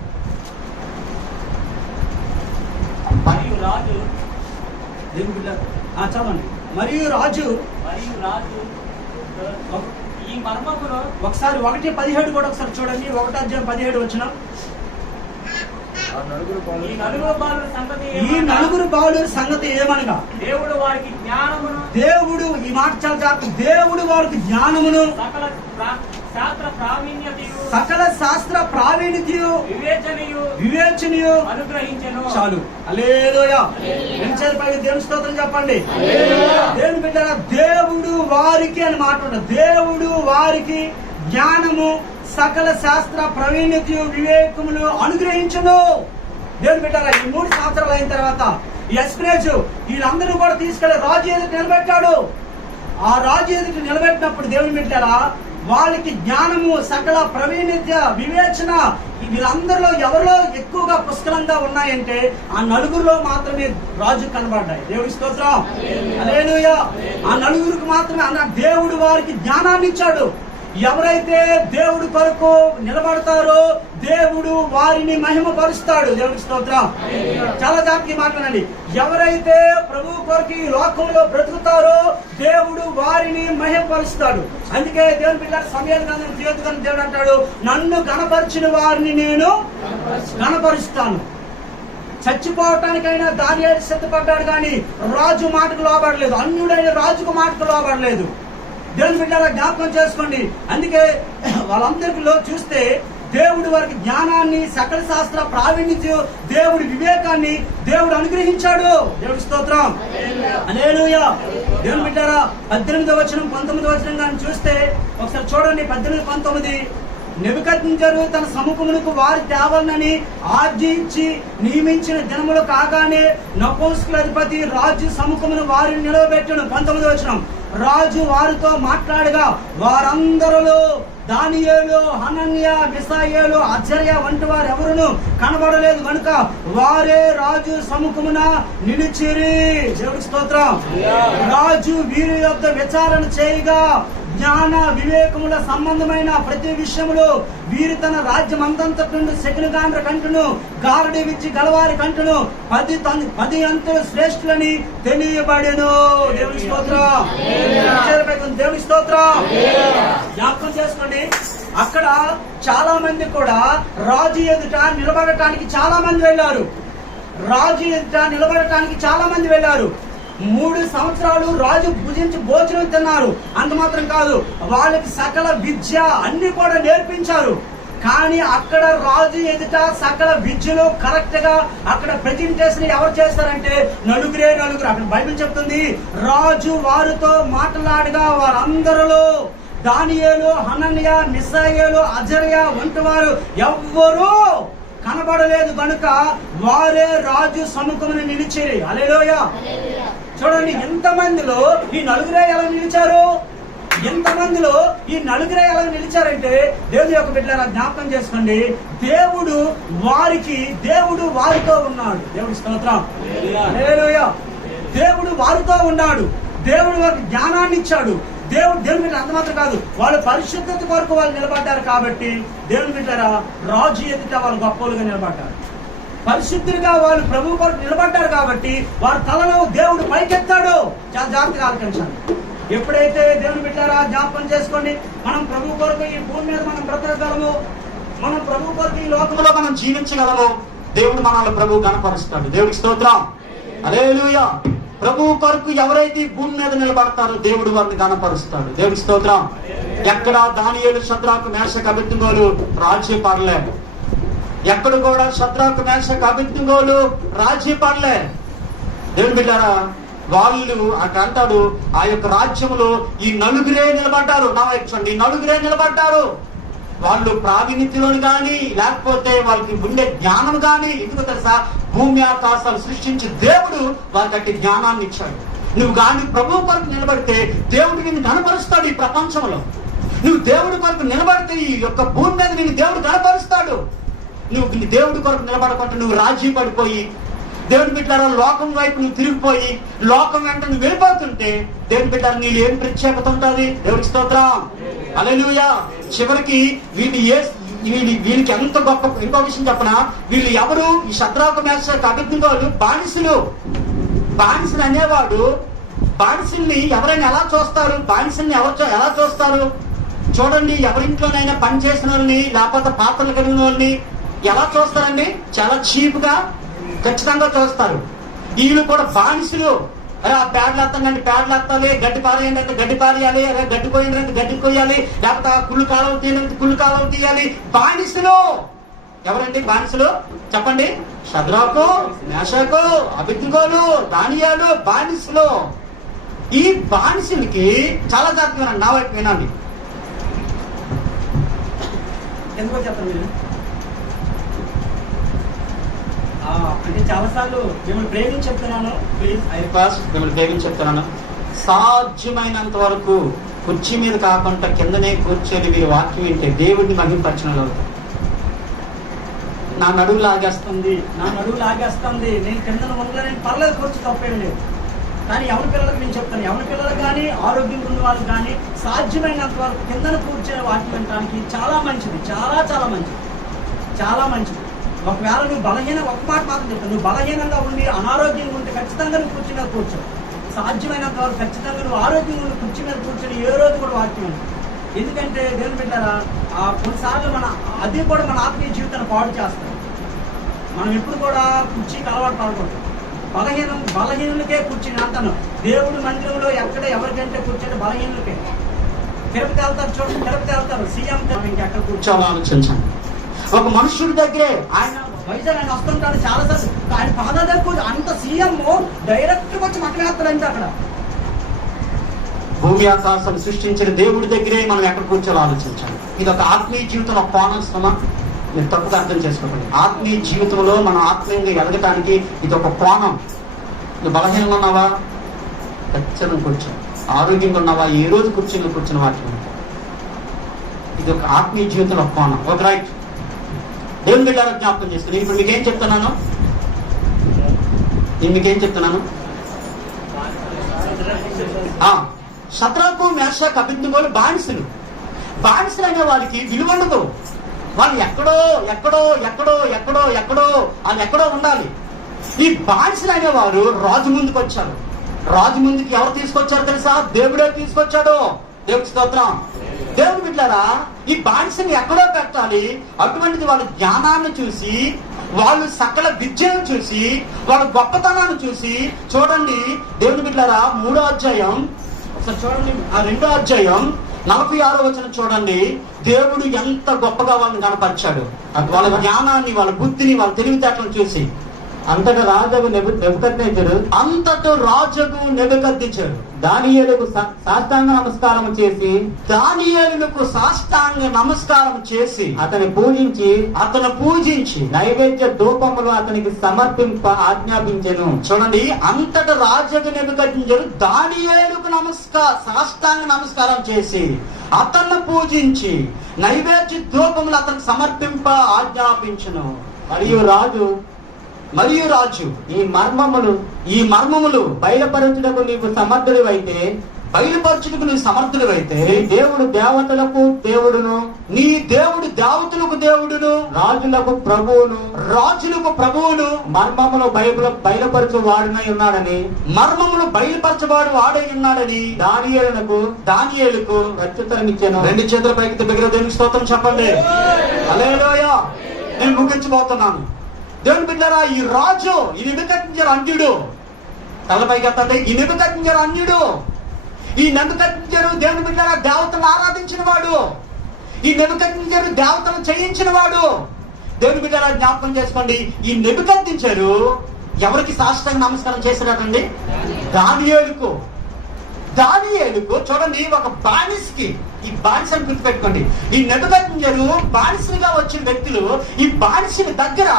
మరియు రాజు చదవండి. మరియు రాజు ఈ మర్మమును ఒకసారి 1:17 కూడా ఒకసారి చూడండి. 1 అధ్యాయం 17 వచనం. ఈ నలుగురు బాలుర సంగతి ఏమనగా దేవుడు వారికి జ్ఞానమును, దేవుడు ఈ మాట చాలా జాగ్రత్త, దేవుడు వారికి జ్ఞానమును, సకల శాస్త్ర ప్రావీణ్యతయు వివేచనయు అనుగ్రహించెను. చాలు. హల్లెలూయా. పైన దేవుని స్తోత్రం చెప్పండి. దేవుని బిడ్డలారా దేవుడు వారికి అని మాట ఉంటుంది. దేవుడు వారికి జ్ఞానము, సకల శాస్త్ర ప్రావీణ్యతయు వివేకములు అనుగ్రహించును. దేవుని బిడ్డలారా ఈ 3 సంవత్సరాలు అయిన తర్వాత ఈ ఎస్పినేజ్ వీళ్ళందరూ కూడా తీసుకెళ్లి రాజు ఎదుట నిలబెట్టాడు. ఆ రాజు ఎదుట నిలబెట్టినప్పుడు దేవుని బిడ్డలారా వాళ్ళకి జ్ఞానము, సకల ప్రవీణ్యత, వివేచన వీళ్ళందరిలో ఎవరిలో ఎక్కువగా పుష్కలంగా ఉన్నాయంటే ఆ నలుగురిలో మాత్రమే రాజు కనబడ్డాయి. దేవుడి స్తోత్రం. హల్లెలూయా. ఆ నలుగురికి మాత్రమే అన్న దేవుడు వారికి జ్ఞానాన్ని ఇచ్చాడు. ఎవరైతే దేవుడు కొరకు నిలబడతారో దేవుడు వారిని మహిమపరుస్తాడు. దేవుడి స్తోత్రం. చాలా జాగ్రత్తగా మాట్లాడండి. ఎవరైతే ప్రభు కొరకు ఈ లోకంలో బ్రతుకుతారో దేవుడు వారిని మహిమపరుస్తాడు. అందుకే దేవుని బిడ్డలారా సమయాల గ్రంథం దేవుడు అంటాడు, నన్ను గణపరిచిన వారిని నేను గణపరుస్తాను. చచ్చిపోవటానికైనా దానియేలు సిద్ధపడ్డాడు కానీ రాజు మాటకు లోబడలేదు. అన్యుడైన రాజుకు మాటకు లోబడలేదు. దేవుని బిడ్డలారా జ్ఞాపకం చేసుకోండి. అందుకే వాళ్ళందరిలో చూస్తే దేవుడు వారికి జ్ఞానాన్ని, సకల శాస్త్ర ప్రావీణ్యత, దేవుడి వివేకాన్ని దేవుడు అనుగ్రహించాడు. దేవుడి స్తోత్రం. హల్లెలూయా. దేవుని బిడ్డలారా 18వ వచనం 19వ వచనం కానీ చూస్తే ఒకసారి చూడండి. 18, 19. నెబుకద్నెజరు తన సముఖమునకు వారి తేవాలని ఆర్జించి నియమించిన దినములు కాగానే నపుంసకుల అధిపతి రాజు సముఖమును వారిని నిలవబెట్టను. 19వ వచనం. రాజు వారితో మాట్లాడగా వారందరిలో దానియేలు, హనన్య, మిషాయేలు, అజర్య వంటి వారు ఎవరును కనబడలేదు కనుక వారే రాజు సముఖమున నిలిచిరి. దేవుడి స్తోత్రం. రాజు వీరి యొద్ద విచారణ చేయగా జ్ఞాన వివేకముల సంబంధమైన ప్రతి విషయములో వీరు తన రాజ్యం అంతంతటి నుండి శకునగాండ్ర కంటును, గారడి విచ్చి గలవారి కంటును 10 అంతులు శ్రేష్ఠులని తెలియబడెను. దేవుని స్తోత్రం. దేవుని స్తోత్రం. జ్ఞాపకం చేసుకోండి. అక్కడ చాలా మంది కూడా రాజు ఎదుట నిలబడటానికి చాలా మంది వెళ్ళారు. రాజు ఎదుట నిలబడటానికి చాలా మంది వెళ్ళారు. 3 సంవత్సరాలు రాజు భుజించి భోజనం తిన్నారు. అంత మాత్రం కాదు, వాళ్ళకి సకల విద్య అన్ని కూడా నేర్పించారు. కానీ అక్కడ రాజు ఎదుట సకల విద్యలు కరెక్ట్ గా అక్కడ ప్రెజెంటేషన్ ఎవరు చేస్తారంటే నలుగురే. అక్కడ బైబిల్ చెప్తుంది, రాజు వారితో మాట్లాడగా వారందరిలో దానియేలు, హనన్య, మిషాయేలు, అజర్య వంటి వారు ఎవ్వరూ కనబడలేదు కనుక వారే రాజు సముఖమున నిలిచేరి. హల్లెలూయా. చూడండి, ఎంతమందిలో ఈ నలుగురే ఎలా నిలిచారు? ఎంతమందిలో ఈ నలుగురే ఎలా నిలిచారంటే దేవుని యొక్క బిడ్డలారా జ్ఞాపకం చేసుకోండి. దేవుడు వారితో ఉన్నాడు. దేవుడి స్తోత్రం. హల్లెలూయా. దేవుడు వారితో ఉన్నాడు. దేవుడు వారికి జ్ఞానాన్ని ఇచ్చాడు. దేవుని బిడ్డ అంత మాత్రం కాదు, వాళ్ళు పరిశుద్ధత కొరకు వాళ్ళు నిలబడ్డారు కాబట్టి దేవుని బిడ్డరా రాజు ఎదుట వాళ్ళు గొప్పలుగా నిలబడ్డారు. పరిశుద్ధులుగా వాళ్ళు ప్రభు కొరకు నిలబడ్డారు కాబట్టి వారి తలను దేవుడు పైకెత్తాడు. చాలా జాగ్రత్తగా ఆలోచించండి. ఎప్పుడైతే దేవుని బిడ్డారా జ్ఞాపకం చేసుకోండి, మనం ప్రభు కొరకు ఈ భూమి మీద మనం బ్రతకగలము, మనం ప్రభు కొరకు ఈ లోకంలో మనం జీవించగలము, దేవుడు మనల్ని ప్రభు గణపరుస్తాడు. దేవుడికి స్తోత్రం, హల్లెలూయా. ప్రభు కొరకు ఎవరైతే భూమి మీద నిలబడతారో దేవుడు వారిని గణపరుస్తాడు. దేవుడికి స్తోత్రం. ఎక్కడ దానియేలు, షద్రాకు, మేషకు, అబేద్నెగోలు రాజీ పడలే. ఎక్కడ కూడా షద్రాకు, మేషకు, అబేద్నెగోలు రాజీ పడలే. దేవుని బిడ్డారా, వాళ్ళు అక్కడ అంటాడు, ఆ యొక్క రాజ్యములో ఈ నలుగురే నిలబడ్డారు. ఈ నలుగురే నిలబడ్డారు. వాళ్ళు ప్రాతినిధ్యంలోని కానీ లేకపోతే వాళ్ళకి ఉండే జ్ఞానం కానీ, ఎందుకు తెలుసా, భూమి ఆకాశాలు సృష్టించి దేవుడు వాళ్ళకి జ్ఞానాన్ని ఇచ్చాడు. నువ్వు కానీ ప్రభు కొరకు నిలబడితే దేవుడు నిన్ను గణపరుస్తాడు. ఈ ప్రపంచంలో నువ్వు దేవుడి కొరకు నిలబడితే ఈ యొక్క భూమి మీద నిన్ను దేవుడు గణపరుస్తాడు. నువ్వు దేవుడి కొరకు నిలబడకుండా నువ్వు రాజీ పడిపోయి దేవుని బిడ్డారా లోకం వైపు నువ్వు తిరిగిపోయి లోకం వెంట నువ్వు వెళ్ళిపోతుంటే దేవుని బిడ్డారా నీళ్ళు ఏం ప్రత్యేకత ఉంటుంది? దేవుడికి స్తోత్రం, హల్లెలూయా. చివరికి వీళ్ళకి ఎంత గొప్ప, ఇంకో విషయం చెప్పనా, వీళ్ళు ఎవరు? ఈ షద్రాకు, మేషకు, అబేద్నెగోలు బానిసలు. బానిసలు అనేవాడు, బానిసల్ని ఎవరైనా ఎలా చూస్తారు? బానిసల్ని ఎలా చూస్తారు? చూడండి, ఎవరింట్లోనైనా పని చేసిన వాళ్ళని లేకపోతే పాత్రలు కలిగిన వాళ్ళని ఎలా చూస్తారండి? చాలా చీప్ గా ఖచ్చితంగా చూస్తారు. వీళ్ళు కూడా బానిసలు. అరే ఆ ప్యాడ్లు ఎత్తండి, ప్యాడ్లు ఎత్తాలి, గడ్డి పారేయండి అంటే గడ్డి పారేయాలి, అరే గడ్డి పోయింది అంటే గడ్డి కొయ్యాలి, లేకపోతే కుళ్ళు కాలువ తీయాలి, కుళ్ళు కాలువ తీయాలి. బానిసలు. ఎవరండి బానిసలు? చెప్పండి. షద్రాకు, మేషకు, అబేద్నెగోలు, దానియేలు బానిసలు. ఈ బానిసలకి చాలా జాగ్రత్తగా నా వైపు వినండి. ఎందుకో చెప్తాను మీరు, అంటే చాలాసార్లు మిమ్మల్ని ప్రేమించి చెప్తున్నాను, ప్లీజ్ మిమ్మల్ని ప్రేమించి చెప్తున్నాను. సాధ్యమైనంత వరకు కుర్చీ మీద కాకుండా కిందనే కూర్చొని మీరు వాక్యం వింటే దేవుడిని మహింపరచడం అవుతుంది. నా నడువు లాగేస్తుంది, నేను కింద ఉండలేని పర్లేదు, కూర్చు తప్పేం లేదు. కానీ ఎవరి పిల్లలకు నేను చెప్తాను, ఎవరి పిల్లలకు కానీ ఆరోగ్యం ఉన్న వాళ్ళకి కానీ సాధ్యమైనంత వరకు కిందన కూర్చొని వాక్యం వినడానికి చాలా మంచిది, చాలా మంచిది. ఒకవేళ నువ్వు ఒక మాట మాత్రం చెప్తాను, నువ్వు బలహీనంగా ఉండి అనారోగ్యంగా ఉంటే ఖచ్చితంగా నువ్వు కుర్చీ మీద కూర్చో. సాధ్యమైనంత వరకు ఖచ్చితంగా నువ్వు ఆరోగ్యంగా ఉండి కుర్చీ మీద కూర్చొని ఏ రోజు కూడా వాక్యం ఉంది. ఎందుకంటే దేవుని బిడ్డారా, కొన్నిసార్లు అది కూడా మన ఆత్మీయ జీవితాన్ని పాడు చేస్తాం. మనం ఎప్పుడు కూడా కుర్చీకి అలవాటు పడకూడదు. బలహీనులకే కూర్చుని అంటాను. దేవుడి మందిరంలో ఎక్కడ ఎవరికంటే కూర్చొని బలహీనులకే. తిరుపతి వెళ్తారు, చూడండి, తిరుపతి వెళ్తారు, సీఎం ఇంకెక్కడ కూర్చోవాలి ఆలోచించండి. ఒక మనుషుడి దగ్గరే ఆయన వైజాగ్ ఆయన వస్తుంటాడు చాలాసార్లు, ఆయన పాదాల దగ్గర అంత సీఎం డైరెక్ట్ వచ్చి మాట్లాడతాడంటే అక్కడ. భూమి ఆకాశాలు సృష్టించిన దేవుడి దగ్గరే మనం ఎక్కడ కూర్చోవాలో ఆలోచించాలి. ఇది ఒక ఆత్మీయ జీవితంలో ఒక కోణం. మీరు తప్పుగా అర్థం చేసుకోకండి. ఆత్మీయ జీవితంలో మనం ఆత్మీయంగా ఎదగటానికి ఇది ఒక కోణం. నువ్వు బలహీనంగా ఉన్నావా? ఖచ్చితంగా కూర్చో. ఆరోగ్యంగా ఉన్నావా? ఏ రోజు కూర్చున్న వాక్యం. ఇది ఒక ఆత్మీయ జీవితంలో ఒక కోణం. ఒక రైట్. దేవుని బిడ్డలకు జ్ఞాపకం చేసుకుని ఇప్పుడు మీకేం చెప్తున్నాను? షద్రాకు, మేషకు, అబేద్నెగోలు బానిసలు. బానిసలు అనే వాళ్ళకి విలువ ఉండదు. వాళ్ళు ఎక్కడో ఉండాలి. ఈ బానిసలు అనేవారు రాజు ముందుకు వచ్చారు. రాజు ముందుకి ఎవరు తీసుకొచ్చారు తెలుసా? దేవుడే తీసుకొచ్చాడు. దేవుడి స్తోత్రం. దేవుని బిడ్డలారా, ఈ బానిసని ఎక్కడో పెట్టాలి. అటువంటిది వాళ్ళ జ్ఞానాన్ని చూసి, వాళ్ళు సకల విద్యను చూసి, వాళ్ళ గొప్పతనాన్ని చూసి చూడండి. దేవుని బిడ్డలారా, 3వ అధ్యాయం ఒకసారి చూడండి. ఆ 2వ అధ్యాయం 46వ వచనం చూడండి. దేవుడు ఎంత గొప్పగా వాళ్ళని కనపరిచాడు. వాళ్ళ జ్ఞానాన్ని, వాళ్ళ బుద్ధిని, వాళ్ళ తెలివితేటలను చూసి. అంతట రాజుకు నెబుకద్నెజరు దానియేలుకు సాష్టాంగ నమస్కారం చేసి అతను పూజించి నైవేద్య ధూపములు అతనికి సమర్పింప ఆజ్ఞాపించెను. చూడండి, అంతట రాజుకు నెబుకద్నెజరు దానియేలుకు సాష్టాంగ నమస్కారం చేసి అతన్ని పూజించి నైవేద్య ధూపములు అతనికి సమర్పింప ఆజ్ఞాపించెను. మరియు రాజు ఈ మర్మములు బయలుపరచుటకు నీకు సమర్థుడు అయితే బయలుపరచుటకు నువ్వు సమర్థుడివైతే, నీ దేవుడు దేవతలకు దేవుడును, నీ దేవుడు దేవతలకు దేవుడును, రాజులకు ప్రభువును, రాజులకు ప్రభువును, మర్మములు బయలుపరచు వాడినై ఉన్నాడని, మర్మములు బయలుపరచవాడు వాడై ఉన్నాడని దానియేలుకు ప్రత్యుత్తరం ఇచ్చాను. రెండు చేతుల పైకి దగ్గర దేవునికి స్తోత్రం చెప్పండి. హల్లెలూయా. నేను ముగించబోతున్నాను. దేవుని బిడ్డలారా, ఈ రాజు, ఈ నెబుకద్నెజరు అన్యుడు, తలపైకి ఎత్తండి. ఈ నెబుకద్నెజరు అన్యుడు. ఈ నెబుకద్నెజరు దేవుని బిడ్డలారా దేవతలను ఆరాధించిన వాడు. ఈ నెబుకద్నెజరు దేవతలను చేయించిన వాడు. దేవుని బిడ్డలారా జ్ఞాపకం చేసుకోండి. ఈ నెబుకద్నెజరు ఎవరికి సాష్టాంగ నమస్కారం చేసినట్టండి? దానియేలుకు. దానియేలుకు చూడండి, ఒక బానిసకి, ఈ బానిసని గుర్తుపెట్టుకోండి. ఈ నెబుకద్నెజరు బానిసలుగా వచ్చిన వ్యక్తులు, ఈ బానిసని దగ్గర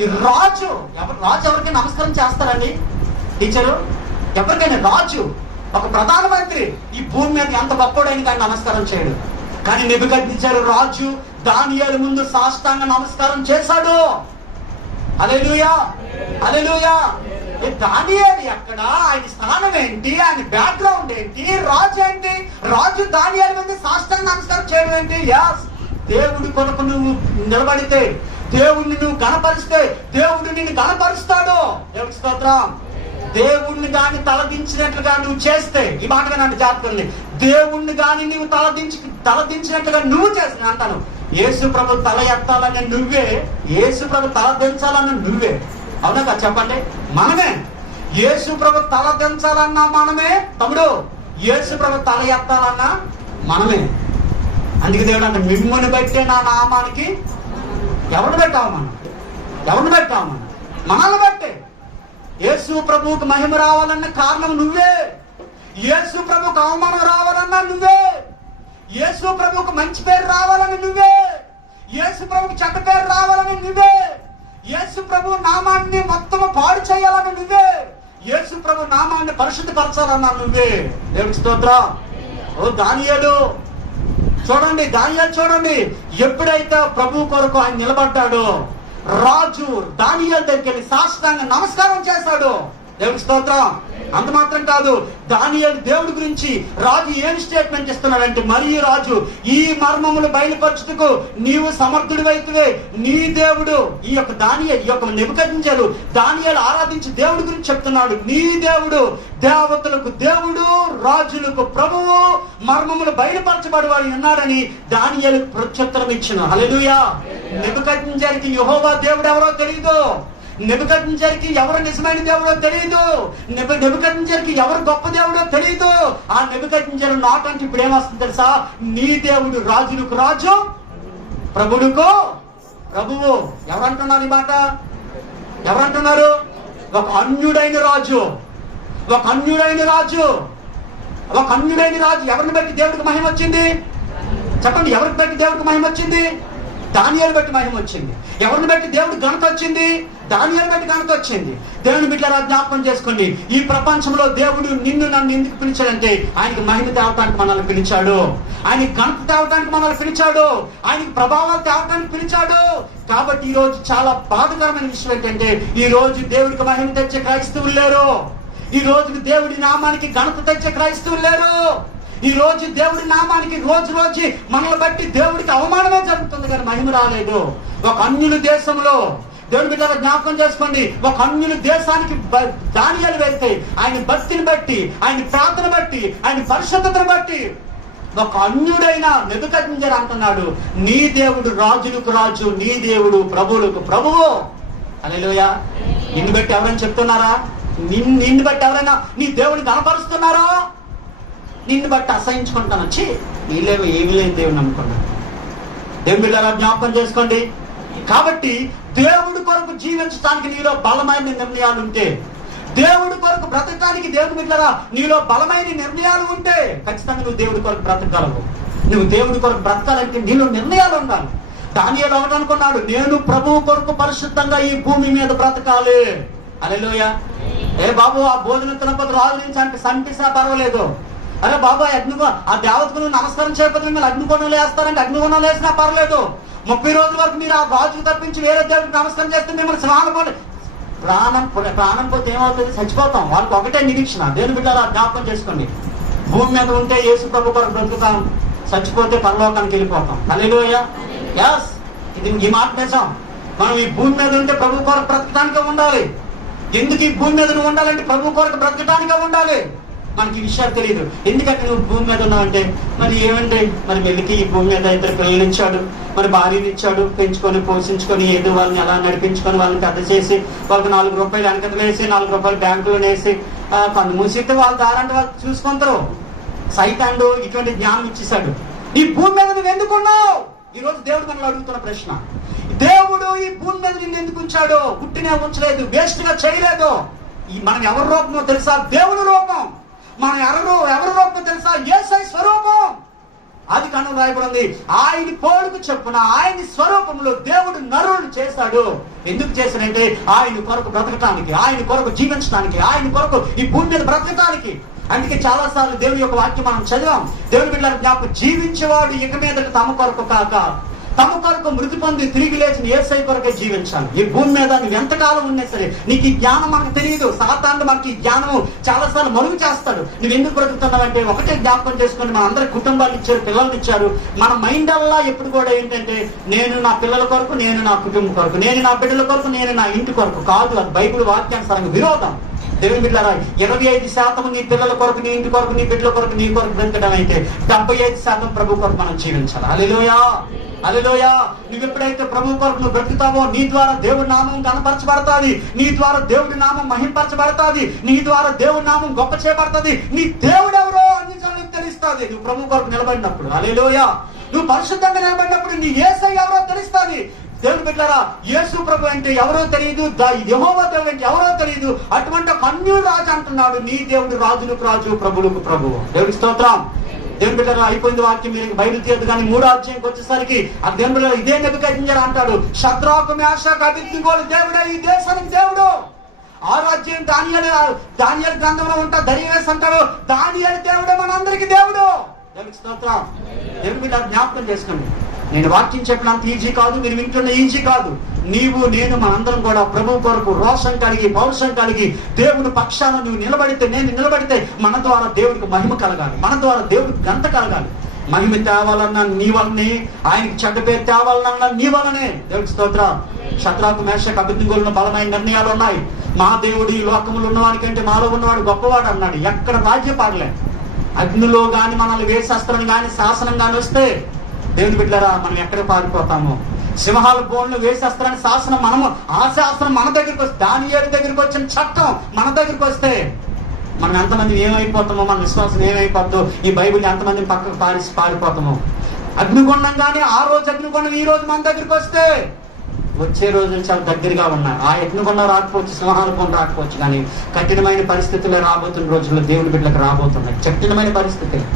ఈ రాజు ఎవరికి నమస్కారం చేస్తారండి? టీచరు, ఎవరికైనా రాజు, ఒక ప్రధానమంత్రి ఈ భూమి మీద ఎంత గొప్పడైన కానీ నమస్కారం చేయడు. కానీ నెబుకద్నెజరు రాజు దానియేలు ముందు సాష్టాంగ నమస్కారం చేశాడు. హల్లెలూయా, హల్లెలూయా. దానియేలు ఎక్కడ? ఆయన స్థానం ఏంటి? ఆయన బ్యాక్గ్రౌండ్ ఏంటి? రాజు ఏంటి? రాజు దానియేలు ముందు సాష్టాంగ నమస్కారం చేయడం ఏంటి? యాస్, దేవుడి కొరకు నువ్వు నిలబడితే, దేవుడిని నువ్వు గణపరిస్తే, దేవుడు నిన్ను గణపరుస్తాడు. దేవుడి స్తోత్రం. దేవుణ్ణి గాని తలదించినట్లుగా నువ్వు చేస్తే, ఈ మాటగా నన్ను జాగ్రత్తని, దేవుణ్ణి గాని నువ్వు తలదించినట్లుగా నువ్వు చేస్తే, అంటాను, యేసు ప్రభు తల ఎత్తాలని నువ్వే, యేసు ప్రభు తల దించాలన్న నువ్వే. అవునా కదా? చెప్పండి. మనమే యేసు ప్రభు తల దించాలన్నా మనమే. తమ్ముడు, యేసు ప్రభు తల ఎత్తాలన్నా మనమే. అందుకే దేవుడు అంటే, మిమ్మల్ని బట్టే నా నామానికి ఎవరిని పెట్టావు మనం? ఎవరిని పెట్టావు మనం? మనల్ని బట్టే. యేసు ప్రభువుకు మహిమ రావాలన్న కారణం నువ్వే. యేసు ప్రభువుకు అవమానం రావాలన్నా నువ్వే. యేసు ప్రభువుకు మంచి పేరు రావాలని నువ్వే. యేసు ప్రభువుకు చెడ్డ పేరు రావాలని నువ్వే. యేసు ప్రభు నామాన్ని మొత్తం పాడు చేయాలని నువ్వే. యేసు ప్రభు నామాన్ని పరిశుద్ధపరచాలన్నా నువ్వే. దేవుడి స్తోత్రం. ఓ దానియేలు చూడండి, దానియేలు చూడండి, ఎప్పుడైతే ప్రభు కొరకు ఆయన నిలబడ్డాడో, రాజు దానియేలు దగ్గరికి వెళ్ళి సాష్టాంగ నమస్కారం చేశాడు. దేవుడి స్తోత్రం. అంత మాత్రం కాదు, దానియేలు దేవుడి గురించి రాజు ఏం స్టేట్మెంట్ ఇస్తున్నాడంటే, మరియు రాజు, ఈ మర్మములు బయలుపరచుటకు నీవు సమర్థుడివైతే, నీ దేవుడు, ఈ యొక్క నెబుకద్నెజరు దానియేలు ఆరాధించి దేవుడి గురించి చెప్తున్నాడు. నీ దేవుడు దేవతలకు దేవుడు, రాజులకు ప్రభువు, మర్మములు బయలుపరచబడి ఉన్నాడని దానియేలుకు ప్రత్యుత్తరం ఇచ్చిన. హల్లెలూయా. నెబుకద్నెజరుకి యెహోవా దేవుడు ఎవరో తెలియదు. నెబుకద్నెజరుకి ఎవరు నిజమైన దేవుడో తెలియదు. నెబుకద్నెజరుకి ఎవరు గొప్ప దేవుడో తెలియదు. ఆ నెబుకద్నెజరు నాకంటే ఇప్పుడు ఏమొస్తుంది తెలుసా? నీ దేవుడు రాజులకు రాజు, ప్రభువులకు ప్రభువు. ఎవరంటున్నారు ఈ మాట? ఎవరంటున్నారు? ఒక అన్యుడైన రాజు, ఒక అన్యుడైన రాజు, ఒక అన్యుడైన రాజు. ఎవరిని బట్టి దేవుడికి మహిమ వచ్చింది? చెప్పండి, ఎవరికి బట్టి దేవుడికి మహిమ వచ్చింది? దానియేలు బట్టి మహిమ వచ్చింది. ఎవరిని బట్టి దేవుడు ఘనత వచ్చింది? దానియేలు బట్టి ఘనత వచ్చింది. దేవుని బిడ్డలారా జ్ఞాపకం చేసుకోండి, ఈ ప్రపంచంలో దేవుడు నిన్ను నన్ను ఎందుకు పిలిచాడంటే, ఆయనకి మహిమ తేవటానికి మనల్ని పిలిచాడు. ఆయనకి ఘనత తేవటానికి మనల్ని పిలిచాడు. ఆయనకి ప్రభావాలు తేవటానికి పిలిచాడు. కాబట్టి ఈ రోజు చాలా బాధకరమైన విషయం ఏంటంటే, ఈ రోజు దేవుడికి మహిమ తెచ్చే క్రైస్తవులు లేరు. ఈ రోజు దేవుడి నామానికి ఘనత తెచ్చే క్రైస్తవులు లేరు. ఈ రోజు దేవుడి నామానికి రోజు మనల్ని బట్టి దేవుడికి అవమానమే జరుగుతుంది, కానీ మహిమ రాలేదు. ఒక అన్యుల దేశంలో దేవుడి బిడ్డల జ్ఞాపకం చేసుకోండి, ఒక అన్యుల దేశానికి దానియేలు వెళ్తే, ఆయన భక్తిని బట్టి, ఆయన ప్రార్థన బట్టి, ఆయన పరిశుద్ధతను బట్టి ఒక అన్యుడైన నెబుకద్నెజరు అంటున్నాడు, నీ దేవుడు రాజులకు రాజు, నీ దేవుడు ప్రభువులకు ప్రభువు. హల్లెలూయా. నిన్ను బట్టి ఎవరైనా చెప్తున్నారా? నిన్ను బట్టి ఎవరైనా నీ దేవుడిని కనపరుస్తున్నారా? నిన్ను బట్టి అసహించుకుంటాను, వచ్చి వీళ్ళేమో ఏమి లేని దేవుని నమ్ముకున్నాను. దేవుని బిడ్డలారా జ్ఞాపకం చేసుకోండి. కాబట్టి దేవుడి కొరకు జీవించడానికి నీలో బలమైన నిర్ణయాలు ఉంటే, దేవుడి కొరకు బ్రతకడానికి దేవుని బిడ్డలారా నీలో బలమైన నిర్ణయాలు ఉంటే, ఖచ్చితంగా నువ్వు దేవుడి కొరకు బ్రతకగలవు. నువ్వు దేవుడి కొరకు బ్రతకాలంటే నీలో నిర్ణయాలు ఉండాలి. దానియేలు ఒకటి అనుకున్నాడు, నేను ప్రభువు కొరకు పరిశుద్ధంగా ఈ భూమి మీద బ్రతకాలి. హల్లెలూయా. ఏ బాబు, ఆ భోజనం తినకపోతే రాజు నుంచి అంటే సంటిసా పర్వాలేదు. అరే బాబా, ఆ దేవతకు నువ్వు నమస్కారం చేయకపోతే మీరు అగ్నికోణంలో వేస్తారంటే అగ్నికోణంలో వేసినా పర్లేదు. 30 రోజుల వరకు మీరు ఆ రాజుకు తప్పించి వేరే దేవుడికి నమస్కారం చేస్తే మిమ్మల్ని సింహాల ప్రాణం పోతే ఏమవుతుంది? చచ్చిపోతాం. వాళ్ళకి ఒకటే నిరీక్షణ. దేవుని బిడ్డలా జ్ఞాపకం చేసుకోండి, భూమి మీద ఉంటే యేసు ప్రభు కొరకు బ్రతుకుతాం, చచ్చిపోతే పరలోకానికి వెళ్ళిపోతాం. హల్లెలూయా. యాస్, ఇది ఈ మాట నిజం. మనం ఈ భూమి మీద ఉంటే ప్రభు కొరకు బ్రతకటానికే ఉండాలి. ఎందుకు ఈ భూమి మీద నువ్వు ఉండాలంటే ప్రభు కొరకు బ్రతకటానికే ఉండాలి. మనకి ఈ విషయాలు తెలియదు. ఎందుకంటే నువ్వు భూమి మీద ఉన్నావంటే మరి ఏమంటే, మరి వెళ్ళికి ఈ భూమి మీద 2 పిల్లలు ఇచ్చాడు, మరి భార్యని ఇచ్చాడు, పెంచుకొని పోషించుకొని ఏదో వాళ్ళని అలా నడిపించుకొని వాళ్ళని పెద్ద చేసి వాళ్ళకి 4 రూపాయలు వెనకలు వేసి 4 రూపాయలు బ్యాంకులో వేసి కన్ను మూసితే వాళ్ళ దారంటే వాళ్ళు చూసుకుంటారు. సైతాండు ఇటువంటి జ్ఞానం ఇచ్చేసాడు. ఈ భూమి మీద నువ్వు ఎందుకున్నావు? ఈ రోజు దేవుడు మనల్ని అడుగుతున్న ప్రశ్న, దేవుడు ఈ భూమి మీద నిన్ను ఎందుకు ఉంచాడు? పుట్టినే ఉంచలేదు, వేస్ట్ గా చేయలేదు. మనం ఎవరి రూపమో తెలుసా? దేవుని రూపం. మనం ఎవరి రూపం తెలుసా? యేసయ్య స్వరూపం. అది కన్ను రాయబడింది, ఆయన పోలుకు చెప్పున ఆయన స్వరూపంలో దేవుడు నరులను చేశాడు. ఎందుకు చేశాడంటే ఆయన కొరకు బ్రతకటానికి, ఆయన కొరకు జీవించడానికి, ఆయన కొరకు ఈ భూమి మీద బ్రతకటానికి. అందుకే చాలా సార్లు దేవుని యొక్క వాక్యం మనం చదివాం. దేవుని బిడ్డల జ్ఞాపకం, జీవించేవాడు ఇక మీద తమ కొరకు కాక తమ కొరకు మృతి పొంది తిరిగి లేచిన యేసయ్య కొరకే జీవించాలి. ఈ భూమి మీద నువ్వు ఎంతకాలం ఉన్నా సరే నీకు ఈ జ్ఞానం మనకు తెలియదు. సాతానుడు మనకి ఈ జ్ఞానం చాలా సార్లు మరుగు చేస్తాడు. నువ్వు ఎందుకు బ్రతుకుతున్నావంటే ఒకటే జ్ఞాపకం చేసుకుని మన అందరికి కుటుంబాలు ఇచ్చారు, పిల్లల్ని ఇచ్చారు. మన మైండ్ అల్లా ఎప్పుడు కూడా ఏంటంటే నేను నా పిల్లల కొరకు, నేను నా కుటుంబం కొరకు, నేను నా బిడ్డల కొరకు, నేను నా ఇంటి కొరకు కాదు. అది బైబిల్ వాక్యానుసారంగా విరోధం. దేవుని బిడ్డలారా, 25% నీ పిల్లల కొరకు, నీ ఇంటి కొరకు, నీ బిడ్డల కొరకు, నీ కొరకు బ్రతకడం అయితే 75% ప్రభు కొరకు మనం జీవించాలి. హల్లెలూయా, హల్లెలూయా. నువ్వు ఎప్పుడైతే ప్రభు కొరకు నువ్వు బ్రతుకుతావో నీ ద్వారా దేవుడి నామం కనపరచబడతాది, నీ ద్వారా దేవుడి నామం మహింపరచబడతాది, నీ ద్వారా దేవుడి నామం గొప్ప చేయబడుతుంది. నీ దేవుడు ఎవరో అన్ని జనులకు తెలుస్తుంది నువ్వు ప్రభు కొరకు నిలబడినప్పుడు. హల్లెలూయా. నువ్వు పరిశుద్ధంగా నిలబడినప్పుడు నీ యేసయ్య ఎవరో తెలుస్తుంది. దేవుని బిడ్డలారా, యేసు ప్రభు అంటే ఎవరో తెలియదు, యెహోవా దేవుడు అంటే ఎవరో తెలియదు. అటువంటి కన్యుడు రాజు అంటున్నాడు. నీ దేవుడు రాజులకు రాజు, ప్రభువులకు ప్రభువు. దేవుడి స్తోత్రం. దేవుని బిడ్డలారా, అయిపోయింది వాక్యం. మీరు బయలు తీయదు కానీ 3వ అధ్యాయంకి వచ్చేసరికి ఆ దేవుని బిడ్డలారా ఇదే నెబుకద్నెజరు అంటాడు, షద్రకు మేషకు అబేద్నెగోలు దేవుడే ఈ దేశానికి దేవుడు. 6వ అధ్యాయం దానియేలు గ్రంథంలో ఉంటా దర్యావేషు అంటాడు, దానియేలు దేవుడే మనందరికి దేవుడు. దేవుడి స్తోత్రం. దేవుని బిడ్డ జ్ఞాపకం చేసుకోండి, నేను వాక్యం చెప్పినంత ఈజీ కాదు, మీరు వింటున్న ఈజీ కాదు. నీవు నేను మనందరం కూడా ప్రభు కొరకు రోషం కలిగి, పౌరుషం కలిగి, దేవుని పక్షాన నువ్వు నిలబడితే, నేను నిలబడితే మన ద్వారా దేవుడికి మహిమ కలగాలి, మన ద్వారా దేవుడికి గంట కలగాలి. మహిమ తేవాలన్నా నీ వల్లనే, ఆయనకి చెడ్డ పేరు తేవాలన్నా నీ వల్లనే. దేవుడి స్తోత్రం. షద్రకు మేషకు అబేద్నెగోలు బలమైన నిర్ణయాలు ఉన్నాయి. మా దేవుడు ఈ లోకములు ఉన్నవాడి కంటే మాలో ఉన్నవాడు గొప్పవాడు అన్నాడు. ఎక్కడ రాజ్యపాడలే. అగ్నిలో గాని మనల్ని వేశాస్త్రం గాని శాసనం గాని వస్తే దేవుని బిడ్డలారా మనం ఎక్కడ పారిపోతామో. సింహాల బోన్లు వేసేస్తారని శాసనం, మనము ఆ శాసనం మన దగ్గరికి వస్తే, దానియేలు దగ్గరికి వచ్చిన చట్టం మన దగ్గరికి వస్తే మనం ఎంతమంది ఏమైపోతామో, మన విశ్వాసం ఏమైపోతుందో, ఈ బైబిల్ ఎంతమంది పక్కకు పారిపోతామో. అగ్నిగుండం కానీ ఆ రోజు అగ్నిగుండం ఈ రోజు మన దగ్గరికి వస్తే వచ్చే రోజులు చాలా దగ్గరగా ఉన్నాయి. ఆ అగ్నిగుండం రాకపోవచ్చు, సింహాల బోన్ రాకపోవచ్చు, కానీ కఠినమైన పరిస్థితుల్లో రాబోతున్న రోజుల్లో దేవుని బిడ్డలకు రాబోతున్నాయి కఠినమైన పరిస్థితులు.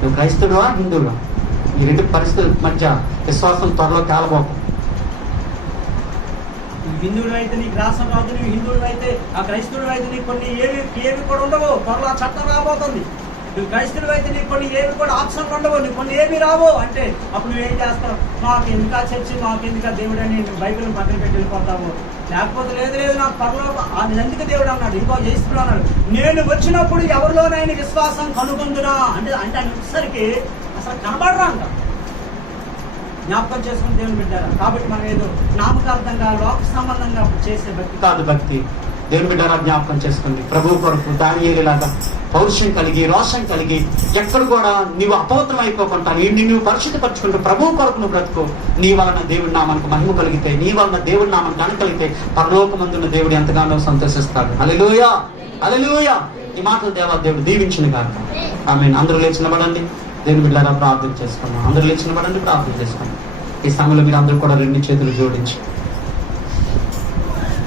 నువ్వు క్రైస్తవుడువా, హిందువులా? ఈ 2 పరిస్థితుల మధ్య విశ్వాసం త్వరలో కాలబోతాం. హిందువుడు అయితే నీకు రాసం రాదు, నువ్వు హిందువుడు అయితే, ఆ క్రైస్తవుడు అయితే నీకు కొన్ని ఏవి కూడా ఉండవు. త్వరలో చట్టం రాబోతుంది. నువ్వు క్రైస్తవుడు అయితే నీకు కొన్ని ఏవి కూడా ఆప్షన్లు ఉండవు, నీకు కొన్ని ఏమి రావు. అంటే అప్పుడు నువ్వేం చేస్తావు? మాకు ఎందుకా చర్చి, మాకు ఎందుకా దేవుడు అని బైబిల్ పక్కన పెట్టి వెళ్ళిపోతావు. లేకపోతే లేదు నాకు పరలోకం అందుకే దేవుడు అన్నాడు, ఇంకో చేస్తున్నాడు అన్నాడు, నేను వచ్చినప్పుడు ఎవరిలోనైనా విశ్వాసం కనుగొందునా అంటే ఆయన వచ్చేసరికి అసలు కనబడరా అంట. జ్ఞాపకం చేసుకుని దేవుని బిడ్డారా. కాబట్టి మనం ఏదో నామకార్థంగా లోక సంబంధంగా చేసే భక్తి కాదు. భక్తి దేవుని బిడ్డారా జ్ఞాపకం చేసుకుంది. ప్రభు కొరకు దానియేలులాగా పౌరుషం కలిగి, రోషం కలిగి, ఎక్కడ కూడా నీవు అపవిత్రం అయిపోకుండా నువ్వు పరిశుద్ధపరచుకుంటూ ప్రభు కొరకు నువ్వు బ్రతుకు. నీ వలన దేవుడి నామానికి మహిమ కలిగితే, నీ వలన దేవుడి నామానికి ఘనత కలిగితే పరలోకమందున్న దేవుడు ఎంతగానో సంతోషిస్తాడు. హల్లెలూయా, హల్లెలూయా. ఈ మాటలు దేవుడు దీవించిన కాక ఆమేన్. అందరూ లేచి నిలబడండి, దేవుని బిడ్డలారా ప్రార్థన చేసుకున్నాం. అందరూ లేచి నిలబడండి, ప్రార్థన చేసుకున్నాం. ఈ సమయంలో మీరు అందరూ కూడా 2 చేతులు జోడించి,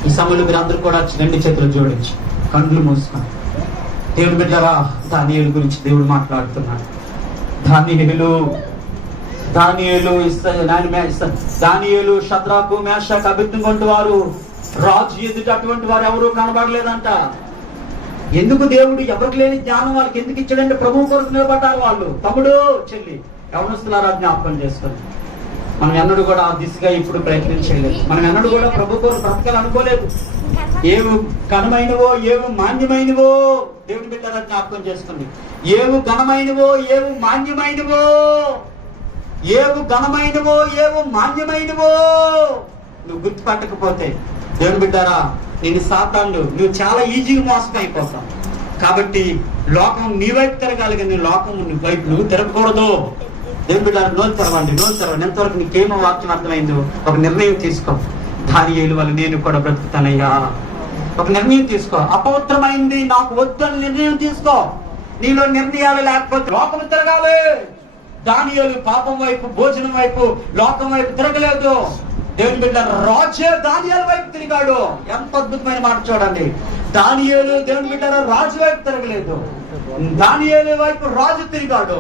ఈ సమయంలో మీరు అందరూ కూడా 2 చేతులు జోడించి కళ్ళు మూసుకొని దేవుని బిడ్డలారా దానియేలు గురించి దేవుడు మాట్లాడుతున్నాడు. దానియేలు షద్రకు మేషకు అబేద్నెగోలు వారు రాజు ఎదుట అటువంటి వారు ఎవరు కనబడలేదంట. ఎందుకు దేవుడు ఎవరికి లేని జ్ఞానం వాళ్ళకి ఎందుకు ఇచ్చాడంటే ప్రభు కొరకు నిలబడ్డారు వాళ్ళు. తమ్ముడు, చెల్లి, యవనస్తులారా జ్ఞాపకం చేసుకొని మనం ఎన్నడూ కూడా ఆ దిశగా ఇప్పుడు ప్రయత్నం చేయలేదు. మనం ఎన్నడూ కూడా ప్రభు కొరకు బ్రతకాలనుకోలేదు. ఏవి ఘనమైనవో ఏవి మాన్యమైనవో దేవుని బిడ్డగా జ్ఞాపకం చేసుకోండి. ఏవి ఘనమైనవో ఏవి మాన్యమైనవో, ఏవి ఘనమైనవో ఏవి మాన్యమైనవో నువ్వు గుర్తుపట్టకపోతే దేవుని బిడ్డారా, నేను సాతాను నువ్వు చాలా ఈజీగా మోసం అయిపోతావు. కాబట్టి లోకం నీ వైపు తిరగాలి కానీ లోకం నీ వైపు నువ్వు తిరగకూడదు. దేవుని బిడ్డారా, నోరు తెరవండి. ఎంతవరకు నీకేమో వాక్యం అర్థమైందో ఒక నిర్ణయం తీసుకో. దానియేలు వల్ల నేను కూడా బ్రతుకుతానయ్యా, ఒక నిర్ణయం తీసుకో. అపవిత్రమైంది నాకు వద్దని నిర్ణయం తీసుకో. నీలో నిర్ణయాలు లేకపోతే లోకం తిరగాలి. దానియేలు పాపం వైపు, భోజనం వైపు, లోకం వైపు తిరగలేదు. దేవుని బిడ్డ రాజే దానియేలు వైపు తిరిగాడు. ఎంత అద్భుతమైన మాట చూడండి. దానియేలు దేవుని బిడ్డ రాజు వైపు తిరగలేదు, దానియేలు వైపు రాజు తిరిగాడు.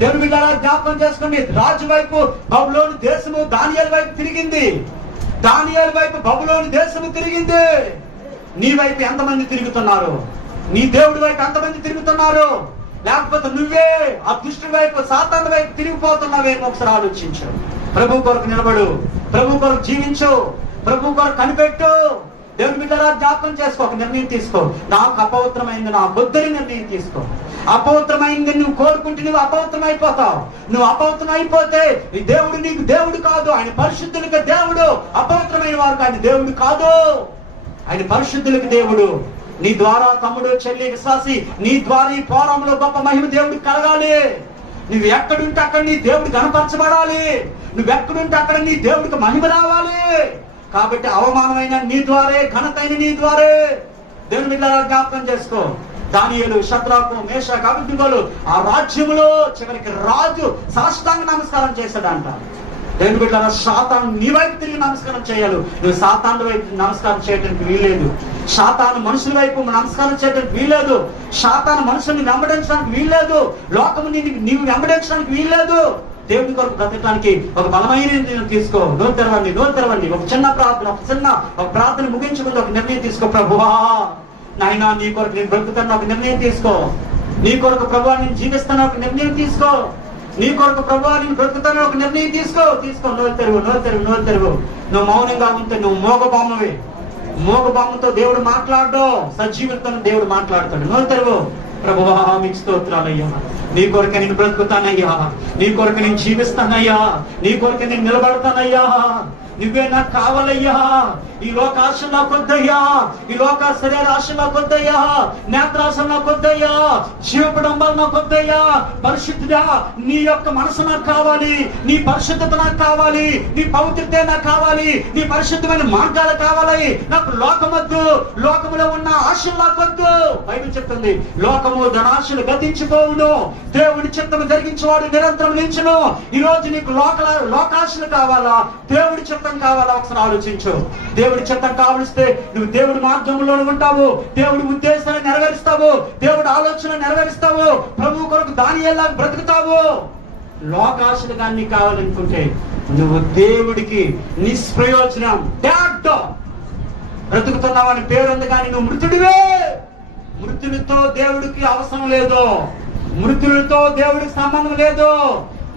దేవుని బిడ్డ జ్ఞాపకం చేసుకోండి. రాజు వైపు బబులోను దేశము దానియేలు వైపు తిరిగింది, దానియేలు వైపు బబులోను దేశము తిరిగింది. నీ వైపు ఎంతమంది తిరుగుతున్నారు? నీ దేవుడి వైపు ఎంతమంది తిరుగుతున్నారు? లేకపోతే నువ్వే ఆ దుష్టి వైపు, సాతాను వైపు తిరిగిపోతున్నావేమో ఒకసారి ఆలోచించు. ప్రభు కొరకు నిలబడు, ప్రభు కొరకు జీవించు, ప్రభు కొరకు కనిపెట్టు. దేవుని బిడ్డలా జ్ఞాపకం చేసుకో, ఒక నిర్ణయం తీసుకో. నాకు అపవిత్రమైంది నా వద్దని నిర్ణయం తీసుకో. అపవిత్రమైంది నువ్వు కోరుకుంటే నువ్వు అపవిత్రం అయిపోతావు. నువ్వు అపవిత్రం అయిపోతే ఈ దేవుడు నీకు దేవుడు కాదు. ఆయన పరిశుద్ధులకు దేవుడు, అపవిత్రమైన వారికి ఆయన దేవుడు కాదు. ఆయన పరిశుద్ధులకు దేవుడు. నీ ద్వారా తమ్ముడు, చెల్లి, విశ్వాసి, నీ ద్వారా ఈ పోరంలో గొప్ప మహిమ దేవుడికి కలగాలి. నువ్వు ఎక్కడుంటే అక్కడ నీ దేవుడు కనపరచబడాలి. నువ్వు ఎక్కడుంటే అక్కడ నీ దేవుడికి మహిమ రావాలి. కాబట్టి అవమానమైన నీ ద్వారే, ఘనతైన నీ ద్వారే. దేవుని బిడ్డలా జ్ఞాపకం చేసుకో. దానియేలు, శద్రకు, మేషాకు, అబేద్నెగోలు ఆ రాజ్యములో చివరికి రాజు సాష్టాంగ నమస్కారం చేశాడంట. దేవుని బిడ్డలారా, సాతాను నీ వైపు తిరిగి నమస్కారం చేయాలి. నువ్వు సాతాను వైపు నమస్కారం చేయడానికి వీల్లేదు. సాతాను మనుషుల వైపు నమస్కారం చేయడానికి వీల్లేదు. సాతాను మనుషుల్ని వెంబడించడానికి వీల్లేదు. లోకము నీవు వెంబడించడానికి వీల్లేదు. దేవుడి కొరకు బ్రతకడానికి ఒక బలమైన నిర్ణయం తీసుకో. నోరు తెరవండి. ఒక చిన్న ప్రార్థన ముగించుకుంటే ఒక నిర్ణయం తీసుకో. ప్రభువా నాయనా, నీ కొరకు నేను బ్రతుకుతాను ఒక నిర్ణయం తీసుకో. నీ కొరకు ప్రభువా నేను జీవిస్తాను ఒక నిర్ణయం తీసుకో. నీ కొరకు ప్రభువా నేను బ్రతుకుతాను ఒక నిర్ణయం తీసుకో. నోరు తెరువు. నువ్వు మౌనంగా ఉంటే నువ్వు మోగబామ్మవి. మోగబామ్మతో దేవుడు మాట్లాడు, సజీవులతో దేవుడు మాట్లాడతాడు. నోరు తెరువు. ప్రభువా మీకు స్తోత్రాలయ్యా, నీ కొరకు నేను బ్రతుకుతానయ్యా, నీ కొరకు నేను జీవిస్తానయ్యా, నీ కొరకు నేను నిలబడతానయ్యా. నువ్వే నాకు కావాలయ్యా. ఈ లోకాశ నాకొద్దయ్యా, ఈ లోక శరీరాశ నాకొద్దయ్యా, నేత్రాశ నాకొద్దయ్యా, జీవపడంబాలు నాకొద్దయ్యా. పరిశుద్ధుడా, నీ యొక్క మనసు నాకు కావాలి, నీ పరిశుద్ధత నాకు కావాలి, నీ పవిత్రత నాకు కావాలి, నీ పరిశుద్ధమైన మార్గాలు కావాలి. నాకు లోకమొద్దు, లోకములో ఉన్న ఆశలు నాకొద్దు. బైబిల్ చెప్తుంది, లోకము ధనాశలు గతించిపోవును, దేవుడి చిత్తము జరిగించేవాడు నిరంతరం నిలిచును. ఈ రోజు నీకు లోకాశలు కావాలా, దేవుడి చిత్తం కావాలా? ఒకసారి ఆలోచించు. దేవుడి చిత్తం కావలిస్తే నువ్వు దేవుడి మార్గంలో ఉంటావు, దేవుడి ఉద్దేశాన్ని నెరవేరుస్తావు, దేవుడి ఆలోచన నెరవేరుస్తావు, ప్రభు కొరకు దానియేలులా బ్రతుకుతావు. లోకాశలు కానీ నీకు కావాలనుకుంటే నువ్వు దేవుడికి నిష్ప్రయోజనం బ్రతుకుతున్నావని పేరు ఉంది, కానీ నువ్వు మృతుడివే. మృతులతో దేవుడికి అవసరం లేదు, మృతులతో దేవుడికి సంబంధం లేదు.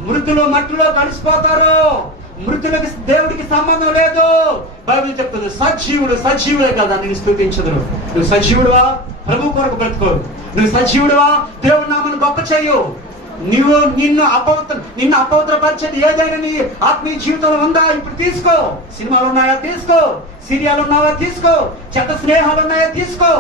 మృతులు మట్టిలో కలిసిపోతారు, మృతులకు దేవుడికి సంబంధం లేదు. బైబిల్ చెప్తుంది, సజీవుడే కదా నేను స్తుతించదు. నువ్వు సజీవుడువా? ప్రభు కొరకు బ్రతుకో. నువ్వు సజీవుడువా? దేవుడి నామను గొప్ప చేయు. నిన్ను అపవిత్రపరిచేది ఏదైనా నీ ఆత్మీయ జీవితంలో ఉందా? ఇప్పుడు తీసుకో. సినిమాలు ఉన్నాయా? తీసుకో. సీరియాలు ఉన్నాయా? తీసుకో. చెత్త స్నేహాలు ఉన్నాయా? తీసుకో.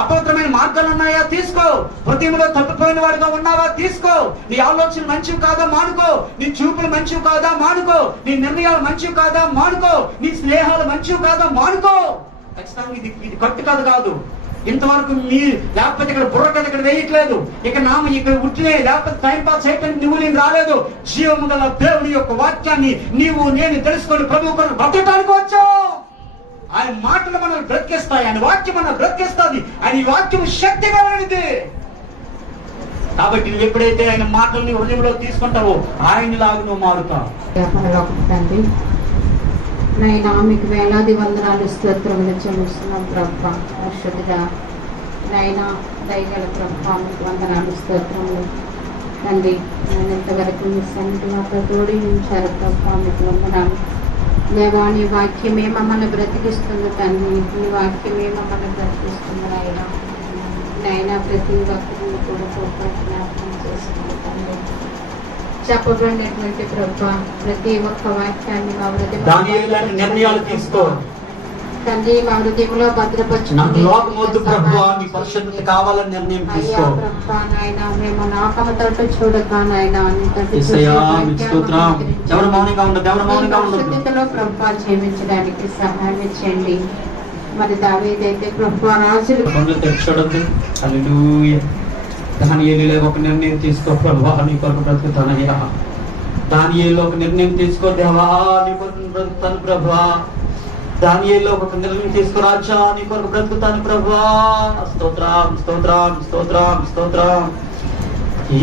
అపవిత్రమైన మార్గాలు ఉన్నాయా? తీసుకో. హృదయంలో తప్పిపోయిన వాడిగా ఉన్నావా? తీసుకో. నీ ఆలోచనలు మంచివి కాదా? మానుకో. నీ చూపులు మంచివి కాదా? మానుకో. నీ నిర్ణయాలు మంచివి కాదా? మానుకో. నీ స్నేహాలు మంచివి కాదా? మానుకో. ఖచ్చితంగా ఇది కట్టు కథ కాదు. ఇంతవరకు లేకపోతే ఇక్కడ బుర్ర కథ ఇక్కడ వేయట్లేదు. ఇక్కడ ఉట్టినే లేకపోతే టైం పాస్ చేయడానికి నేను రాలేదు. జీవము గల దేవుడి యొక్క వాక్యాన్ని నేను తెలుసుకొని ప్రభు కొరకు బ్రతకడానికి వచ్చావు. ఆయన మాటలు మనల్ని బ్రతికిస్తాయి, ఆయన వాక్యం మనల్ని బ్రతికిస్తుంది. ఆయన ఈ వాక్యం శక్తి కలిగినది. కాబట్టి నువ్వు ఎప్పుడైతే ఆయన మాటల్ని హృదయంలో తీసుకుంటావో ఆయనలాగా నువ్వు మారుతావు. నైనా మీకు వేలాది వందనాలు, స్తోత్రములు చెల్లిస్తున్నాం ప్రభా. పరిశుద్ధిగా నైనా దయగల ప్రభా, మీకు వందనాలు, స్తోత్రములు తండ్రి. నేను ఇంతవరకు మీ సన్నిధి మాతో తోడి ఉంచారు ప్రభా, మీకు వందనాలు. దేవా నీ వాక్యమే మమ్మల్ని బ్రతికిస్తుంది తండ్రి, నీ వాక్యమే మమ్మల్ని బ్రతికిస్తుంది నాయన. నాయన ప్రతి ఒక్కరిని కూడా గొప్ప జ్ఞాపకం చేసుకుంది తండ్రి. చెప్పబడినటువంటి ప్రభా ప్రతి ఒక్క వాక్యాన్ని మా దానియేలు లాంటి నిర్ణయాలు తీసుకో. తండ్రి మా హృదయంలో భద్రపరచు. నాకు లోకం వద్దు ప్రభువా, నీ పరిశుద్ధత కావాలని నిర్ణయం తీసుకో. మేము నాకమతోటి చూడక నాయన యేసయ్యా మీకు స్తోత్రం. ఎవరు మౌనంగా ఉండదు, ఎవరు మౌనంగా ఉండదు. పరిశుద్ధతలో ప్రభా జీవించడానికి సహాయం ఇచ్చండి. మరి దావీదైతే ప్రభా రాజులు పనులు తెచ్చొద్దు. హల్లెలూయా. దానియేలులో ఒక నిర్ణయం తీసుకో ప్రభువా, నీ కొరకు బ్రతుకుతానయ్యా. దానియేలులో ఒక నిర్ణయం తీసుకో దేవా, నీ కొరకు బ్రతుకుతాను ప్రభువా. దానియేలులో ఒక నిర్ణయం తీసుకో రాజా, నీ కొరకు బ్రతుకుతాను ప్రభువా. స్తోత్రం స్తోత్రం స్తోత్రం స్తోత్రం.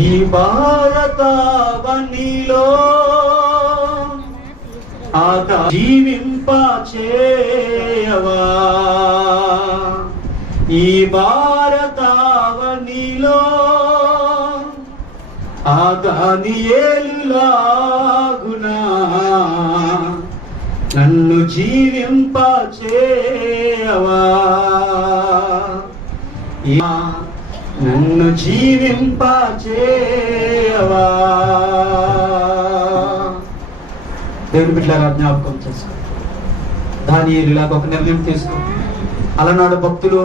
ఈ భారతావనిలో ఆగా జీవింప చేయవా. ఈ భారతావనిలో ఆదానియేలులాగునా నన్ను జీవింప చేయవా. నన్ను జీవింప చేయవా. దేవుని బిడ్డలారా జ్ఞాపకం చేసుకో. దానియేలులాగా ఒక నిర్ణయం తీసుకో. అలనాడు భక్తులు